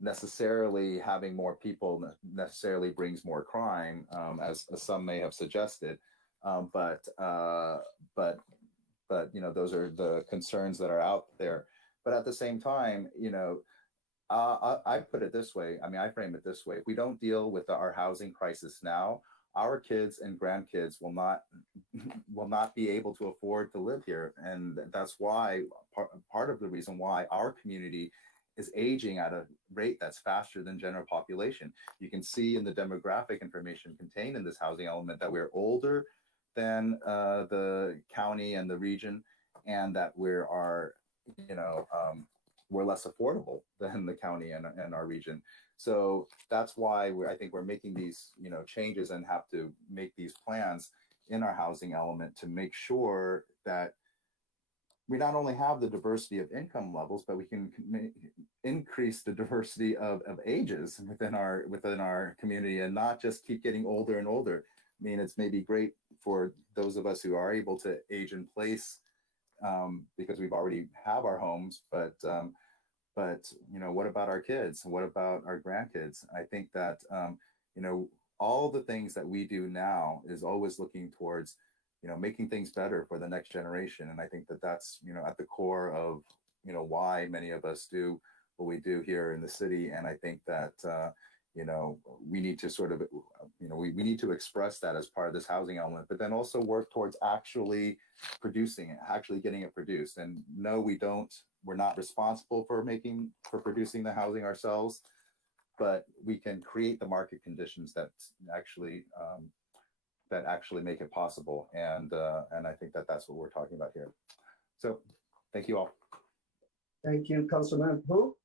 necessarily having more people necessarily brings more crime, as some may have suggested. But you know, those are the concerns that are out there. But at the same time, you know, I put it this way. I mean, I frame it this way: if we don't deal with our housing crisis now, our kids and grandkids will not be able to afford to live here, and that's why part of the reason why our community is aging at a rate that's faster than general population. You can see in the demographic information contained in this housing element that we're older than the county and the region, and that we're less affordable than the county and our region. So that's why I think we're making these, you know, changes and have to make these plans in our housing element to make sure that we not only have the diversity of income levels, but we can increase the diversity of ages within our community, and not just keep getting older and older. I mean, it's maybe great for those of us who are able to age in place because we've already have our homes, but you know, what about our kids? What about our grandkids? I think that you know, all the things that we do now is always looking towards, you know, making things better for the next generation. And I think that that's, you know, at the core of, you know, why many of us do what we do here in the city. And I think that you know, we need to sort of, you know, we need to express that as part of this housing element, but then also work towards actually producing it, actually getting it produced. And no, we're not responsible for producing the housing ourselves, but we can create the market conditions that actually make it possible. And I think that that's what we're talking about here. So thank you all. Thank you, Councilman Hu.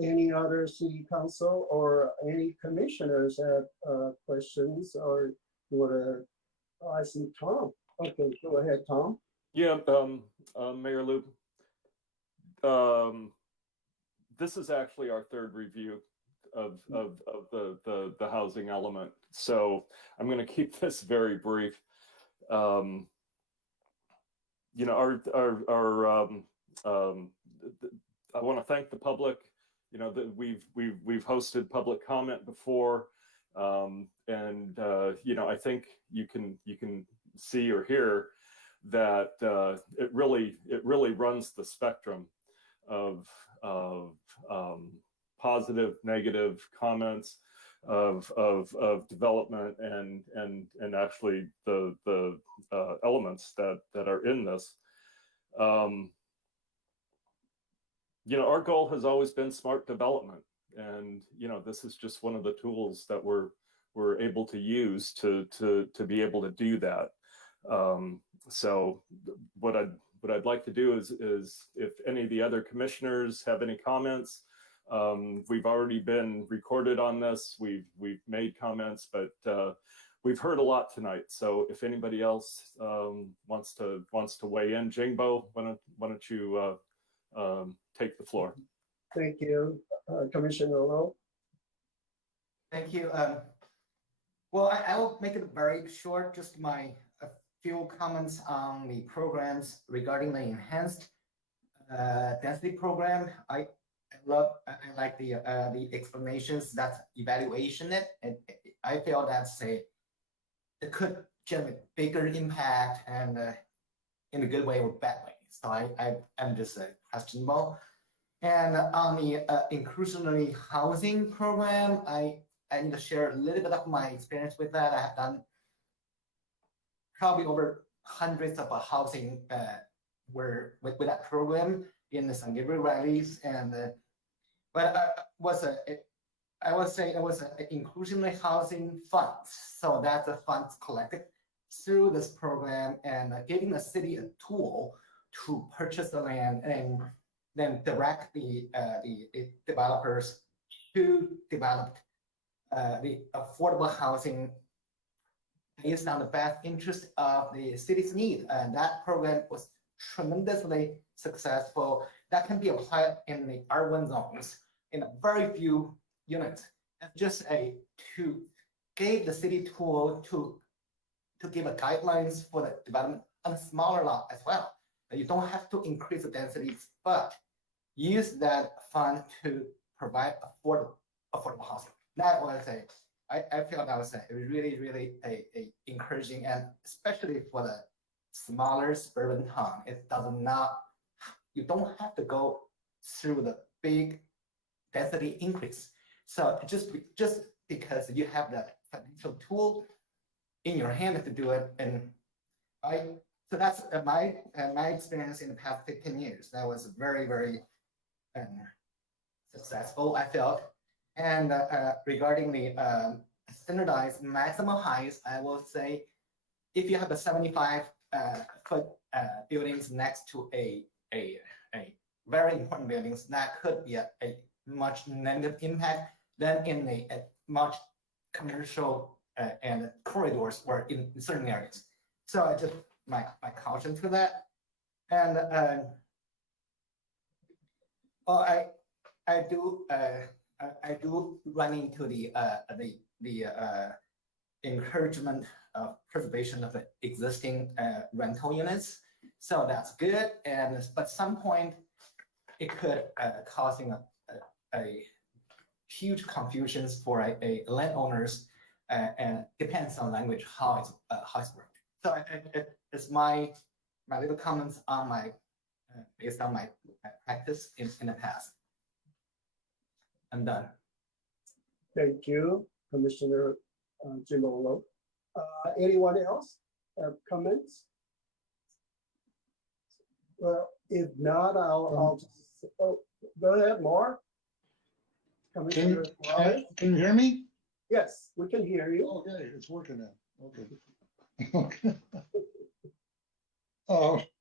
Any other city council or any commissioners have questions, or you want to? I see Tom. Okay, go ahead, Tom. Yeah, Mayor Lube. This is actually our third review of the housing element, so I'm going to keep this very brief. You know, I want to thank the public. You know, that we've hosted public comment before, and you know, I think you can see or hear that it really runs the spectrum of positive, negative comments, of development, and actually the elements that are in this. You know, our goal has always been smart development, and you know, this is just one of the tools that we're able to use to be able to do that. So what I'd like to do is if any of the other commissioners have any comments, we've already been recorded on this. We've made comments, but we've heard a lot tonight. So if anybody else wants to weigh in, Jingbo, why don't you take the floor? Thank you, Commissioner Lowe. Thank you. Well, I will make it very short. Just a few comments on the programs regarding the enhanced density program. I like the explanations that evaluation it, and I feel that's it could generate bigger impact and in a good way or bad way. So I'm just questionable. And on the inclusionary housing program, I need to share a little bit of my experience with that. I have done probably over hundreds of housing with that program in the San Gabriel rallies, and but I would say it was an inclusionary housing funds. So that's the funds collected through this program and giving the city a tool to purchase the land and then direct the developers to develop the affordable housing based on the best interest of the city's need. And that program was tremendously successful. That can be applied in the R1 zones in a very few units. And just to give the city tool to give a guidelines for the development on a smaller lot as well. You don't have to increase the densities, but use that fund to provide affordable housing. That was I feel that was a really, really a encouraging, and especially for the smaller suburban town, you don't have to go through the big density increase. So just because you have the financial tool in your hand to do it, and so that's my experience in the past 15 years. That was very, very successful, I felt. And regarding the standardized maximum heights, I will say, if you have a 75-foot buildings next to a very important buildings, that could be a much negative impact than in a much commercial and corridors or in certain areas. So I just my caution to that. And well, I do run into the encouragement of preservation of the existing rental units. So that's good. And but some point it could causing a huge confusions for a landowners, and depends on language how it's working. So it's my little comments on my based on my practice in the past. I'm done. Thank you, Commissioner Gimolo. Anyone else have comments? Well, if not, I'll just, go ahead, Mark. Commissioner Morales? Can you hear me? Yes, we can hear you. Okay, it's working now. Okay. Okay.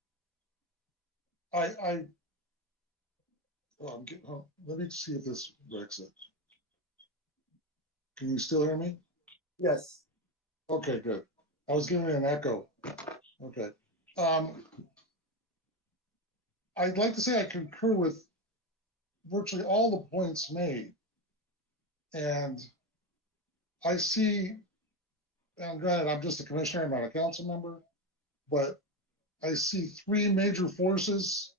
Let me see if this works. Can you still hear me? Yes. Okay, good. I was giving it an echo. Okay. I'd like to say I concur with virtually all the points made. And I see, and granted, I'm just a commissioner, I'm not a council member, but I see three major forces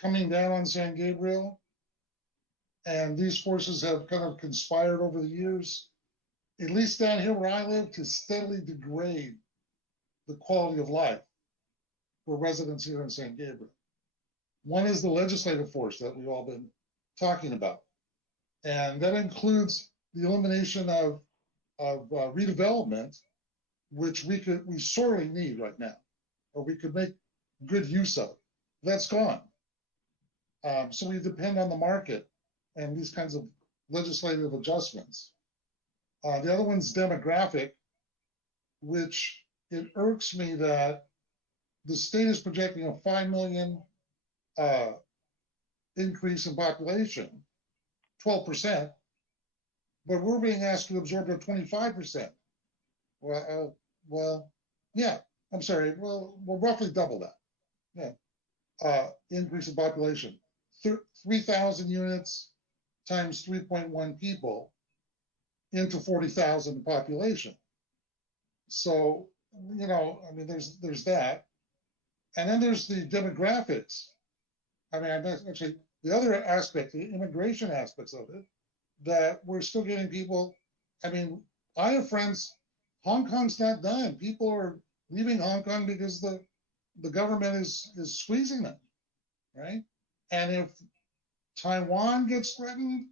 coming down on San Gabriel. And these forces have kind of conspired over the years, at least down here where I live, to steadily degrade the quality of life for residents here in San Gabriel. One is the legislative force that we've all been talking about. And that includes the elimination of redevelopment, which we sorely need right now, or we could make good use of. That's gone. So we depend on the market and these kinds of legislative adjustments. The other one's demographic, which it irks me that the state is projecting a 5 million increase in population, 12%, but we're being asked to absorb a 25%. Well, yeah, I'm sorry. Well, we'll roughly double that. Yeah, increase in population, 3,000 units times 3.1 people into 40,000 population. So, you know, I mean, there's that. And then there's the demographics. I mean, actually, the other aspect, the immigration aspects of it, that we're still getting people. I mean, I have friends Hong Kong's not done. People are leaving Hong Kong because the government is squeezing them, right? And if Taiwan gets threatened,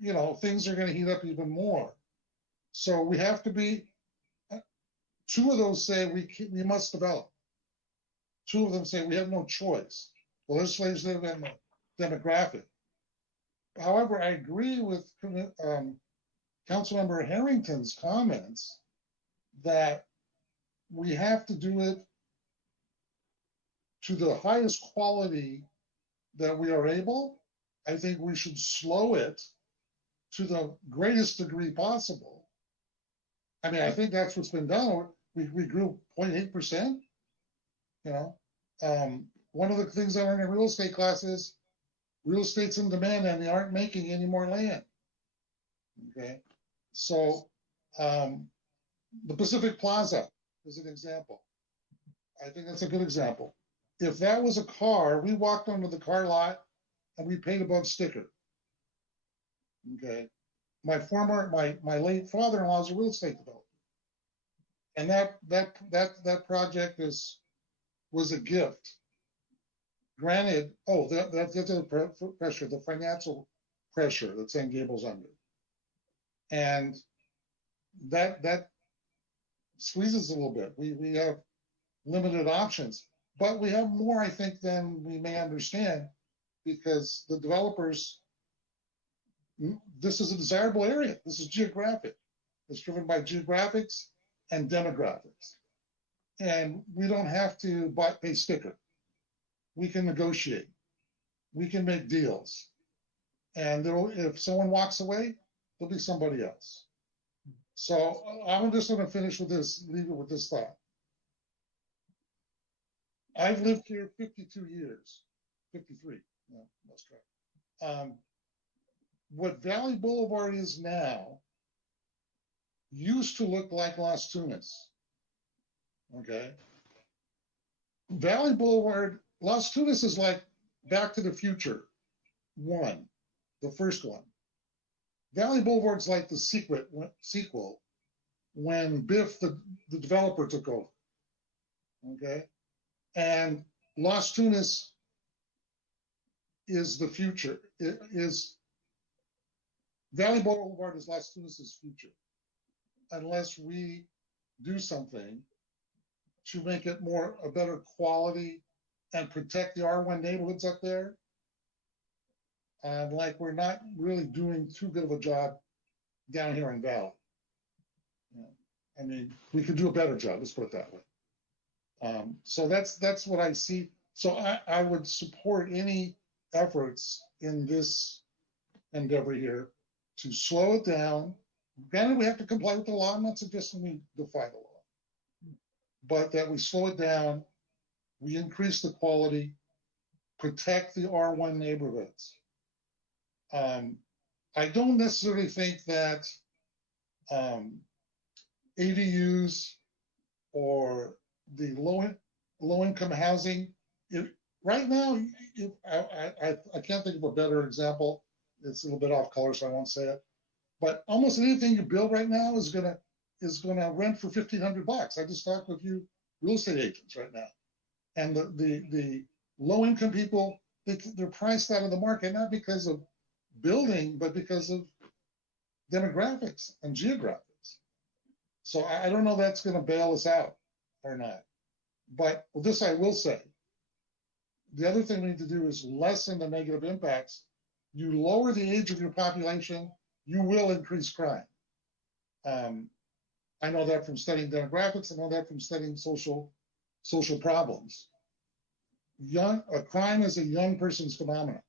you know, things are going to heat up even more. So we have to be, two of those say we must develop. Two of them say we have no choice. The legislative and the demographic. However, I agree with Councilmember Harrington's comments that we have to do it to the highest quality that we are able. I think we should slow it to the greatest degree possible. I mean, I think that's what's been done. We grew 0.8%. You know, one of the things I learned in real estate class is real estate's in demand and they aren't making any more land. Okay, so the Pacific Plaza is an example. I think that's a good example. If that was a car, we walked onto the car lot and we paid above sticker. Okay, my late father-in-law is a real estate developer, and that project was a gift. Granted, that's the pressure, the financial pressure that San Gabriel's under, and that squeezes a little bit. We have limited options, but we have more, I think, than we may understand, because the developers, this is a desirable area. This is geographic. It's driven by geographics and demographics. And we don't have to pay sticker. We can negotiate. We can make deals. And if someone walks away, there'll be somebody else. So I'm just going to finish with this, leave it with this thought. I've lived here 52 years, 53, no, that's correct. What Valley Boulevard is now used to look like Las Tunas, okay? Valley Boulevard, Las Tunas is like Back to the Future 1, the first one. Valley Boulevard's like the sequel when Biff, the developer, took over, okay? And Las Tunas is the future. It is Valley Boulevard is Las Tunas' future, unless we do something to make it a better quality and protect the R1 neighborhoods up there. And like we're not really doing too good of a job down here in Valley. Yeah. I mean, we could do a better job, let's put it that way. So that's what I see. So I would support any efforts in this endeavor here to slow it down. Granted, we have to comply with the law. I'm not suggesting we defy the law, but that we slow it down, we increase the quality, protect the R1 neighborhoods. I don't necessarily think that ADUs or the low-income housing, right now, I can't think of a better example. It's a little bit off color, so I won't say it. But almost anything you build right now is gonna rent for $1,500. I just talked with a few real estate agents right now, and the low-income people, they're priced out of the market, not because of building, but because of demographics and geographics. So I don't know if that's going to bail us out or not. But this I will say, the other thing we need to do is lessen the negative impacts. You lower the age of your population, you will increase crime. I know that from studying demographics. I know that from studying social problems. Crime is a young person's phenomenon.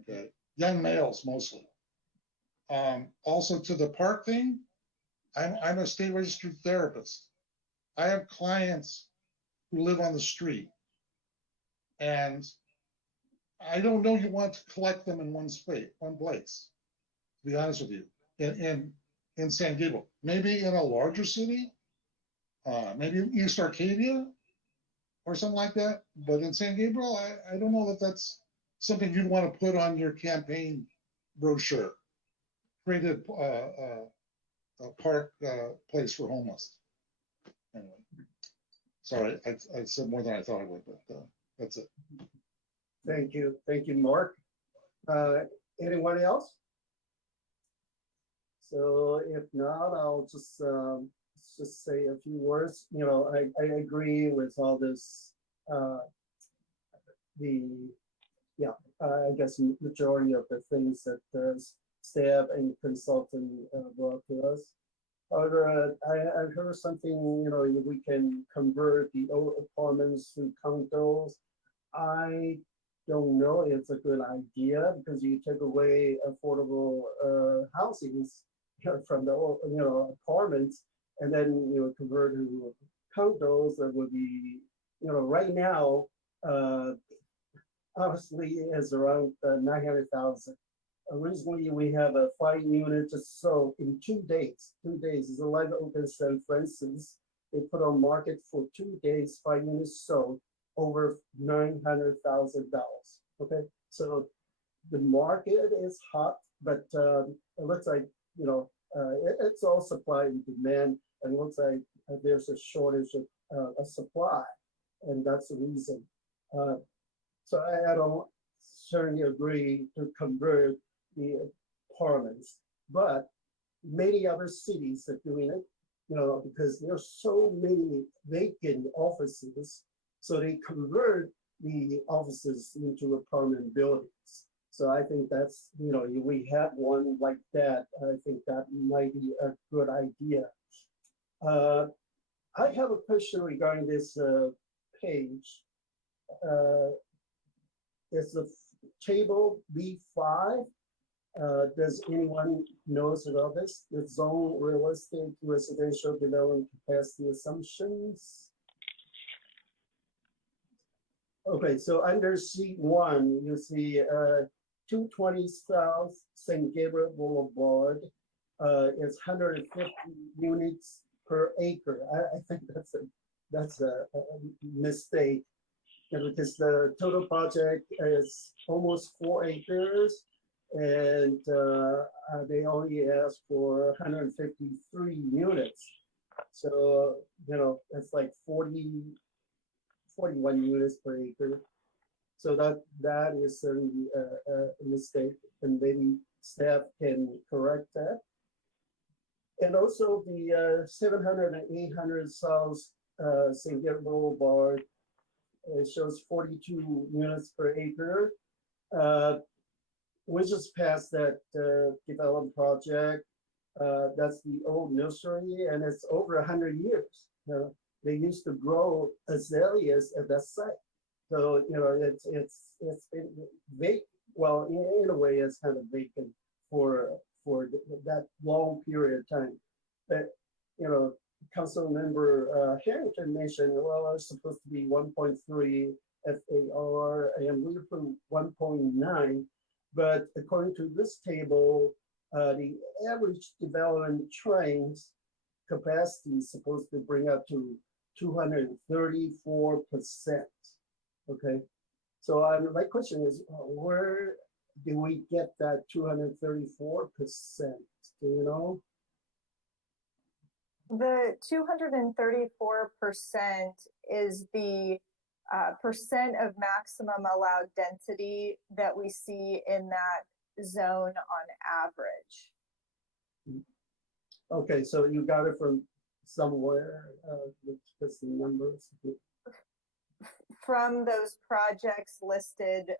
Okay, young males mostly. Also, to the park thing, I'm a state registered therapist. I have clients who live on the street, and I don't know you want to collect them in one place. To be honest with you, in San Gabriel, maybe in a larger city, maybe in East Arcadia or something like that. But in San Gabriel, I don't know that that's something you'd want to put on your campaign brochure. Create park place for homeless. Anyway, sorry, I said more than I thought I would, but that's it. Thank you, Mark. Anyone else? So if not, I'll just say a few words. You know, I agree with all this. I guess majority of the things that the staff and consultant brought to us. However, I heard something, you know, we can convert the old apartments to condos. I don't know if it's a good idea because you take away affordable housings from the old, you know, apartments, and then you know convert to condos that would be, you know, right now, honestly, is around 900,000. Originally, we have a 5 unit just sold in 2 days. 2 days is a live open sale, for instance. They put on market for 2 days, 5 units sold over $900,000. Okay, so the market is hot, but it looks like, you know, it's all supply and demand, and it looks like there's a shortage of supply, and that's the reason. So I don't certainly agree to convert the apartments, but many other cities are doing it, you know, because there's so many vacant offices, so they convert the offices into apartment buildings. So I think that's, you know, we have one like that. I think that might be a good idea. I have a question regarding this page. It's the table B5. Does anyone knows about this? The zone realistic residential development capacity assumptions. Okay, so under C1, you see 220 South St. Gabriel Boulevard. It's 150 units per acre. I think that's a mistake, because the total project is almost 4 acres, and they only asked for 153 units. So, you know, it's like 41 units per acre. So that is certainly a mistake, and maybe staff can correct that. And also the 700 and 800 South St. Gabriel Boulevard, it shows 42 units per acre. We just passed that development project. That's the old nursery, and it's over 100 years. They used to grow azaleas at that site. So, you know, it's been vacant. Well, in a way, it's kind of vacant for that long period of time. But, you know, Council Member Harrington mentioned, well, it's supposed to be 1.3 FAR, and we approved 1.9. But according to this table, the average development trains capacity is supposed to bring up to 234%. Okay, so my question is, where do we get that 234%? Do you know? The 234% is the percent of maximum allowed density that we see in that zone on average. Okay, so you got it from somewhere, what's the numbers? From those projects listed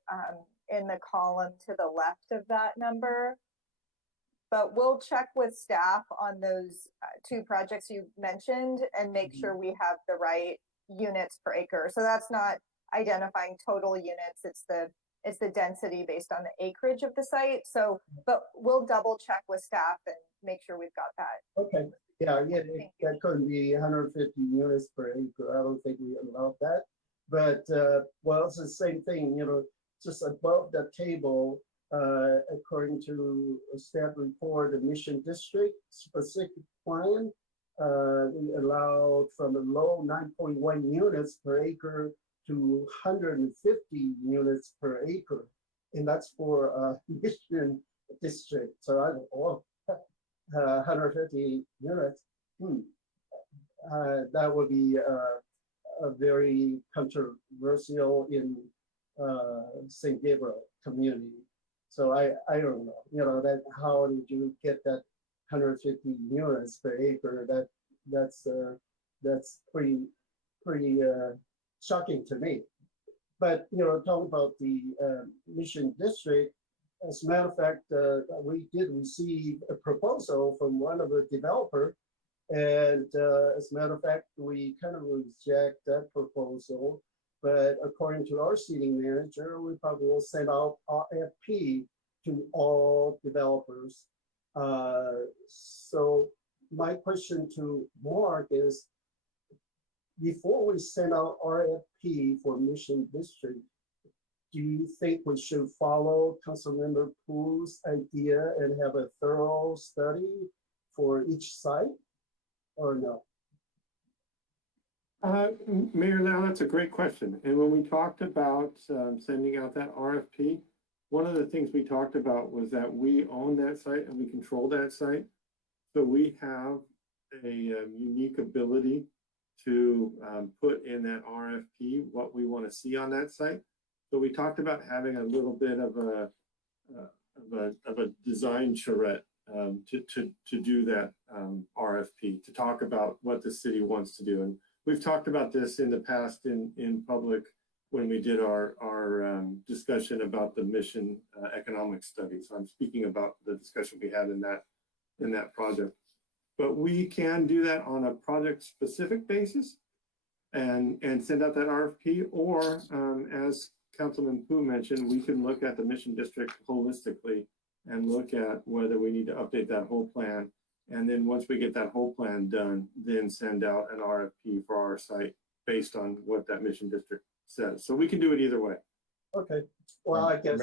in the column to the left of that number. But we'll check with staff on those 2 projects you mentioned and make sure we have the right units per acre. So that's not identifying total units, it's the density based on the acreage of the site. So, but we'll double check with staff and make sure we've got that. Okay, yeah, that couldn't be 150 units per acre. I don't think we allowed that. But, well, it's the same thing, you know, just above the table, according to a staff report, the Mission District specific plan, we allowed from a low 9.1 units per acre to 150 units per acre. And that's for Mission District. So I don't know. 150 units, that would be a very controversial in St. Gabriel community. So I don't know, that how did you get that 150 units per acre? That's pretty shocking to me. But talking about the Mission District, as a matter of fact, we did receive a proposal from one of the developer, and as a matter of fact, we kind of reject that proposal. But according to our seating manager, we probably will send out RFP to all developers. So my question to Mark is, before we send out RFP for Mission District, do you think we should follow Councilmember Poo's idea and have a thorough study for each site, or no? Mayor Lau, that's a great question. And when we talked about sending out that RFP, one of the things we talked about was that we own that site and we control that site. So we have a unique ability to put in that RFP what we want to see on that site. So we talked about having a little bit of a design charrette to do that RFP, to talk about what the city wants to do. And we've talked about this in the past in public when we did our discussion about the mission economic study. So I'm speaking about the discussion we had in that project. But we can do that on a project specific basis and send out that RFP, or as Councilman Poo mentioned, we can look at the Mission District holistically and look at whether we need to update that whole plan. And then once we get that whole plan done, then send out an RFP for our site based on what that Mission District says. So we can do it either way. Okay. Well, I guess.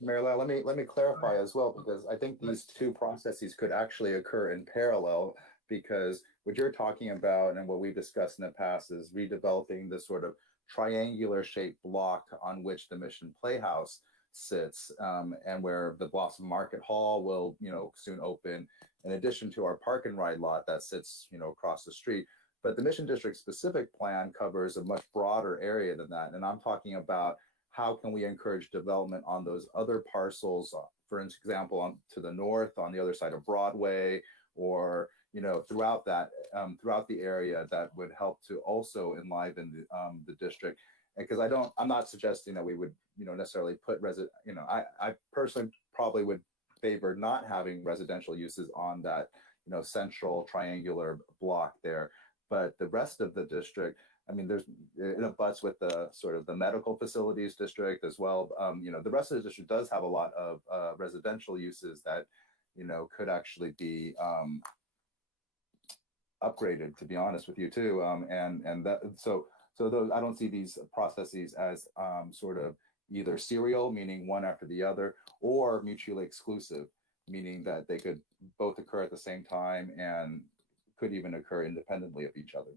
Mayor Lau, let me clarify as well, because I think these two processes could actually occur in parallel, because what you're talking about and what we've discussed in the past is redeveloping the sort of triangular shaped block on which the Mission Playhouse sits, and where the Blossom Market Hall will, soon open, in addition to our park and ride lot that sits, across the street. But the Mission District specific plan covers a much broader area than that. And I'm talking about how can we encourage development on those other parcels, for example, to the north, on the other side of Broadway, or throughout the area, that would help to also enliven the district. Because I'm not suggesting that we would necessarily put I personally probably would favor not having residential uses on that central triangular block there. But the rest of the district, it abuts with the sort of the medical facilities district as well. The rest of the district does have a lot of residential uses that could actually be upgraded, to be honest with you too. So those, I don't see these processes as sort of either serial, meaning one after the other, or mutually exclusive, meaning that they could both occur at the same time and could even occur independently of each other.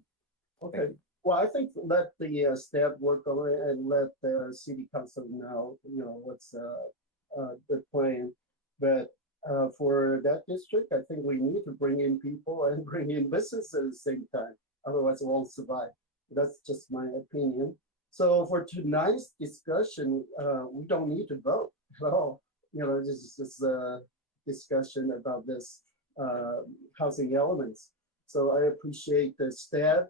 Okay. Well, I think let the staff work on it and let the city council know, what's the plan. But for that district, I think we need to bring in people and bring in businesses at the same time. Otherwise, it won't survive. That's just my opinion. So for tonight's discussion, we don't need to vote at all. This is a discussion about this housing elements. So I appreciate the staff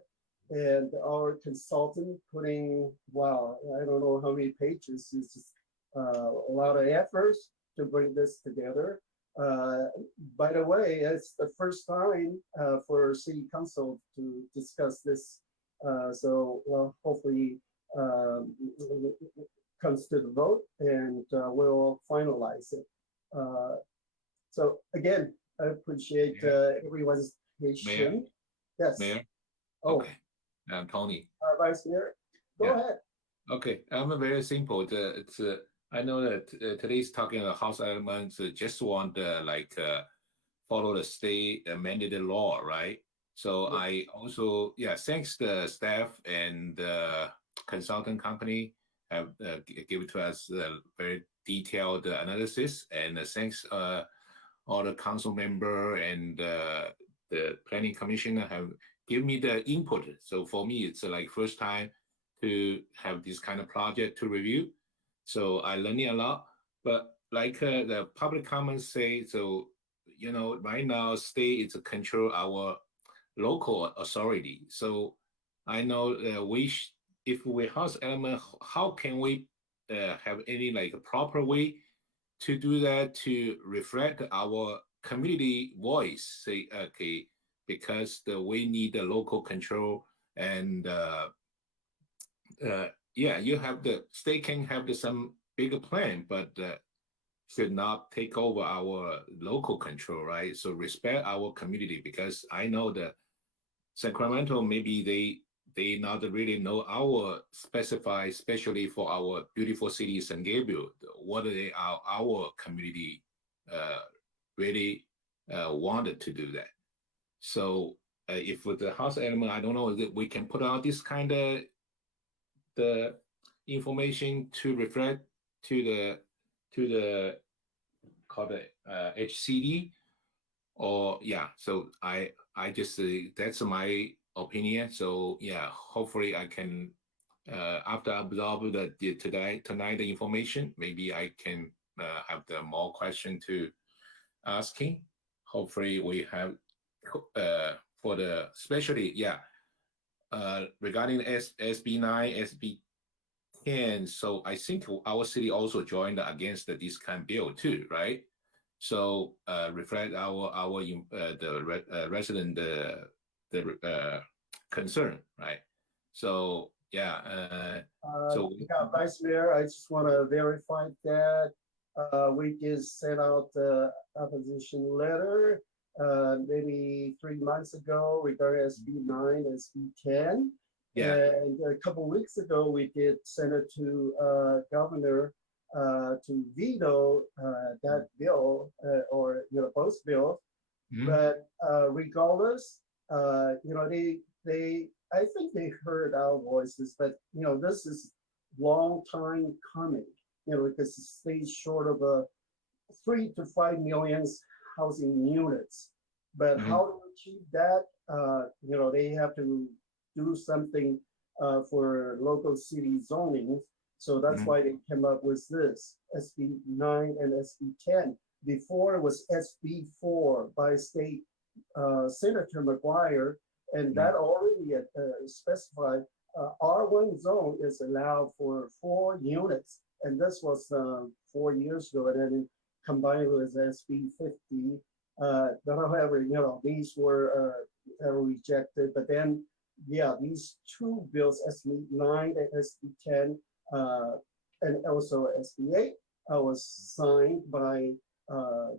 and our consultant putting, wow, I don't know how many pages. It's just a lot of efforts to bring this together. By the way, it's the first time for City Council to discuss this. So hopefully it comes to the vote and we'll finalize it. So again, I appreciate everyone's patience. Mayor? Yes. Mayor? Oh. Okay. Tony. Vice Mayor, go ahead. Okay, I'm very simple. I know that today's talking about house elements. Just want follow the state amended law, right? So I also thanks the staff and consultant company have given to us very detailed analysis, and thanks all the council member and the planning commissioner have given me the input. So for me, it's like first time to have this kind of project to review. So I learning a lot, but like the public comments say, so, you know, right now state is control our local authority. So I know if we house element, how can we have any like proper way to do that to reflect our community voice? Say, okay, because we need the local control and yeah, you have the state can have some bigger plan, but should not take over our local control, right? So respect our community, because I know that Sacramento, maybe they not really know our specify, especially for our beautiful city, San Gabriel, what they are, our community really wanted to do that. So if with the house element, I don't know that we can put out this kind of the information to reflect to the called HCD, or yeah. So I just that's my opinion. So yeah, hopefully I can after I absorb tonight the information, maybe I can have the more question to asking. Hopefully we have for the especially regarding SB 9, SB 10. So I think our city also joined against this kind of bill too, right? So reflect our resident concern, right? So yeah. Vice Mayor, I just want to verify that we just sent out the opposition letter maybe 3 months ago regarding SB 9, SB 10. Yeah. And a couple of weeks ago, we did send it to Governor to veto that bill or both bills. Mm-hmm. But regardless, I think they heard our voices, but this is long time coming. Because the state's short of 3 to 5 million housing units. But how to achieve that? They have to do something for local city zoning. So that's why they came up with this SB 9 and SB 10. Before it was SB 4 by State Senator McGuire, and that already specified R1 zone is allowed for 4 units. And this was 4 years ago, and then combined with SB 50. But however, these were rejected. But then, yeah, these 2 bills, SB 9 and SB 10, and also SB 8, was signed by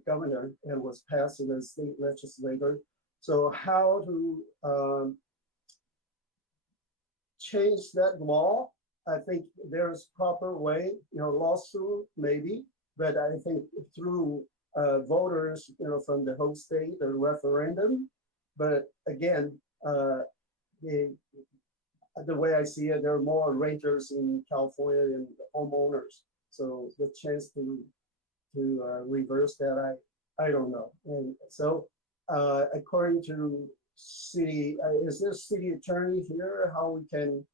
governor and was passed in the state legislature. So how to change that law? I think there's proper way, lawsuit maybe, but I think through voters, from the whole state, the referendum. But again, the way I see it, there are more renters in California than homeowners. So the chance to reverse that, I don't know. And so according to city, is there city attorney here? How we can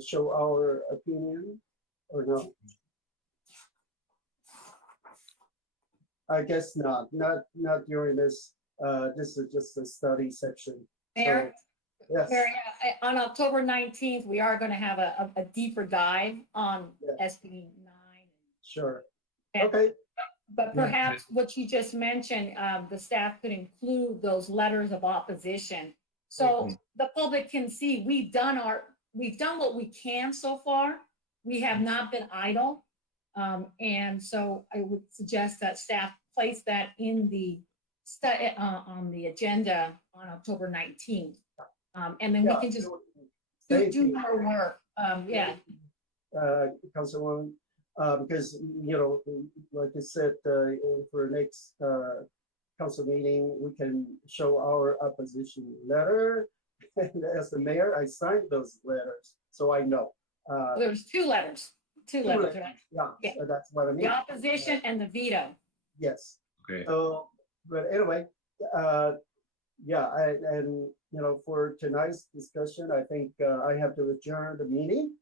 show our opinion or no? I guess not during this. This is just a study section. Mayor, so, yes. Mayor, on October 19th, we are going to have a deeper dive on SB 9. Sure. And, okay. But perhaps what you just mentioned, the staff could include those letters of opposition, so the public can see we've done what we can so far. We have not been idle. And so I would suggest that staff place that in the on the agenda on October 19th. And then we can just do more work. Councilwoman, because, like I said, for next council meeting, we can show our opposition letter. And as the mayor, I signed those letters, so I know. There's 2 letters. Two letters, right? Yeah, so that's what I mean. The opposition and the veto. Yes. Okay. So but anyway, yeah, and for tonight's discussion, I think I have to adjourn the meeting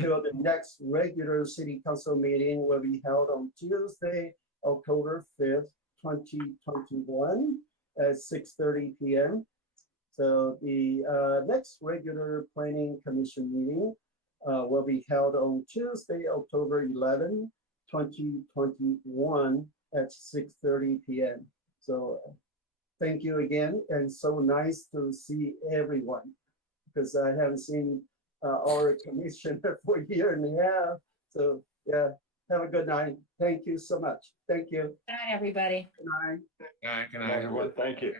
till the next regular city council meeting will be held on Tuesday, October 5th, 2021 at 6:30 p.m. So the next regular planning commission meeting will be held on Tuesday, October 11, 2021 at 6:30 p.m. So thank you again, and so nice to see everyone, because I haven't seen our commissioner for a year and a half. So yeah, have a good night. Thank you so much. Thank you. Good night, everybody. Good night. Good night, good Good night, night. everyone. Thank you.